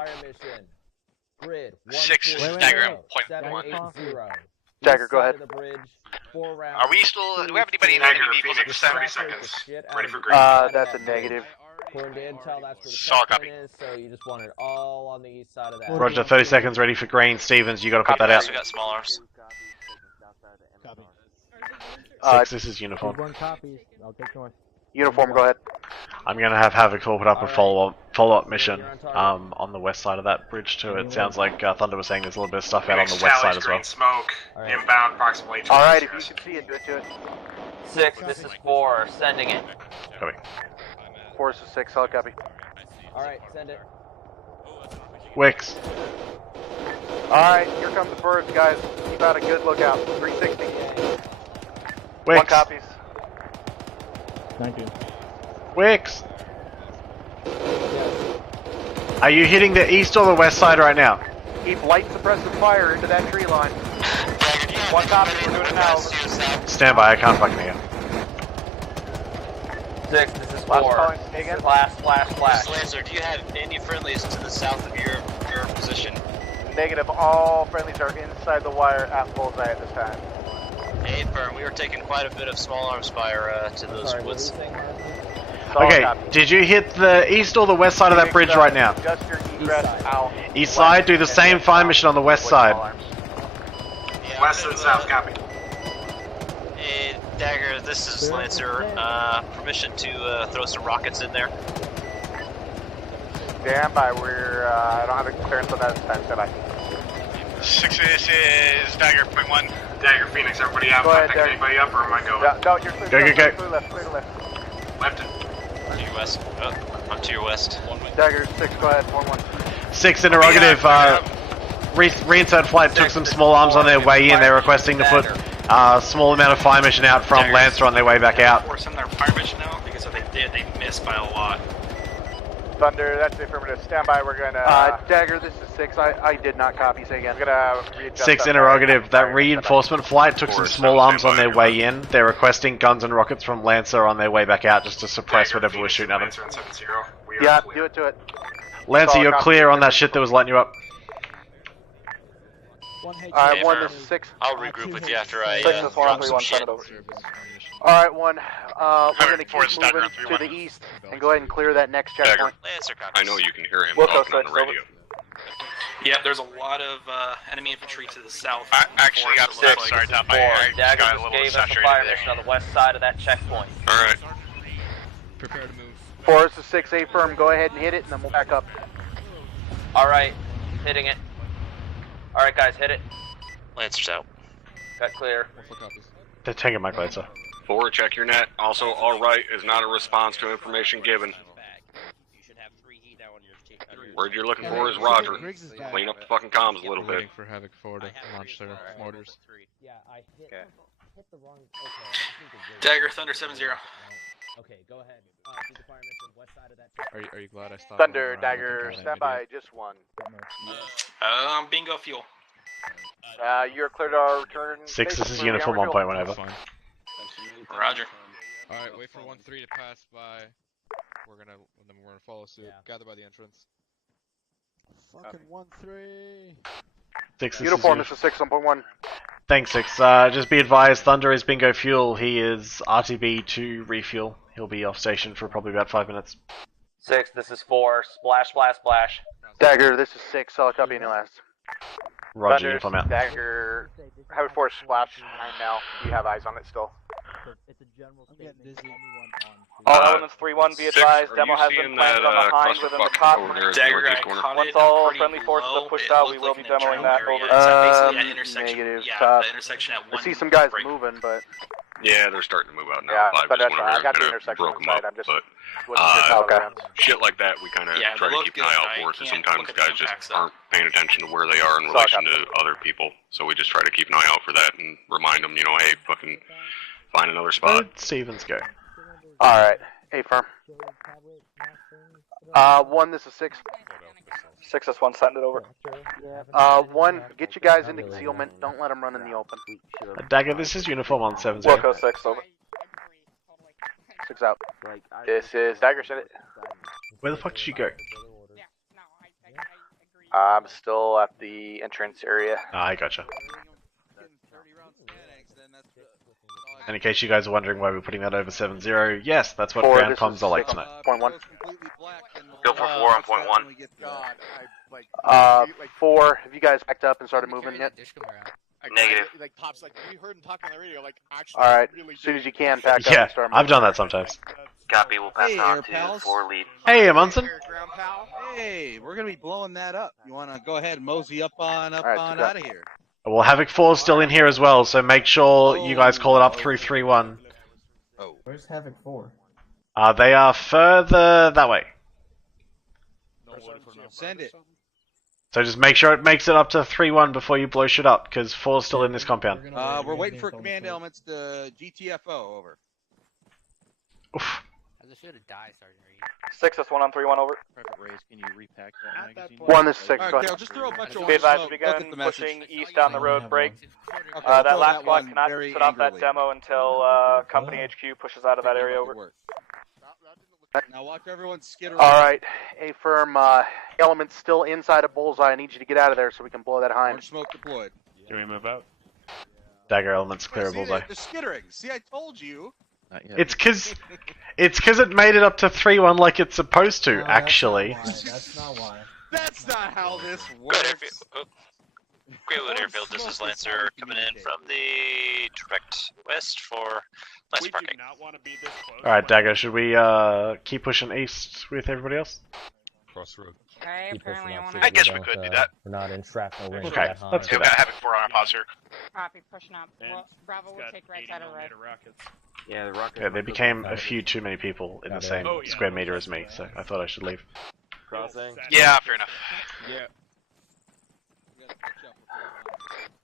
6, this is Dagger on 1. Dagger, go ahead. Are we still, do we have anybody in enemy vehicles at this time? 30 seconds. Ready for green. That's a negative. Solid copy. So you just want it all on the east side of that. Roger, 30 seconds ready for green. Stevens, you got to put that out. We got small arms. 6, this is Uniform. Uniform, go ahead. I'm going to have Havoc put up a follow-up mission on the west side of that bridge too. It sounds like Thunder was saying there's a little bit of stuff out on the west side as well. Smoke, inbound approximately 20 Alright, if you can see it, do it to it. 6, this is 4, sending it. Copy. 4 is 6, solid copy. Alright, send it. Wix. Alright, here come the birds, guys. Keep out a good lookout. 360. Wix. 1 copies. Thank you. Wix. Are you hitting the east or the west side right now? Keep light suppressive fire into that tree line. 1 copy, we're doing it now. Stand by, I can't fucking hear. 6, this is 4. Flash. Lancer, do you have any friendlies to the south of your position? Negative, all friendlies are inside the wire at bullseye at this time. A firm, we were taking quite a bit of small arms fire to those woods. Okay, did you hit the east or the west side of that bridge right now? Just your egress out. East side, do the same fire mission on the west side. West and south, copy. Hey, Dagger, this is Lancer. Permission to throw some rockets in there? Stand by, I don't have a clearance on that this time, stand by. 6, this is Dagger, point 1. Dagger, Phoenix, everybody out? Go Am I ahead, picking Dagger. anybody up, or am I going? Yeah, no, you're clear. Go, go, go. Clear left, clear left. Left and... To your west. I'm to your west. Dagger 6, go ahead, 1-1. 6 interrogative. Reinsert flight took some small arms on their way in. They're requesting to put a small amount of fire mission out from Lancer on their way back out. Force in their fire mission out because if they did, they missed by a lot. Thunder, that's the affirmative. Stand by, we're gonna... Dagger, this is 6. I did not copy. Say again. I'm gonna readjust 6 that interrogative. fire. That reinforcement flight took some small arms on their way in. They're requesting guns and rockets from Lancer on their way back out just to suppress Dagger, whatever Phoenix, we're shooting at them. Lancer and 7-0. We are Yeah, clear. do it to it. Lancer, you're clear on that shit that was lighting you up. Alright, 1, this is 6. I'll regroup with you after I 6 is 1 on 3, 1, send it over. Alright, 1. We're gonna keep moving to the east and go ahead and clear that next checkpoint. I know you can hear him Wilco talking on the 6, over. radio. Yeah, there's a lot of enemy infantry to the south. I actually got 6. Sorry, top my head. Dagger Got a just little gave us a saturated fire there. mission on the west side of that checkpoint. Alright. Prepare to move. 4 is the 6A firm. Go ahead and hit it, and then we'll back up. Alright, hitting it. Alright guys, hit it. Lancer's out. Got clear. They're taking my Lancer. 4, check your net. Also, alright is not a response to information given. Word you're looking for is Roger. Clean up the fucking comms a little bit. Waiting for Havoc 4 to launch their mortars. Yeah, I hit the wrong. Dagger, Thunder 7-0. Okay, go ahead. Do the fire mission west side of that. Are you glad I stopped? Thunder, Dagger, stand by, just 1. Bingo fuel. You're clear to return. 6, this is base. uniform 1.1 over. Roger. Alright, wait for 1-3 to pass by. We're gonna follow suit. Gather by the entrance. Fucking 1-3. 6, this Uniform, is this is 6 on point 1. Thanks, 6. Just be advised, Thunder is bingo fuel. He is RTB to refuel. He'll be off station for probably about 5 minutes. 6, this is 4. Splash, splash, splash. Dagger, this is 6. I'll copy any last. Roger, Thunder, uniform out. Dagger, have a force splash behind now. You have eyes on it still. All elements 3-1, be 6, advised. are Demo you has been seeing planted that, on the hind clusterfuck within the cop. over there in the Dagger, northeast I corner? caught Once it all pretty friendly forces low. are pushed It out, we looked will like be an internal demoing that area. over. It's basically that intersection. Negative. Yeah, the intersection at 1. I see some guys break. moving, but Yeah, they're starting to move out now. Yeah, 5 but just that's went fine. over I got the and intersection broke them inside. up. I'm just But okay. shit like that, we kind of Yeah, try they to look keep an eye good. out I for. So can't sometimes look at guys the just impacts, though. aren't paying attention to where they are in Sorry, relation to other people. So we just try to keep an eye out for that and remind them, hey, fucking find another spot. Let Stevens go. alright. A firm. 1, this is 6. 6 is 1, send it over. 1, get you guys into concealment. Don't let them run in the open. Dagger, this is uniform on 7-0. Wilco 6, over. 6 out. This is Dagger, send it. Where the fuck did you go? I'm still at the entrance area. Ah, I gotcha. And in case you guys are wondering why we're putting that over 7-0, yes, that's what 4, ground this comms is are like 6 tonight. Point 1. Go for 4 on point 1. 4, have you guys backed up and started moving yet? Negative. Like pops, like we heard him talking on the radio, like actually. Alright, really as soon as you can, pack up Yeah, and start moving. I've done that sometimes. Copy, we'll pass Hey, on air to pals. 4 lead. Hey, Munson. Hey, we're gonna be blowing that up. You wanna go ahead and mosey up on Alright, out took of here? Well, Havoc 4 is still in here as well, so make sure you guys call it up through 3-1. Oh. Where's Havoc 4? They are further that way. Send it. So just make sure it makes it up to 3-1 before you blow shit up, because 4's still in this compound. We're waiting for command elements to GTFO, over. Oof. I just should have died, Sergeant. 6 is 1 on 3-1 over. Private Rays, can you repack that magazine? 1, this is 6. Alright, Go Carol, ahead. just throw a bunch of Be orange advised, smoke. we Look begin at the message. pushing east down the road, break. Okay, That throw last squad one cannot very sit off that angrily. demo until company HQ pushes out of that area, over. Now watch everyone skid around. Alright, A firm, elements still inside of Bullseye. I need you to get out of there so we can blow that hind. Orange smoke deployed. Can we move out? Dagger elements clear of See, bullseye. they're skittering. See, I told you. It's cause it made it up to 3-1 like it's supposed to, actually. That's not why. That's not how this works. Greenwood Airfield, this is Lancer coming in from the direct west for Lancer parking. Alright, Dagger, should we keep pushing east with everybody else? crossroad. Okay, Keep apparently pushing I up want so to. I guess we don't, could do that. We're not in shrapnel range. Okay, of that let's do Still that. got Havoc 4 on our pause here. Copy, pushing up. Well, Bravo will take right side of the road. Yeah, the rocket. Yeah, there became a few too many people in the same square meter as me, so I thought I should leave. Crossing. Yeah, fair enough. Yeah.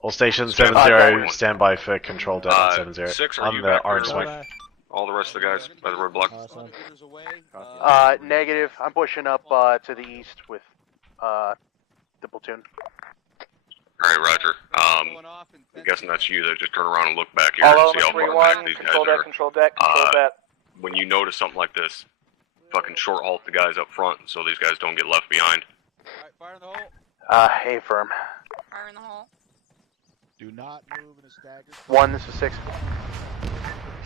All stations 7-0, stand by for control dead on 7-0. 6, are On you the back orange there swing. with all the rest of the guys by the roadblock? Negative. I'm pushing up to the east with the platoon. Alright, roger. I'm guessing that's you that just turn around and look back here All and see how far back these guys control deck, are. control deck, control deck. When you notice something like this, fucking short halt the guys up front so these guys don't get left behind. A firm. Fire in the hole. Do not move in a stagger. 1, this is 6.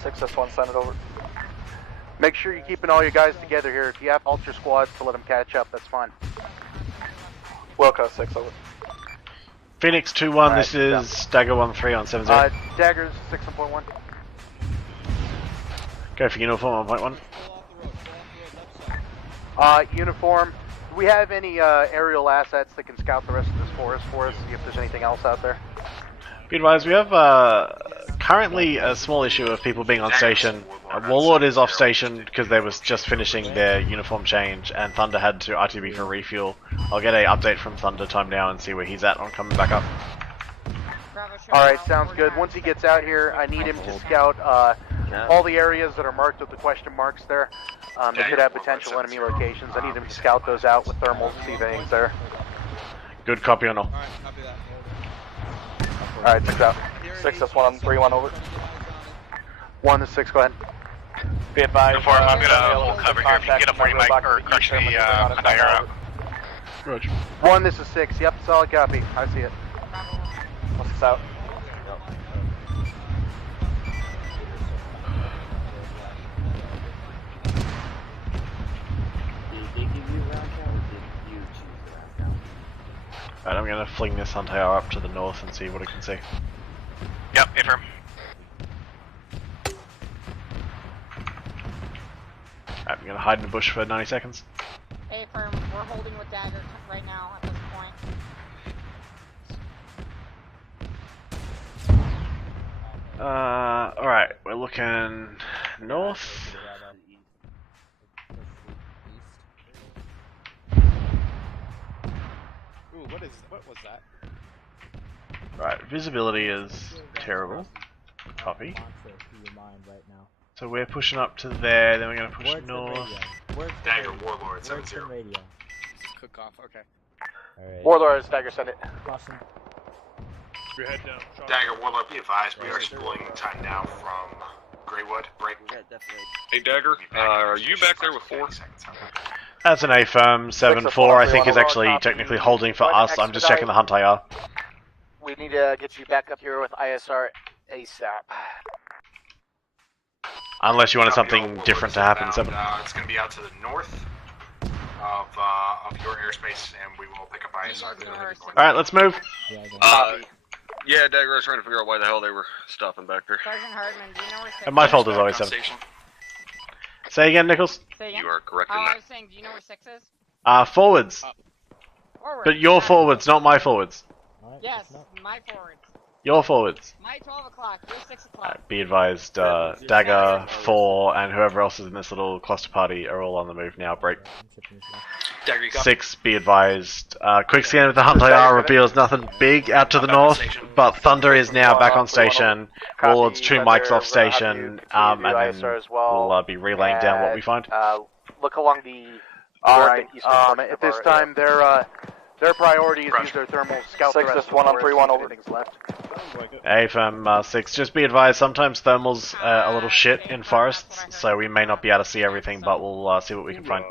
6S1, send it over. Make sure you're keeping all your guys together here. If you have halt your squads to let them catch up, that's fine. Wilco 6 over. Phoenix 2-1, this is Dagger 1-3 on 7-0. Daggers 6.1. Go for uniform on 1.1. Uniform. Do we have any aerial assets that can scout the rest of this forest for us, see if there's anything else out there? Be advised, we have currently a small issue of people being on station. Warlord is off station because they was just finishing their uniform change, and Thunder had to RTB for refuel. I'll get an update from Thunder time now and see where he's at on coming back up. Alright, sounds good. Once he gets out here, I need him to scout all the areas that are marked with the question marks there. They could have potential enemy locations. I need him to scout those out with thermals to see if anything's there. Good copy on all. Alright, 6 out. 6S1 on 3-1 over. 1 to 6, go ahead. Be advised. Before I'm gonna cover here. If you can get up 40 mic or correction the HuntIR out. Roger. 1, this is 6. Yep, solid copy. I see it. 6 out. Alright, I'm gonna fling this HuntIR up to the north and see what I can see. Yep, affirm. Alright, I'm gonna hide in the bush for 90 seconds. Hey, firm, we're holding with Dagger right now at this point. Alright, we're looking north. Ooh, what was that? Right, visibility is terrible. Copy. So we're pushing up to there, then we're gonna push north. Dagger Warlord 7-0. This is cook off, okay. Warlord, Dagger, send it. Your head down. Dagger Warlord, be advised, we are exploring time now from Greywood, right? Hey Dagger, are you back there with 4? That's an A firm, 7-4 I think is actually technically holding for us. I'm just checking the HuntIR. We need to get you back up here with ISR ASAP. Unless you wanted something different to happen, 7. It's going to be out to the north of your airspace, and we will pick up ISR. Alright, let's move. Yeah, Dagger, I was trying to figure out why the hell they were stopping back there. Sergeant Hardman, do you know where six And my fault is always 7. Say again, Nichols? Say again? You are correct in I that. was saying, do you know where 6 is? Forwards. Forward. But your forwards, not my forwards. Yes, my forwards. Your forwards. My 12 o'clock, your 6 o'clock. Be advised, Dagger, 4, and whoever else is in this little cluster party are all on the move now. Break. Dagger, you got 6, be advised. Quick scan with the HuntIR reveals nothing big out to the north, but Thunder is now back on station. Warlord's 2 mics off station, and then we'll be relaying down what we find. Look along the Alright, at this time, their priority is use their thermals, scout the rest of the forest, see if anything's left. AFM 6, just be advised, sometimes thermals are a little shit in forests, so we may not be able to see everything, but we'll see what we can find.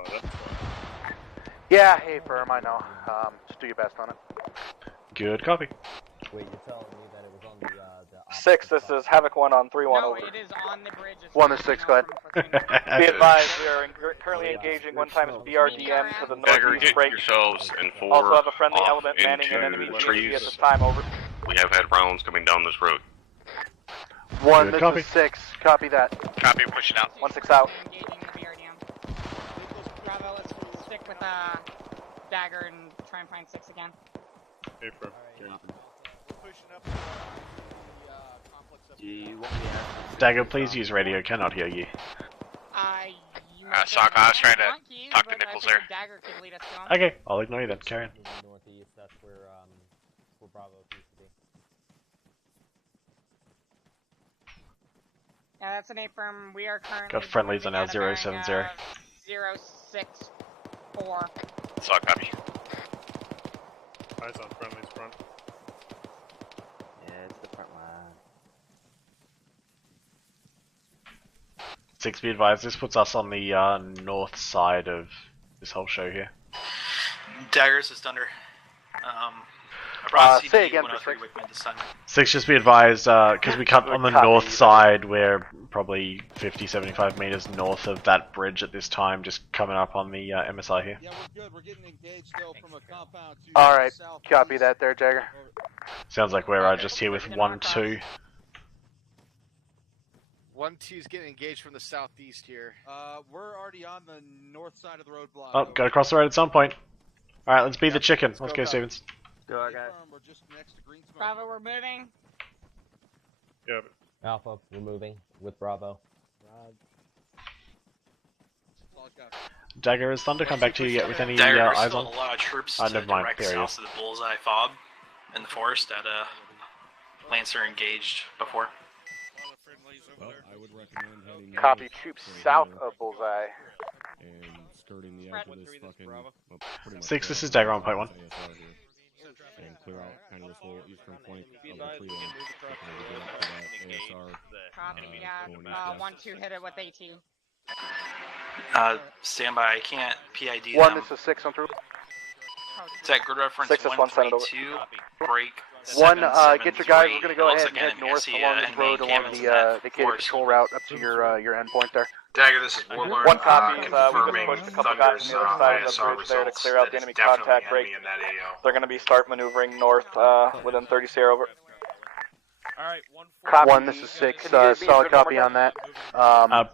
Yeah, hey firm, I know. Just do your best on it. Good copy. Wait, you're telling me that it was on the 6, this is Havoc 1 on 3-1 No, over. it is on the bridge. 1 to 6, go ahead. Be advised, we are currently engaging 1 times BRDM to the Dagger, northeast get break. yourselves and 4 Also have a friendly off element manning an into enemy the TSG trees. at this time, over. We have had rounds coming down this road. 1, Good this copy. is 6, copy that. Copy, pushing out. 1-6 out. Engaging the BRDM. Bravo, let's stick with Dagger and try and find 6 again. Paper. Do you want me to Dagger, please use radio. Cannot hear you. Sock, I was trying to talk to Nichols there. Dagger could lead us to him. Okay, I'll ignore you then. Carry on. Northeast, that's where Bravo used to be. Yeah, that's an affirm. We are currently Got friendlies on our 070. 064. Sock, copy. Eyes on friendly's front. Yeah, it's the front line. 6, be advised, this puts us on the north side of this whole show here. Daggers is thunder. I brought say again for 103 Wickman this time. 6, just be advised, because we cut on the north side, we're probably 50-75 meters north of that bridge at this time, just coming up on the MSI here. Yeah, we're good. We're getting engaged though from a compound to Alright, south. copy that there, Jagger. Sounds like we're just here with 1-2. 1-2's getting engaged from the southeast here. We're already on the north side of the roadblock. Oh, gotta cross the road at some point. Alright, let's beat the chicken. Let's go, Stevens. Go, guys. We're just next to Greensmith. Bravo, we're moving. Yeah. Alpha, we're moving with Bravo. Dagger, has Thunder come back to you yet with any Dagger, there's eyes still on? a lot of troops to never mind. direct There he south is. of the bullseye fob in the forest at Lancer engaged before. Copy troops south of bullseye. And skirting the edge of this fucking... 6, this is Dagger on point 1. And clear out kind of this whole eastern flank of the freeway. Copy, yeah. 1-2 hit it with AT. Stand by, I can't PID 1, them. this is 6 on through. It's at grid reference 132, break 1, get your guys, 773. we're going to go ahead and head Again, north see, along this road, along the vacated patrol route up to your endpoint there. Dagger, this is Warlord. One copy. We just Confirming pushed a couple guys Thunder's on the other side of the bridge there to clear out the enemy contact break. They're going to be start maneuvering north within 30 Sierra over. Alright, 1, this is 6, solid copy on that.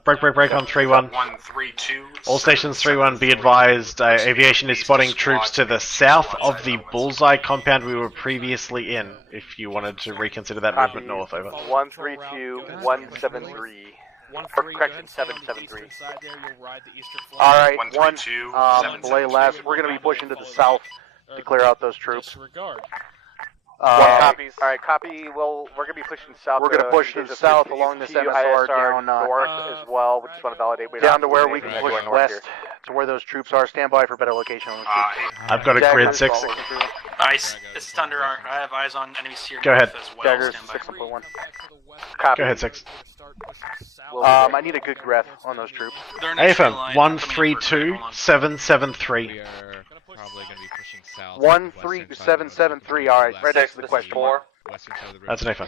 Break on 3-1. 132. All stations 3-1, be advised, aviation is spotting troops to the south of the bullseye compound we were previously in, if you wanted to reconsider that movement north, over. 132, 173. Or correction, 773. Alright, 1, belay last. We're going to be pushing to the south to clear out those troops. Copies. Alright, copy. Well, we're going to be pushing south. We're going to push to the south along this MSR down north as well. We just want to validate. Down to where we can push west to where those troops are. Stand by for better location on those troops. I've got a grid 6. Ice, this is Thunder. I have eyes on enemies here. Go ahead. As well. Daggers, Stand by. 6.1. Copy. Go ahead, 6. I need a good breath on those troops. AFM, 132, 773. We are probably going to be pushing south. 13773. Alright, right next to the question mark. Western side of the bridge. That's an AFM.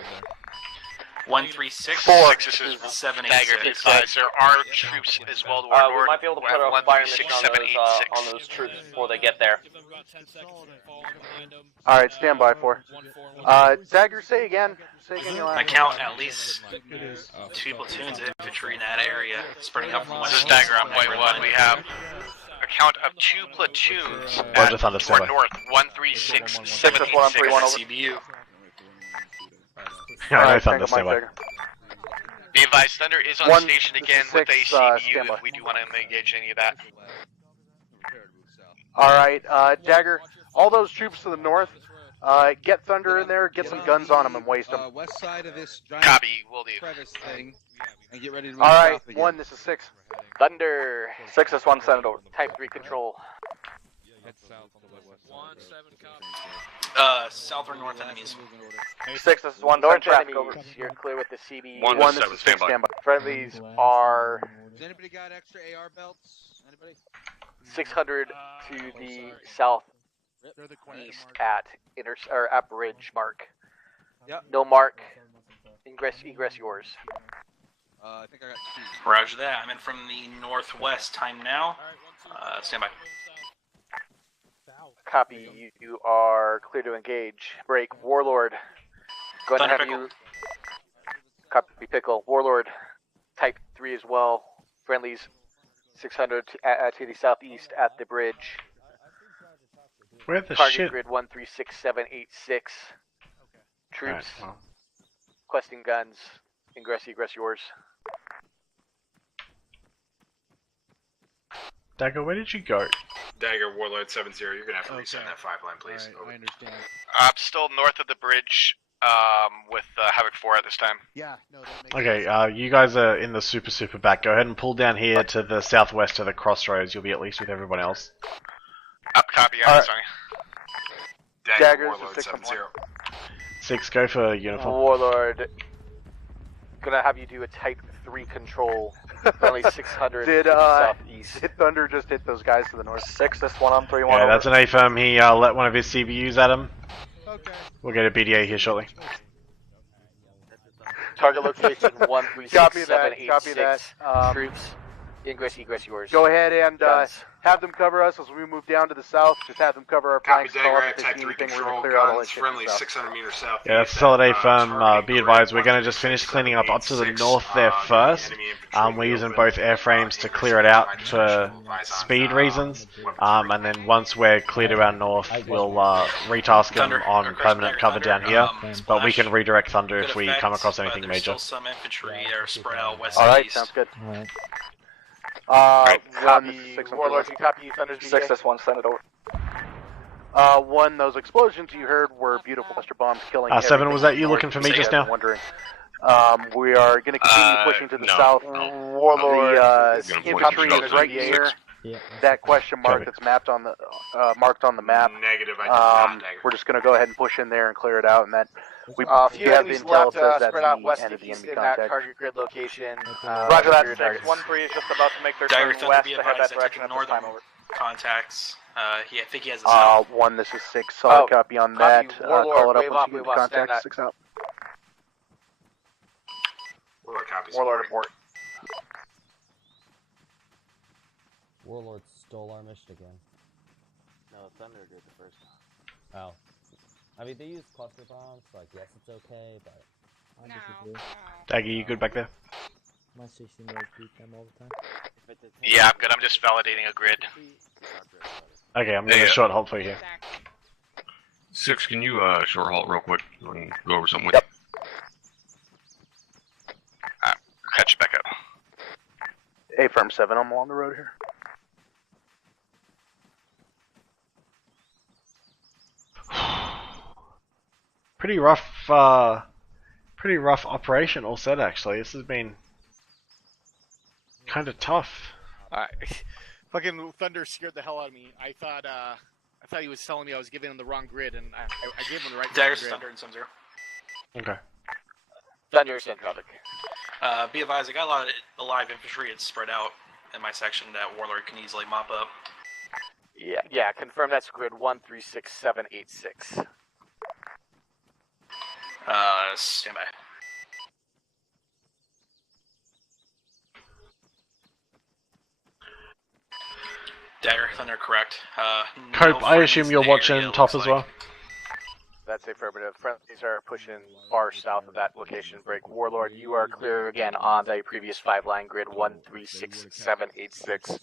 136. 6 is 786. Dagger, advise, there are troops as well to our north. We might be able to put a fire mission on those troops before they get there. Alright, stand by for. Dagger, say again. I count at least 2 platoons of infantry in that area, spreading out from This west. is Dagger on point 1. We have a count of 2 platoons Roger, at Thunder, to stand our by. north, 136, 786 CBU. Yeah, I know Thunder, stand by. Be advised, Thunder is on 1, station this again is with a 6, CBU standby. if we do want to engage any of that. Alright, Dagger, all those troops to the north, get Thunder in there, get some guns on them and waste them. West side of this giant Copy, will do. crevice thing, and get ready to move Alright, south again. 1, this is 6. Thunder. 6 is 1, send it over. Type 3 control. Head south on the west. South or north enemies. 6, this is 1, North send traffic enemies, over. you're clear with the CB. 1 1, to this 7, is 6, stand by. Friendlies are Does anybody got extra AR belts? Anybody? 600 to the southeast at at bridge mark. Yep. No mark. Egress yours. I think I got 2. Roger that. I'm in from the northwest. Time now. Stand by. Copy. You are clear to engage. Break. Warlord. Go ahead and have you. Copy. Pickle. Warlord. Type 3 as well. Friendlies. 600 to the southeast at the bridge. Where the Target shit? grid 136786. Troops. Alright, well. Questing guns. Ingress, egress yours. Dagger, where did you go? Dagger, Warlord 7-0, you're gonna have to resend that 5 line, please. Alright, I understand. I'm still north of the bridge with Havoc 4 at this time. Yeah, no, that makes Okay, sense. you guys are in the super back. Go ahead and pull down here to the southwest to the crossroads. You'll be at least with everyone else. Copy, I'm sorry. Dagger, Warlord 7-0. 6, go for uniform. Warlord. Gonna have you do a type 3 control. Only 600 Did southeast. did Thunder just hit those guys to the north? 6, this one on 3-1. Yeah, that's an A firm. He let one of his CBUs at him. Okay. We'll get a BDA here shortly. Target location 136786. Copy that. Troops. Ingress, egress yours. Go ahead and have them cover us as we move down to the south. Just have them cover our Copy, flanks. Dagger, If they attack see 3 anything, we're control, gonna clear out all guns, that shit friendly south. 600 meters south. Yeah, that's a solid A firm. Be advised, we're going to just finish cleaning up to the north there first. We're using both airframes to clear it out for speed reasons. And then once we're clear to our north, we'll retask them on permanent cover down here. But we can redirect Thunder if we come across anything major. Still some infantry that are spread out west All and right, east. sounds good. Copy, Warlord, you copy Thunder's BDA? 6, this one, send it over. 1, those explosions you heard were beautiful cluster bombs killing 7, was that everything you north, looking for me if you just guys now? are wondering. We are going to continue pushing to the south. Warlord, The infantry is right here. That question mark that's mapped on the marked on the map. Negative, I did not, Dagger. We're just going to go ahead and push in there and clear it out, and that we a few have the enemies intel left says that's spread out the west end and of the east enemy in that contact. target grid location. Roger that, your 6. 1-3 is just about to make their Dagger turn Thunder, west be to head advised, that I took direction at this northern time, over. contacts. I think he has the south. 1, this is 6, solid copy on that. Warlord, Call it up wave once up, you get wave the up, stand contact, at. 6 out. Warlord copies. Warlord report. Warlord stole our mission again. No, Thunder did the first time. Oh. I mean, they use cluster bombs, like, yes, it's okay, but... No. Dagger, you good back there? My 16 rows beat them all the time. Yeah, I'm good. I'm just validating a grid. Okay, I'm going to short hold for you here. 6, can you short halt real quick and go over something with you? Catch you back up. A firm 7, I'm along the road here. Pretty rough operation all said actually. This has been kind of tough. Fucking Thunder scared the hell out of me. I thought he was telling me I was giving him the wrong grid, and I gave him the right Dagger's grid. Thunder and 7-0. Okay. Thunder is in traffic. Be advised, I got a lot of alive infantry. It's spread out in my section that Warlord can easily mop up. Yeah, confirm that's grid 136786. Stand by. Dagger, Thunder, correct. Cope, no I assume friends you're in the watching area, top looks as well? That's affirmative. Friendlies are pushing far south of that location. Break. Warlord, you are clear again on the previous 5-line grid 136786.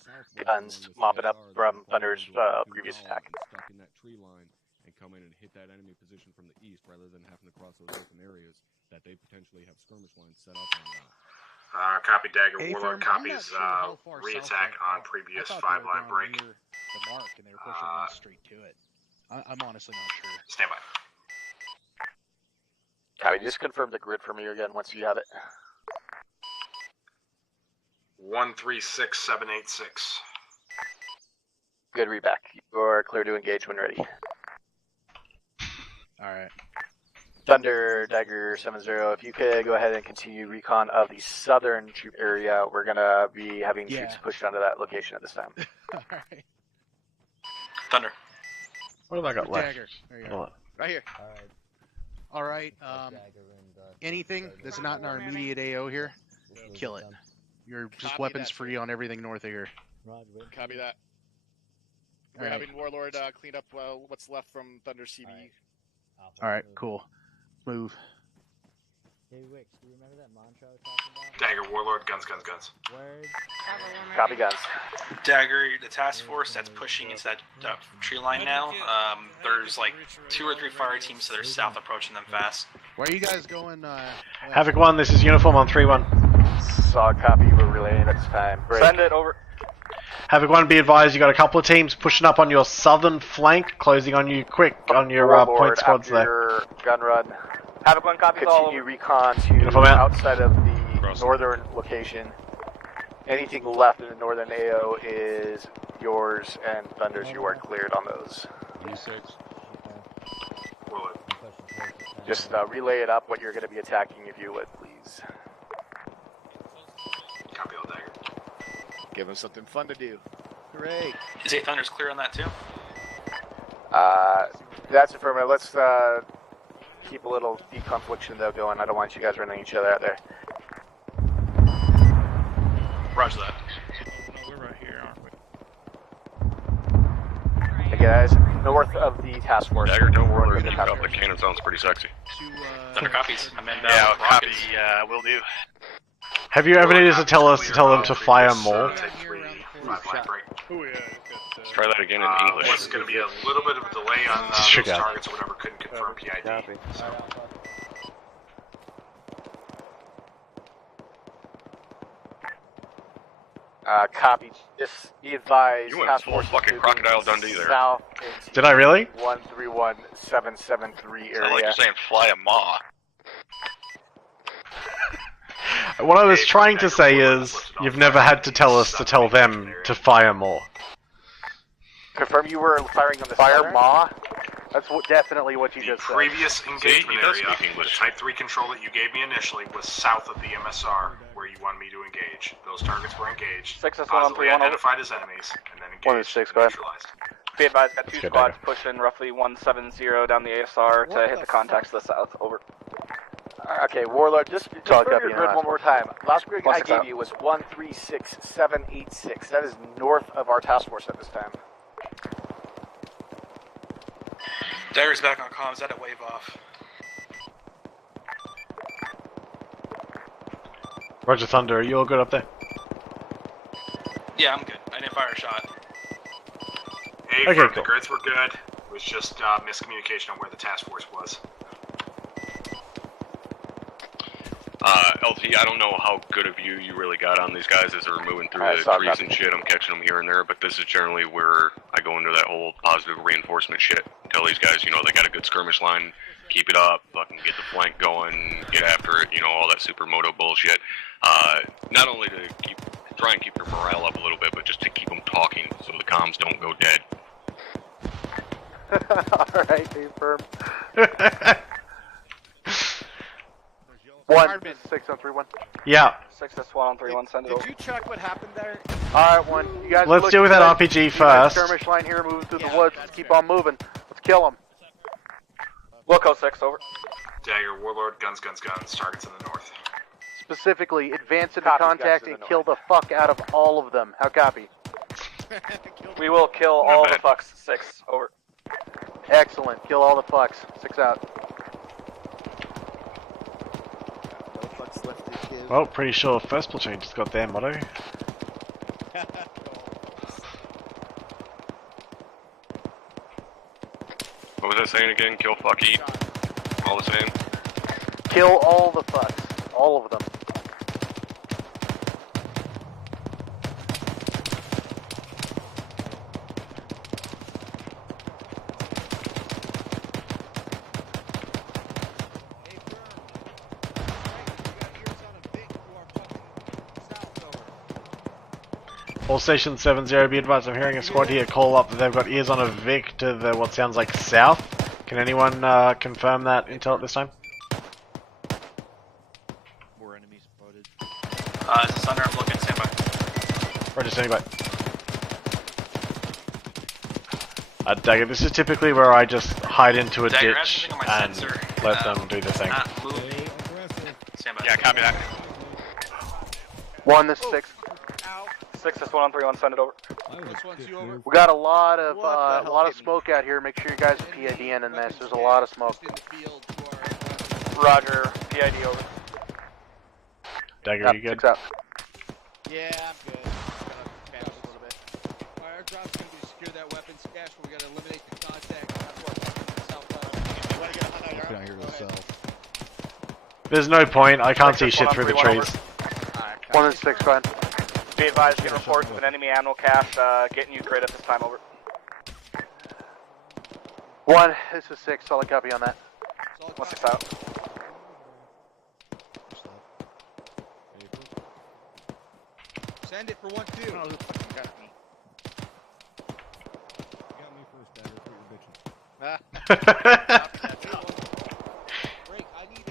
Guns mopping up from Thunder's previous attack. Stuck in that tree line and come in and hit that enemy position from the east rather than having to cross those open areas that they potentially have skirmish lines set up on now. Copy Dagger, Hey, Warlord firm, I'm not copies sure how far re-attack south they on are. previous I thought they were 5-line down break. near the mark, and they were pushing one straight to it. I'm honestly not sure. Stand by. Copy, just confirm the grid for me again once you have it. 136786. Good, read back. You're clear to engage when ready. Alright. Thunder, Dagger 7-0, if you could go ahead and continue recon of the southern troop area, we're going to be having troops pushed onto that location at this time. Alright. Thunder. What have I got left? Dagger. There you Hold go. on. Right here. Alright, anything that's not in our immediate AO here, kill it. You're just Copy weapons that, free on everything north of here. Copy that. We're Alright. having Warlord clean up what's left from Thunder CB. Alright, cool. Move. Hey, Wix, do you remember that mantra I was talking about? Dagger, Warlord, guns. Word. Copy, guns. Dagger, the task force that's pushing into that tree line now, there's like 2 or 3 fire teams to their south approaching them fast. Where are you guys going? Havoc 1, this is uniform on 3-1. Saw a copy, we're relaying at this time. Break. Send it over. Havoc 1, be advised, you got a couple of teams pushing up on your southern flank, closing on you quick on your point squads there. Your gun run. Havoc 1 copies all Continue recon to outside of the northern location. Anything left in the northern AO is yours, and Thunders, you are cleared on those. Just relay it up what you're going to be attacking if you would, please. Copy all, Dagger. Give them something fun to do. Hooray! Is 8 Thunders clear on that too? That's affirmative. Let's keep a little deconfliction though going. I don't want you guys running each other out there. Roger that. We're right here, aren't we? Hey guys, north of the task force. Dagger, don't worry, keep up. The cannon sounds pretty sexy. Thunder copies. I'm in Yeah, copy, rockets. will do. Have you ever needed to tell them to fire more? Let's try that again in English. There's going to be a little bit of a delay on those targets or whatever, couldn't confirm PID. So. Copy. Just be advised. You went full fucking Crocodile Dundee there. South. Did I really? 131773 area. Sound like you're saying fly a maw. What I was trying to say is, you've never had to tell us to tell them to fire more. Confirm you were firing on the fire maw? That's definitely what you just said. Previous engagement area, the Type 3 control that you gave me initially was south of the MSR, where you wanted me to engage. Those targets were engaged, positively identified as enemies, and then engaged and neutralized. Be advised, got 2 squads pushing roughly 170 down the ASR to hit the contacts to the south. Over. Okay, Warlord, just confirm your grid one more time. Last grid I gave you was 136786. That is north of our task force at this time. Dagger's back on comms, that a wave off. Roger Thunder, are you all good up there? Yeah, I'm good. I didn't fire a shot. Hey, okay, cool. cool. The grids were good. It was just miscommunication on where the task force was. LT, I don't know how good a view you really got on these guys as they're moving through the trees and shit. I'm catching them here and there, but this is generally where I go into that whole positive reinforcement shit. Tell these guys, you know, they got a good skirmish line, keep it up, fucking get the flank going, get after it, you know, all that supermoto bullshit. Not only to try and keep your morale up a little bit, but just to keep them talking so the comms don't go dead. Alright, confirm. 16131. Yeah. 6S131, send it over. Did you check what happened there? Alright, one. You guys Let's deal with that RPG first. Skirmish line here, moving through the woods. Let's keep on moving. Let's kill them. Wilco 6, over. Dagger, Warlord, guns, guns, guns. Targets in the north. Specifically, advance into contact and kill the fuck out of all of them. How copy? We will kill all the fucks. 6, over. Excellent. Kill all the fucks. 6 out. Well, pretty sure first platoon just got their motto. What was I saying again? Kill, fuck, eat? All the same? Kill all the fucks. All of them. All station 70, be advised, I'm hearing a squad here call up that they've got ears on a Vic to the what sounds like south. Can anyone confirm that intel at this time? More enemies spotted. This is Thunder, I'm looking, stand by. Roger, standing by. Dagger, this is typically where I just hide into a Dagger, ditch and let them do the thing. Stand by. Yeah, copy that. 1, this is 6. 6S131, send it over. We got a lot of smoke out here. Make sure you guys are PIDing in this. There's a lot of smoke. Roger, PID over. Dagger, you good? 6 out. Yeah, I'm good. Just gonna bounce a little bit. There's no point. I can't see shit through the trees. 1 and 6, go ahead. Be advised, get reports of an enemy ammo cache getting you grid at this time, over. 1, this is 6, solid copy on that. 1 6 out. Send it for 1 2. Oh, who fucking got me? You got me first, Dagger. Quit your bitching. Break, I need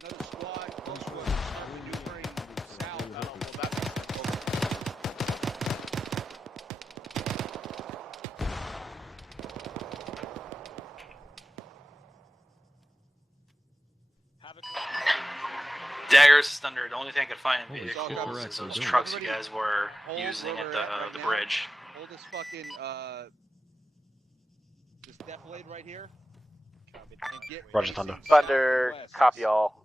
another squad close to us. Start maneuvering south. Well, that's Dagger is under. The only thing I could find in vehicles is those trucks you guys were using at the bridge. Hold this fucking this defilade right here. And get Roger, Thunder. Thunder, copy all.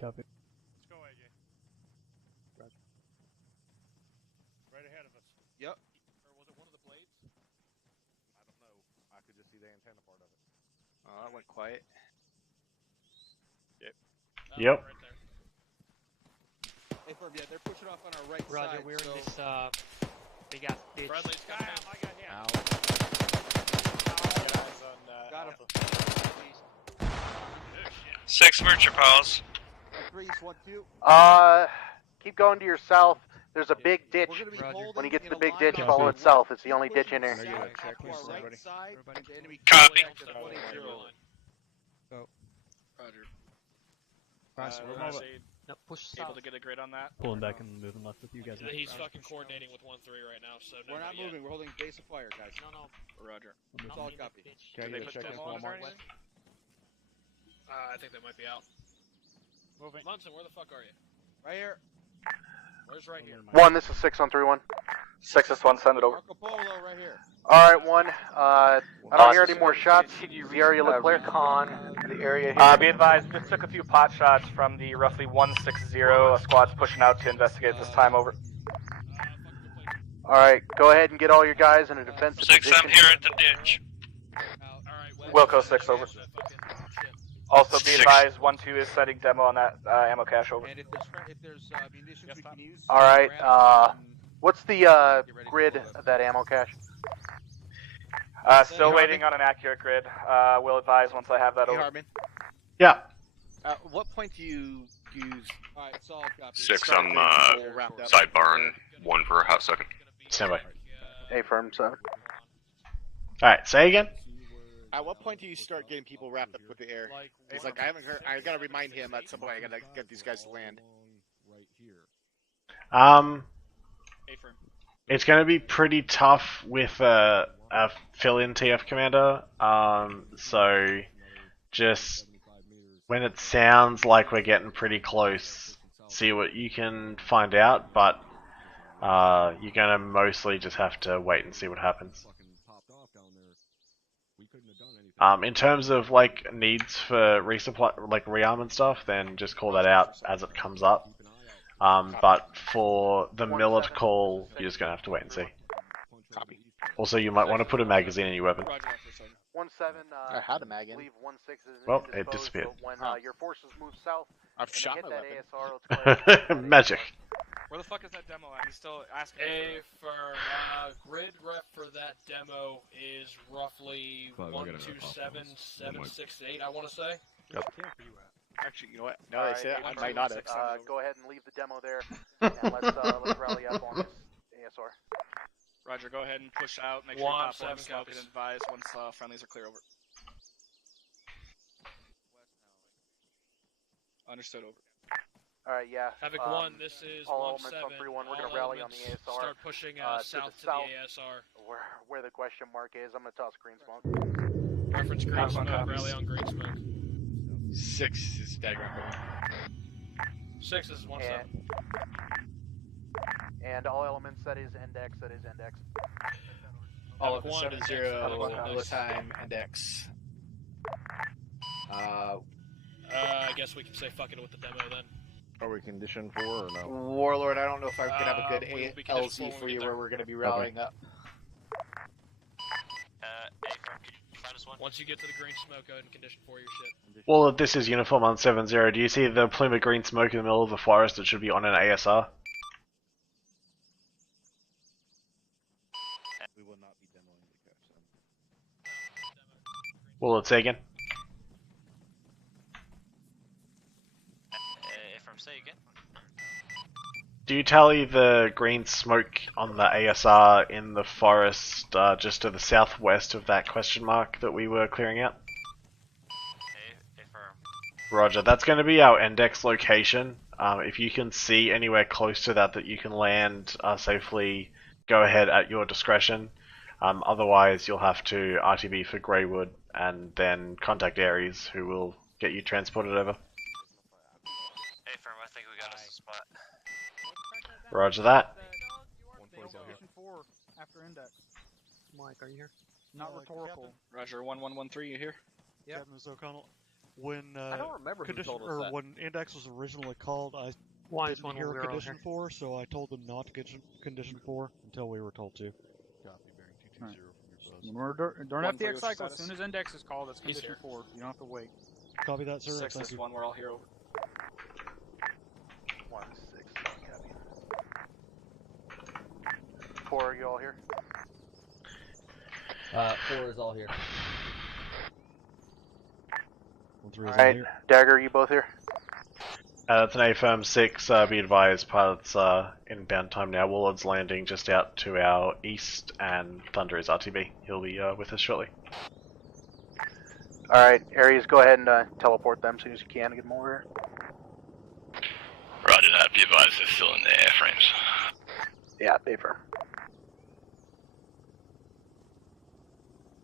Copy. Let's go, AJ. Roger. Right ahead of us. Yep. Or was it one of the blades? I don't know. I could just see the antenna part of it. Oh, that went quiet. Yep. Right there. Hey, Ferb, yeah, they're pushing off on our right Roger, side. we're so... in this big ass ditch. Friendly's got him. I got him. Ow. Guys on, Got him. Alpha. 6 virtue pals. 3, 1 2. Keep going to your south. There's a big ditch. When you get to the big ditch, follow it south. It's the only ditch in there. Copy. Roger. No, push Able south. to get a grid on that? Pulling back and moving left with you guys. He's fucking coordinating with 1-3 right now, so We're not moving. We're holding base of fire, guys. No. Roger. Solid copy. Can they put demo on or anything? I think they might be out. Moving. Munson, where the fuck are you? Right here. Where's right here? 1, this is 6 on 3-1. 6 is 1, send it over. Marco Polo, right here. Alright, 1. I don't hear any more shots. The area look clear. Recon the area here. Be advised, just took a few pot shots from the roughly 160. A squad's pushing out to investigate this time, over. Alright, go ahead and get all your guys in a defensive 6, position. I'm here at the ditch. Wilco 6, over. Also, be advised, 1-2 is setting demo on that ammo cache, over. And if there's munitions we can use. Alright, what's the grid of that ammo cache? Still waiting on an accurate grid. Will advise once I have that Hey, over. Hardman. Yeah. What point do you use? Alright, solid copy. 6 on sidebar and 1 for a hot second. Stand by. A firm 7. Alright, say again? At what point do you start getting people wrapped up with the air? He's like, I haven't heard. I gotta remind him at some point. I gotta get these guys to land. It's going to be pretty tough with a fill-in TF commander. So just when it sounds like we're getting pretty close, see what you can find out. But you're going to mostly just have to wait and see what happens. In terms of like needs for resupply, like rearmament stuff, then just call that out as it comes up. But for the millet call, you're just gonna have to wait and see. Copy. Also, you might want to put a magazine in your weapon. 1-7. I had a mag in. Believe 1-6 is Well, indisposed, it disappeared. but when your forces move south, I've and shot hit my that weapon. ASR, let's clear. Magic. Where the fuck is that demo at? He's still asking. A firm grid rep for that demo is roughly 127768. I want to say. Yep. Actually, you know what? Now that I say it, I might not have. Go ahead and leave the demo there, and let's rally up on this ASR. Roger, go ahead and push out. Make sure you pop one smoke and advise once friendlies are clear, over. Understood, over. Alright, yeah. Havoc 1, this is all 1-7. elements on 3-1. We're going to All rally on the elements ASR. Start pushing south to the ASR. Where the question mark is. I'm going to toss green smoke. Reference green smoke, rally on green smoke. 6 is Dagger. 6 is 1-7. And all elements, that is index, that is index. All of 7-0, time, index. I guess we can say fuck it with the demo then. Are we conditioned for or no? Warlord, I don't know if I can have a good we will be conditioned LZ for for when we you get where there. we're going to be rallying up. A-firm, could you find us Once you get to the green smoke, go ahead and condition 4 your ship. Well, this is uniform on 7-0. Do you see the plume of green smoke in the middle of the forest? It should be on an ASR. We will not be demoing the caps. Will it say again? From say again. Do you tally the green smoke on the ASR in the forest just to the southwest of that question mark that we were clearing out? Roger, that's going to be our index location. If you can see anywhere close to that you can land safely, go ahead at your discretion. Otherwise, you'll have to RTB for Greywood and then contact Ares, who will get you transported over. Hey, firm, I think we got us a spot. Roger that. After index. Mike, are you here? Not rhetorical. Captain? Roger, 1113, you here? Yep. Captain O'Connell. When I don't remember who told us that. when index was originally called, I didn't hear a condition 4, so I told them not to condition 4 until we were told to. Copy, bearing 220 from your When post. we're during FTX cycle, as soon as index is called, that's condition 4. You don't have to wait. Copy that, sir. 6 is 1, we're all here. 1-6, copy. 4, are you all here? 4 is all here. Alright, Dagger, are you both here? That's an A-firm 6, be advised, pilot's inbound time now. Willard's landing just out to our east, and Thunder is RTB. He'll be with us shortly. Alright, Ares, go ahead and teleport them as soon as you can to get them over here. Roger that, be advised, they're still in the airframes. Yeah, A-firm.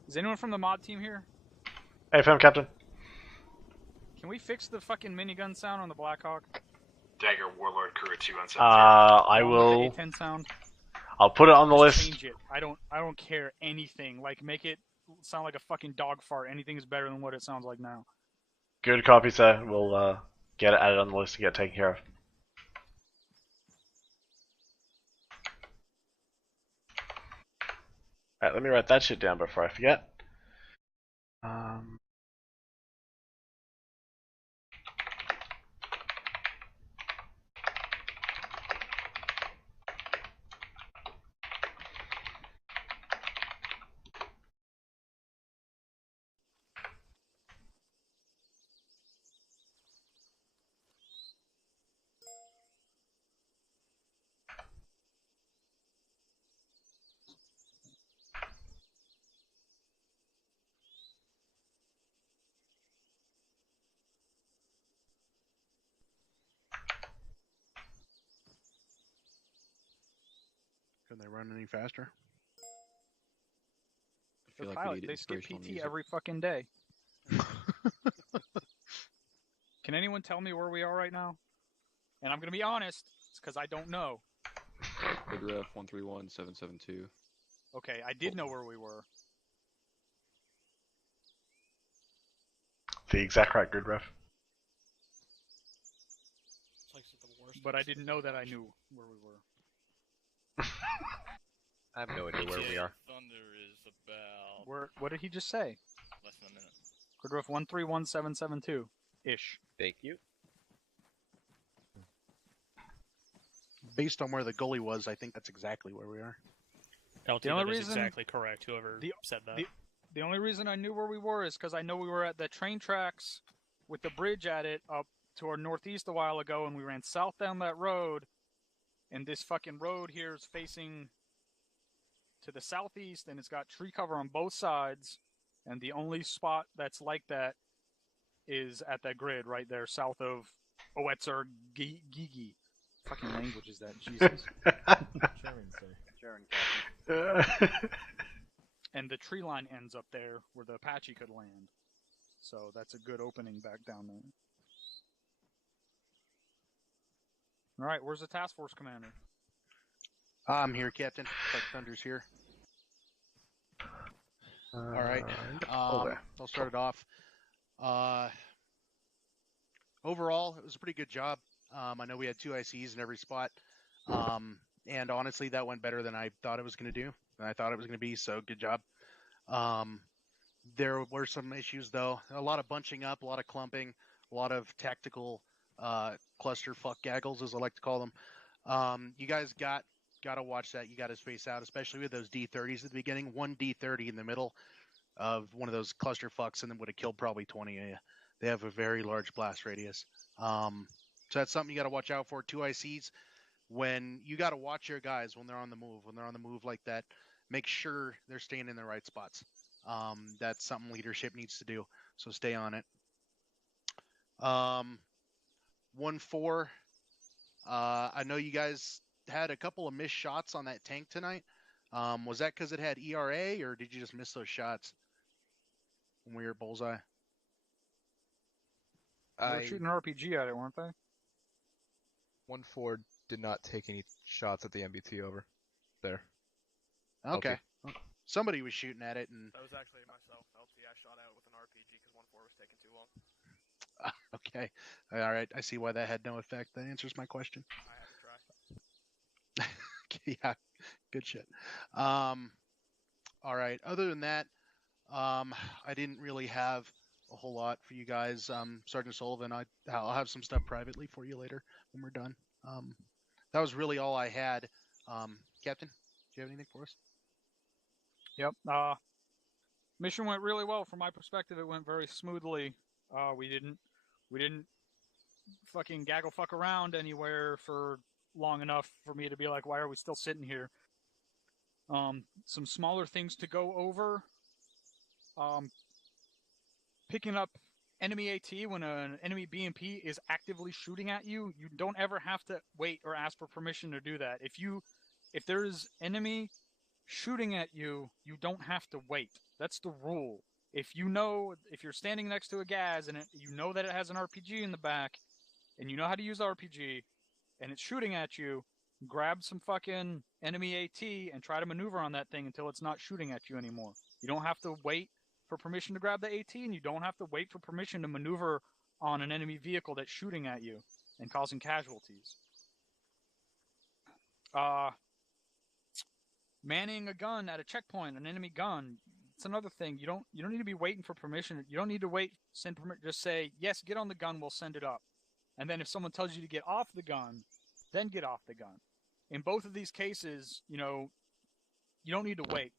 Is anyone from the mod team here? A-firm, Captain. Can we fix the fucking minigun sound on the Blackhawk? Dagger, Warlord, Crew 2 on 7-0. I will. The A10 sound. I'll put it on the list. Change it. I don't care anything. Like, make it sound like a fucking dog fart. Anything is better than what it sounds like now. Good copy, sir. We'll get it added on the list to get taken care of. Alright, let me write that shit down before I forget. Can they run any faster? The pilot, they skip PT every fucking day. Can anyone tell me where we are right now? And I'm gonna be honest, it's because I don't know. Good ref 131772. Okay, I did know where we were. The exact right good ref. But I didn't know that I knew where we were. I have no idea where we are. Thunder is about... What did he just say? Less than a minute. Grid ref 131772-ish. Thank you. Based on where the gully was, I think that's exactly where we are. The only reason, exactly correct, whoever said that. The only reason I knew where we were is because I know we were at the train tracks with the bridge at it up to our northeast a while ago, and we ran south down that road, and this fucking road here is facing to the southeast, and it's got tree cover on both sides, and the only spot that's like that is at that grid right there south of Oetzer Gigi. Fucking language is that, Jesus. German, sir. German. And the tree line ends up there where the Apache could land. So that's a good opening back down there. Alright, where's the task force commander? I'm here, Captain. Like Thunder's here. Alright. I'll start it off. Overall, it was a pretty good job. I know we had 2 ICs in every spot. And honestly, that went better than I thought it was going to do. And I thought it was going to be, so good job. There were some issues, though. A lot of bunching up, a lot of clumping, a lot of tactical clusterfuck gaggles, as I like to call them. You guys got to watch that. You got to space out, especially with those D30s at the beginning. One D30 in the middle of one of those clusterfucks, and then would have killed probably 20 of you. They have a very large blast radius. So that's something you got to watch out for. 2 ICs. When you got to watch your guys when they're on the move. When they're on the move like that, make sure they're staying in the right spots. That's something leadership needs to do. So stay on it. 1-4. I know you guys had a couple of missed shots on that tank tonight. Was that because it had ERA, or did you just miss those shots when we were at Bullseye? They were shooting an RPG at it, weren't they? 1-4 did not take any shots at the MBT over there. Okay. Somebody was shooting at it, and That was actually myself. LT, I shot out with an RPG because 1-4 was taking too long. okay. All right. I see why that had no effect. That answers my question. I had to try. Okay, yeah. Good shit. All right. Other than that, I didn't really have a whole lot for you guys. Sergeant Sullivan, I'll have some stuff privately for you later when we're done. That was really all I had. Captain, do you have anything for us? Yep. Mission went really well from my perspective. It went very smoothly. We didn't fucking gaggle fuck around anywhere for long enough for me to be like, why are we still sitting here? Some smaller things to go over. Picking up enemy AT when an enemy BMP is actively shooting at you, you don't ever have to wait or ask for permission to do that. If there's enemy shooting at you, you don't have to wait. That's the rule. If you're standing next to a gas and you know that it has an RPG in the back, and you know how to use the RPG, and it's shooting at you, grab some fucking enemy AT and try to maneuver on that thing until it's not shooting at you anymore. You don't have to wait for permission to grab the AT, and you don't have to wait for permission to maneuver on an enemy vehicle that's shooting at you and causing casualties. Manning a gun at a checkpoint, an enemy gun, it's another thing. You don't need to be waiting for permission. You don't need to wait, send permission. Just say, yes, get on the gun, we'll send it up. And then if someone tells you to get off the gun, then get off the gun. In both of these cases, you don't need to wait.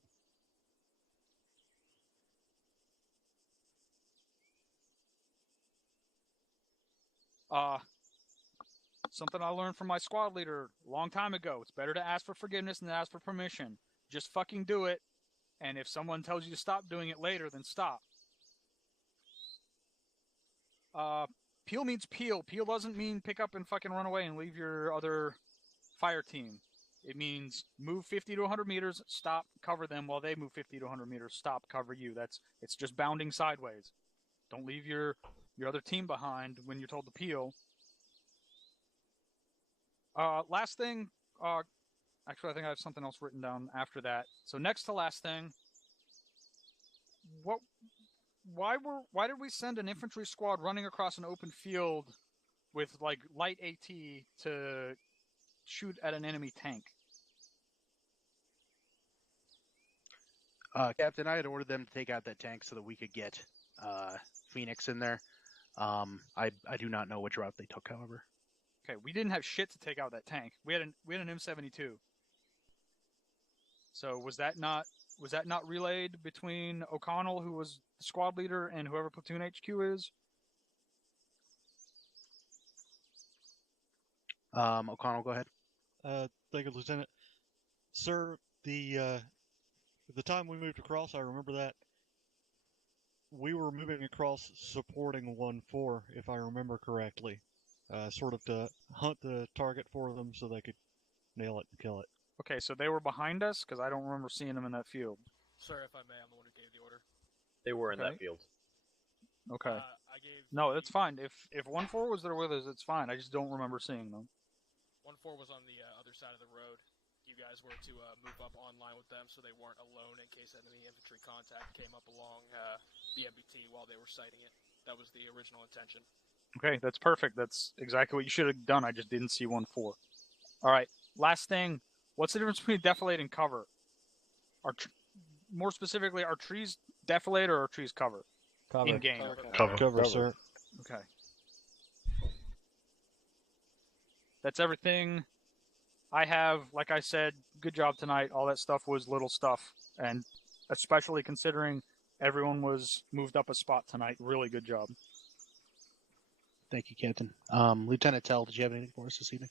Something I learned from my squad leader a long time ago. It's better to ask for forgiveness than to ask for permission. Just fucking do it. And if someone tells you to stop doing it later, then stop. Peel means peel. Peel doesn't mean pick up and fucking run away and leave your other fire team. It means move 50 to 100 meters, stop, cover them while they move 50 to 100 meters, stop, cover you. It's just bounding sideways. Don't leave your other team behind when you're told to peel. Last thing, actually I think I have something else written down after that. So next to last thing, why did we send an infantry squad running across an open field with like light AT to shoot at an enemy tank? Captain, I had ordered them to take out that tank so that we could get Phoenix in there. I do not know which route they took, however. Okay, we didn't have shit to take out that tank. We had an M72. So was that not relayed between O'Connell, who was the squad leader, and whoever platoon HQ is? O'Connell, go ahead. Thank you, Lieutenant. Sir, the time we moved across, I remember that we were moving across supporting 1-4, if I remember correctly. Sort of to hunt the target for them so they could nail it and kill it. Okay, so they were behind us? Because I don't remember seeing them in that field. Sir, if I may, I'm the one who gave the order. They were in that field. Okay. I gave No, that's fine. If 1-4 was there with us, it's fine. I just don't remember seeing them. 1-4 was on the other side of the road. You guys were to move up online with them so they weren't alone in case enemy infantry contact came up along the MBT while they were sighting it. That was the original intention. Okay, that's perfect. That's exactly what you should have done. I just didn't see 1-4. All right, last thing. What's the difference between defilade and cover? More specifically, are trees defilade or are trees cover? Cover. In game. Cover, sir. Okay. That's everything I have. Like I said, good job tonight. All that stuff was little stuff, and especially considering everyone was moved up a spot tonight. Really good job. Thank you, Captain. Lieutenant Tell, did you have anything for us this evening?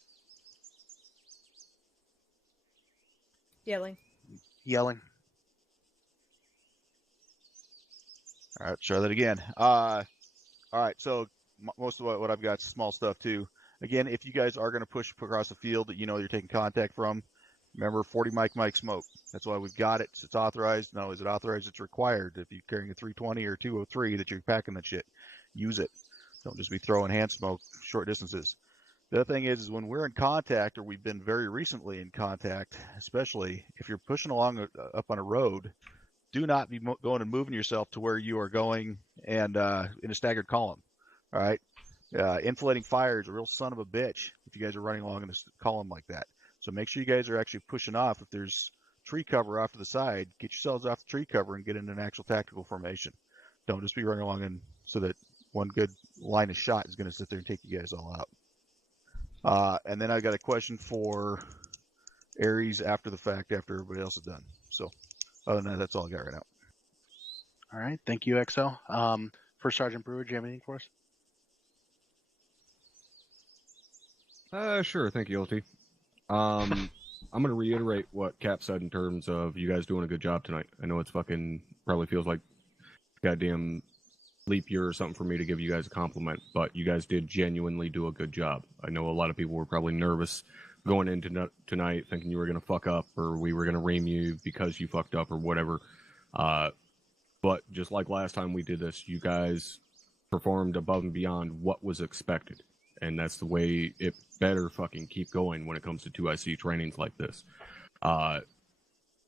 Yelling. Yelling. All right, try that again. All right, so most of what I've got is small stuff too. Again, if you guys are going to push across the field that you know you're taking contact from, remember 40 Mike smoke. That's why we've got it. It's authorized. Not only is it authorized, it's required. If you're carrying a 320 or 203 that you're packing that shit, use it. Don't just be throwing hand smoke short distances. The other thing is when we're in contact, or we've been very recently in contact, especially if you're pushing along up on a road, do not be going and moving yourself to where you are going and in a staggered column. All right? Inflating fire is a real son of a bitch if you guys are running along in a column like that. So make sure you guys are actually pushing off. If there's tree cover off to the side, get yourselves off the tree cover and get into an actual tactical formation. Don't just be running along and so that one good line of shot is going to sit there and take you guys all out. And then I got a question for Aries after the fact, after everybody else is done. So other than that, that's all I got right now. All right, thank you, XO. First Sergeant Brewer, do you have anything for us? Sure, thank you, LT. I'm going to reiterate what Cap said in terms of you guys doing a good job tonight. I know it's fucking probably feels like goddamn leap year or something for me to give you guys a compliment, but you guys did genuinely do a good job. I know a lot of people were probably nervous going into tonight thinking you were going to fuck up or we were going to ream you because you fucked up or whatever. But just like last time we did this, you guys performed above and beyond what was expected. And that's the way it better fucking keep going when it comes to 2IC trainings like this.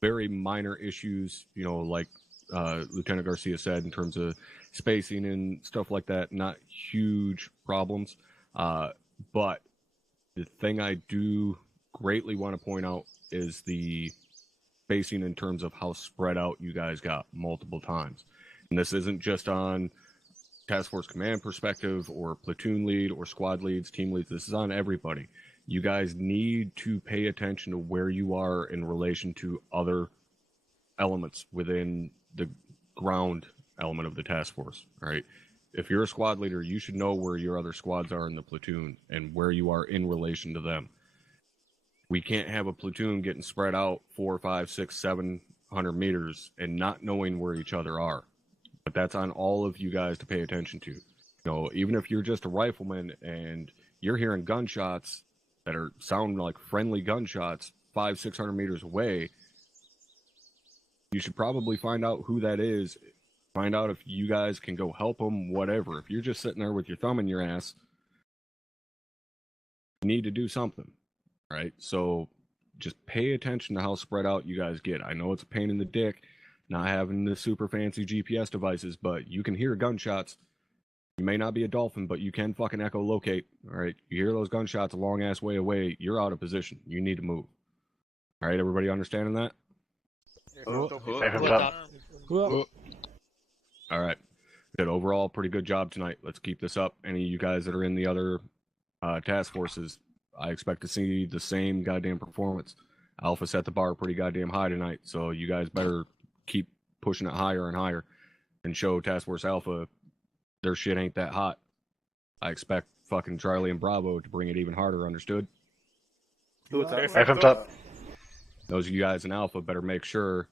Very minor issues, you know, like Lieutenant Garcia said in terms of spacing and stuff like that, not huge problems. But the thing I do greatly want to point out is the spacing in terms of how spread out you guys got multiple times. And this isn't just on Task Force Command perspective or platoon lead or squad leads, team leads. This is on everybody. You guys need to pay attention to where you are in relation to other elements within the ground element of the task force, right? If you're a squad leader, you should know where your other squads are in the platoon and where you are in relation to them. We can't have a platoon getting spread out 400, 500, 600, 700 meters and not knowing where each other are. But that's on all of you guys to pay attention to. You know, even if you're just a rifleman and you're hearing gunshots that are sounding like friendly gunshots 500, 600 meters away, you should probably find out who that is. Find out if you guys can go help them, whatever. If you're just sitting there with your thumb in your ass, you need to do something, right? So just pay attention to how spread out you guys get. I know it's a pain in the dick not having the super fancy GPS devices, but you can hear gunshots. You may not be a dolphin, but you can fucking echolocate, all right? You hear those gunshots a long-ass way away, you're out of position. You need to move. All right, everybody understanding that? All right. Good. Overall, pretty good job tonight. Let's keep this up. Any of you guys that are in the other task forces, I expect to see the same goddamn performance. Alpha set the bar pretty goddamn high tonight, so you guys better keep pushing it higher and higher and show Task Force Alpha their shit ain't that hot. I expect fucking Charlie and Bravo to bring it even harder, understood? Up. Those of you guys in Alpha better make sure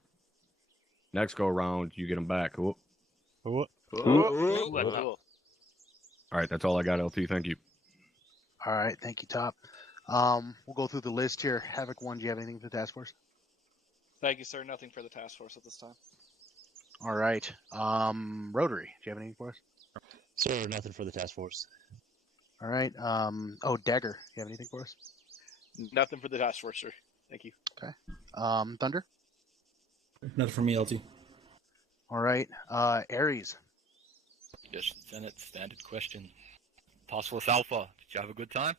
next go around you get them back. All right, that's all I got, LT. Thank you. All right, thank you, Top. We'll go through the list here. Havoc 1, do you have anything for the task force? Thank you, sir. Nothing for the task force at this time. All right. Rotary, do you have anything for us? Sir, nothing for the task force. All right. Dagger, do you have anything for us? Nothing for the task force, sir. Thank you. Okay. Thunder? Nothing for me, LT. All right. Aries. Yes, Lieutenant. Standard question. Task Force Alpha, did you have a good time?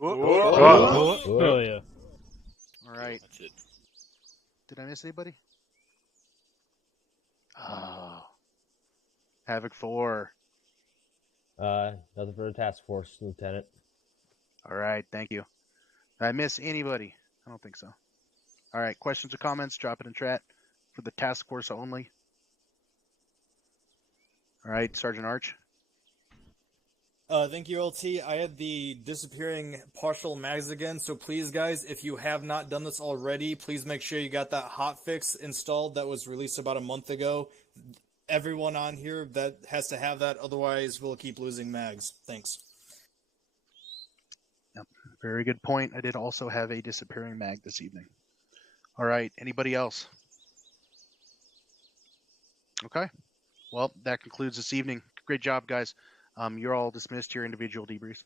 Oh, yeah. All right. That's it. Did I miss anybody? Oh. Havoc 4. Nothing for the task force, Lieutenant. All right, thank you. Did I miss anybody? I don't think so. All right, questions or comments? Drop it in chat for the task force only. All right, Sergeant Arch. Thank you, LT. I had the disappearing partial mags again, so please, guys, if you have not done this already, please make sure you got that hotfix installed that was released about a month ago. Everyone on here that has to have that, otherwise we'll keep losing mags. Thanks. Yep, very good point. I did also have a disappearing mag this evening. All right, anybody else? Okay, well, that concludes this evening. Great job, guys. You're all dismissed to your individual debriefs.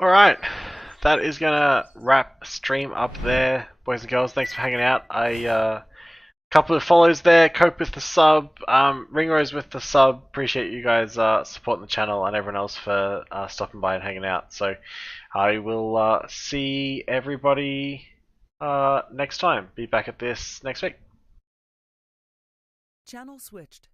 Alright, that is gonna wrap stream up there, boys and girls. Thanks for hanging out. Couple of follows there. Cope with the sub, Ringrose with the sub. Appreciate you guys supporting the channel and everyone else for stopping by and hanging out. So I will see everybody next time. Be back at this next week. Channel switched.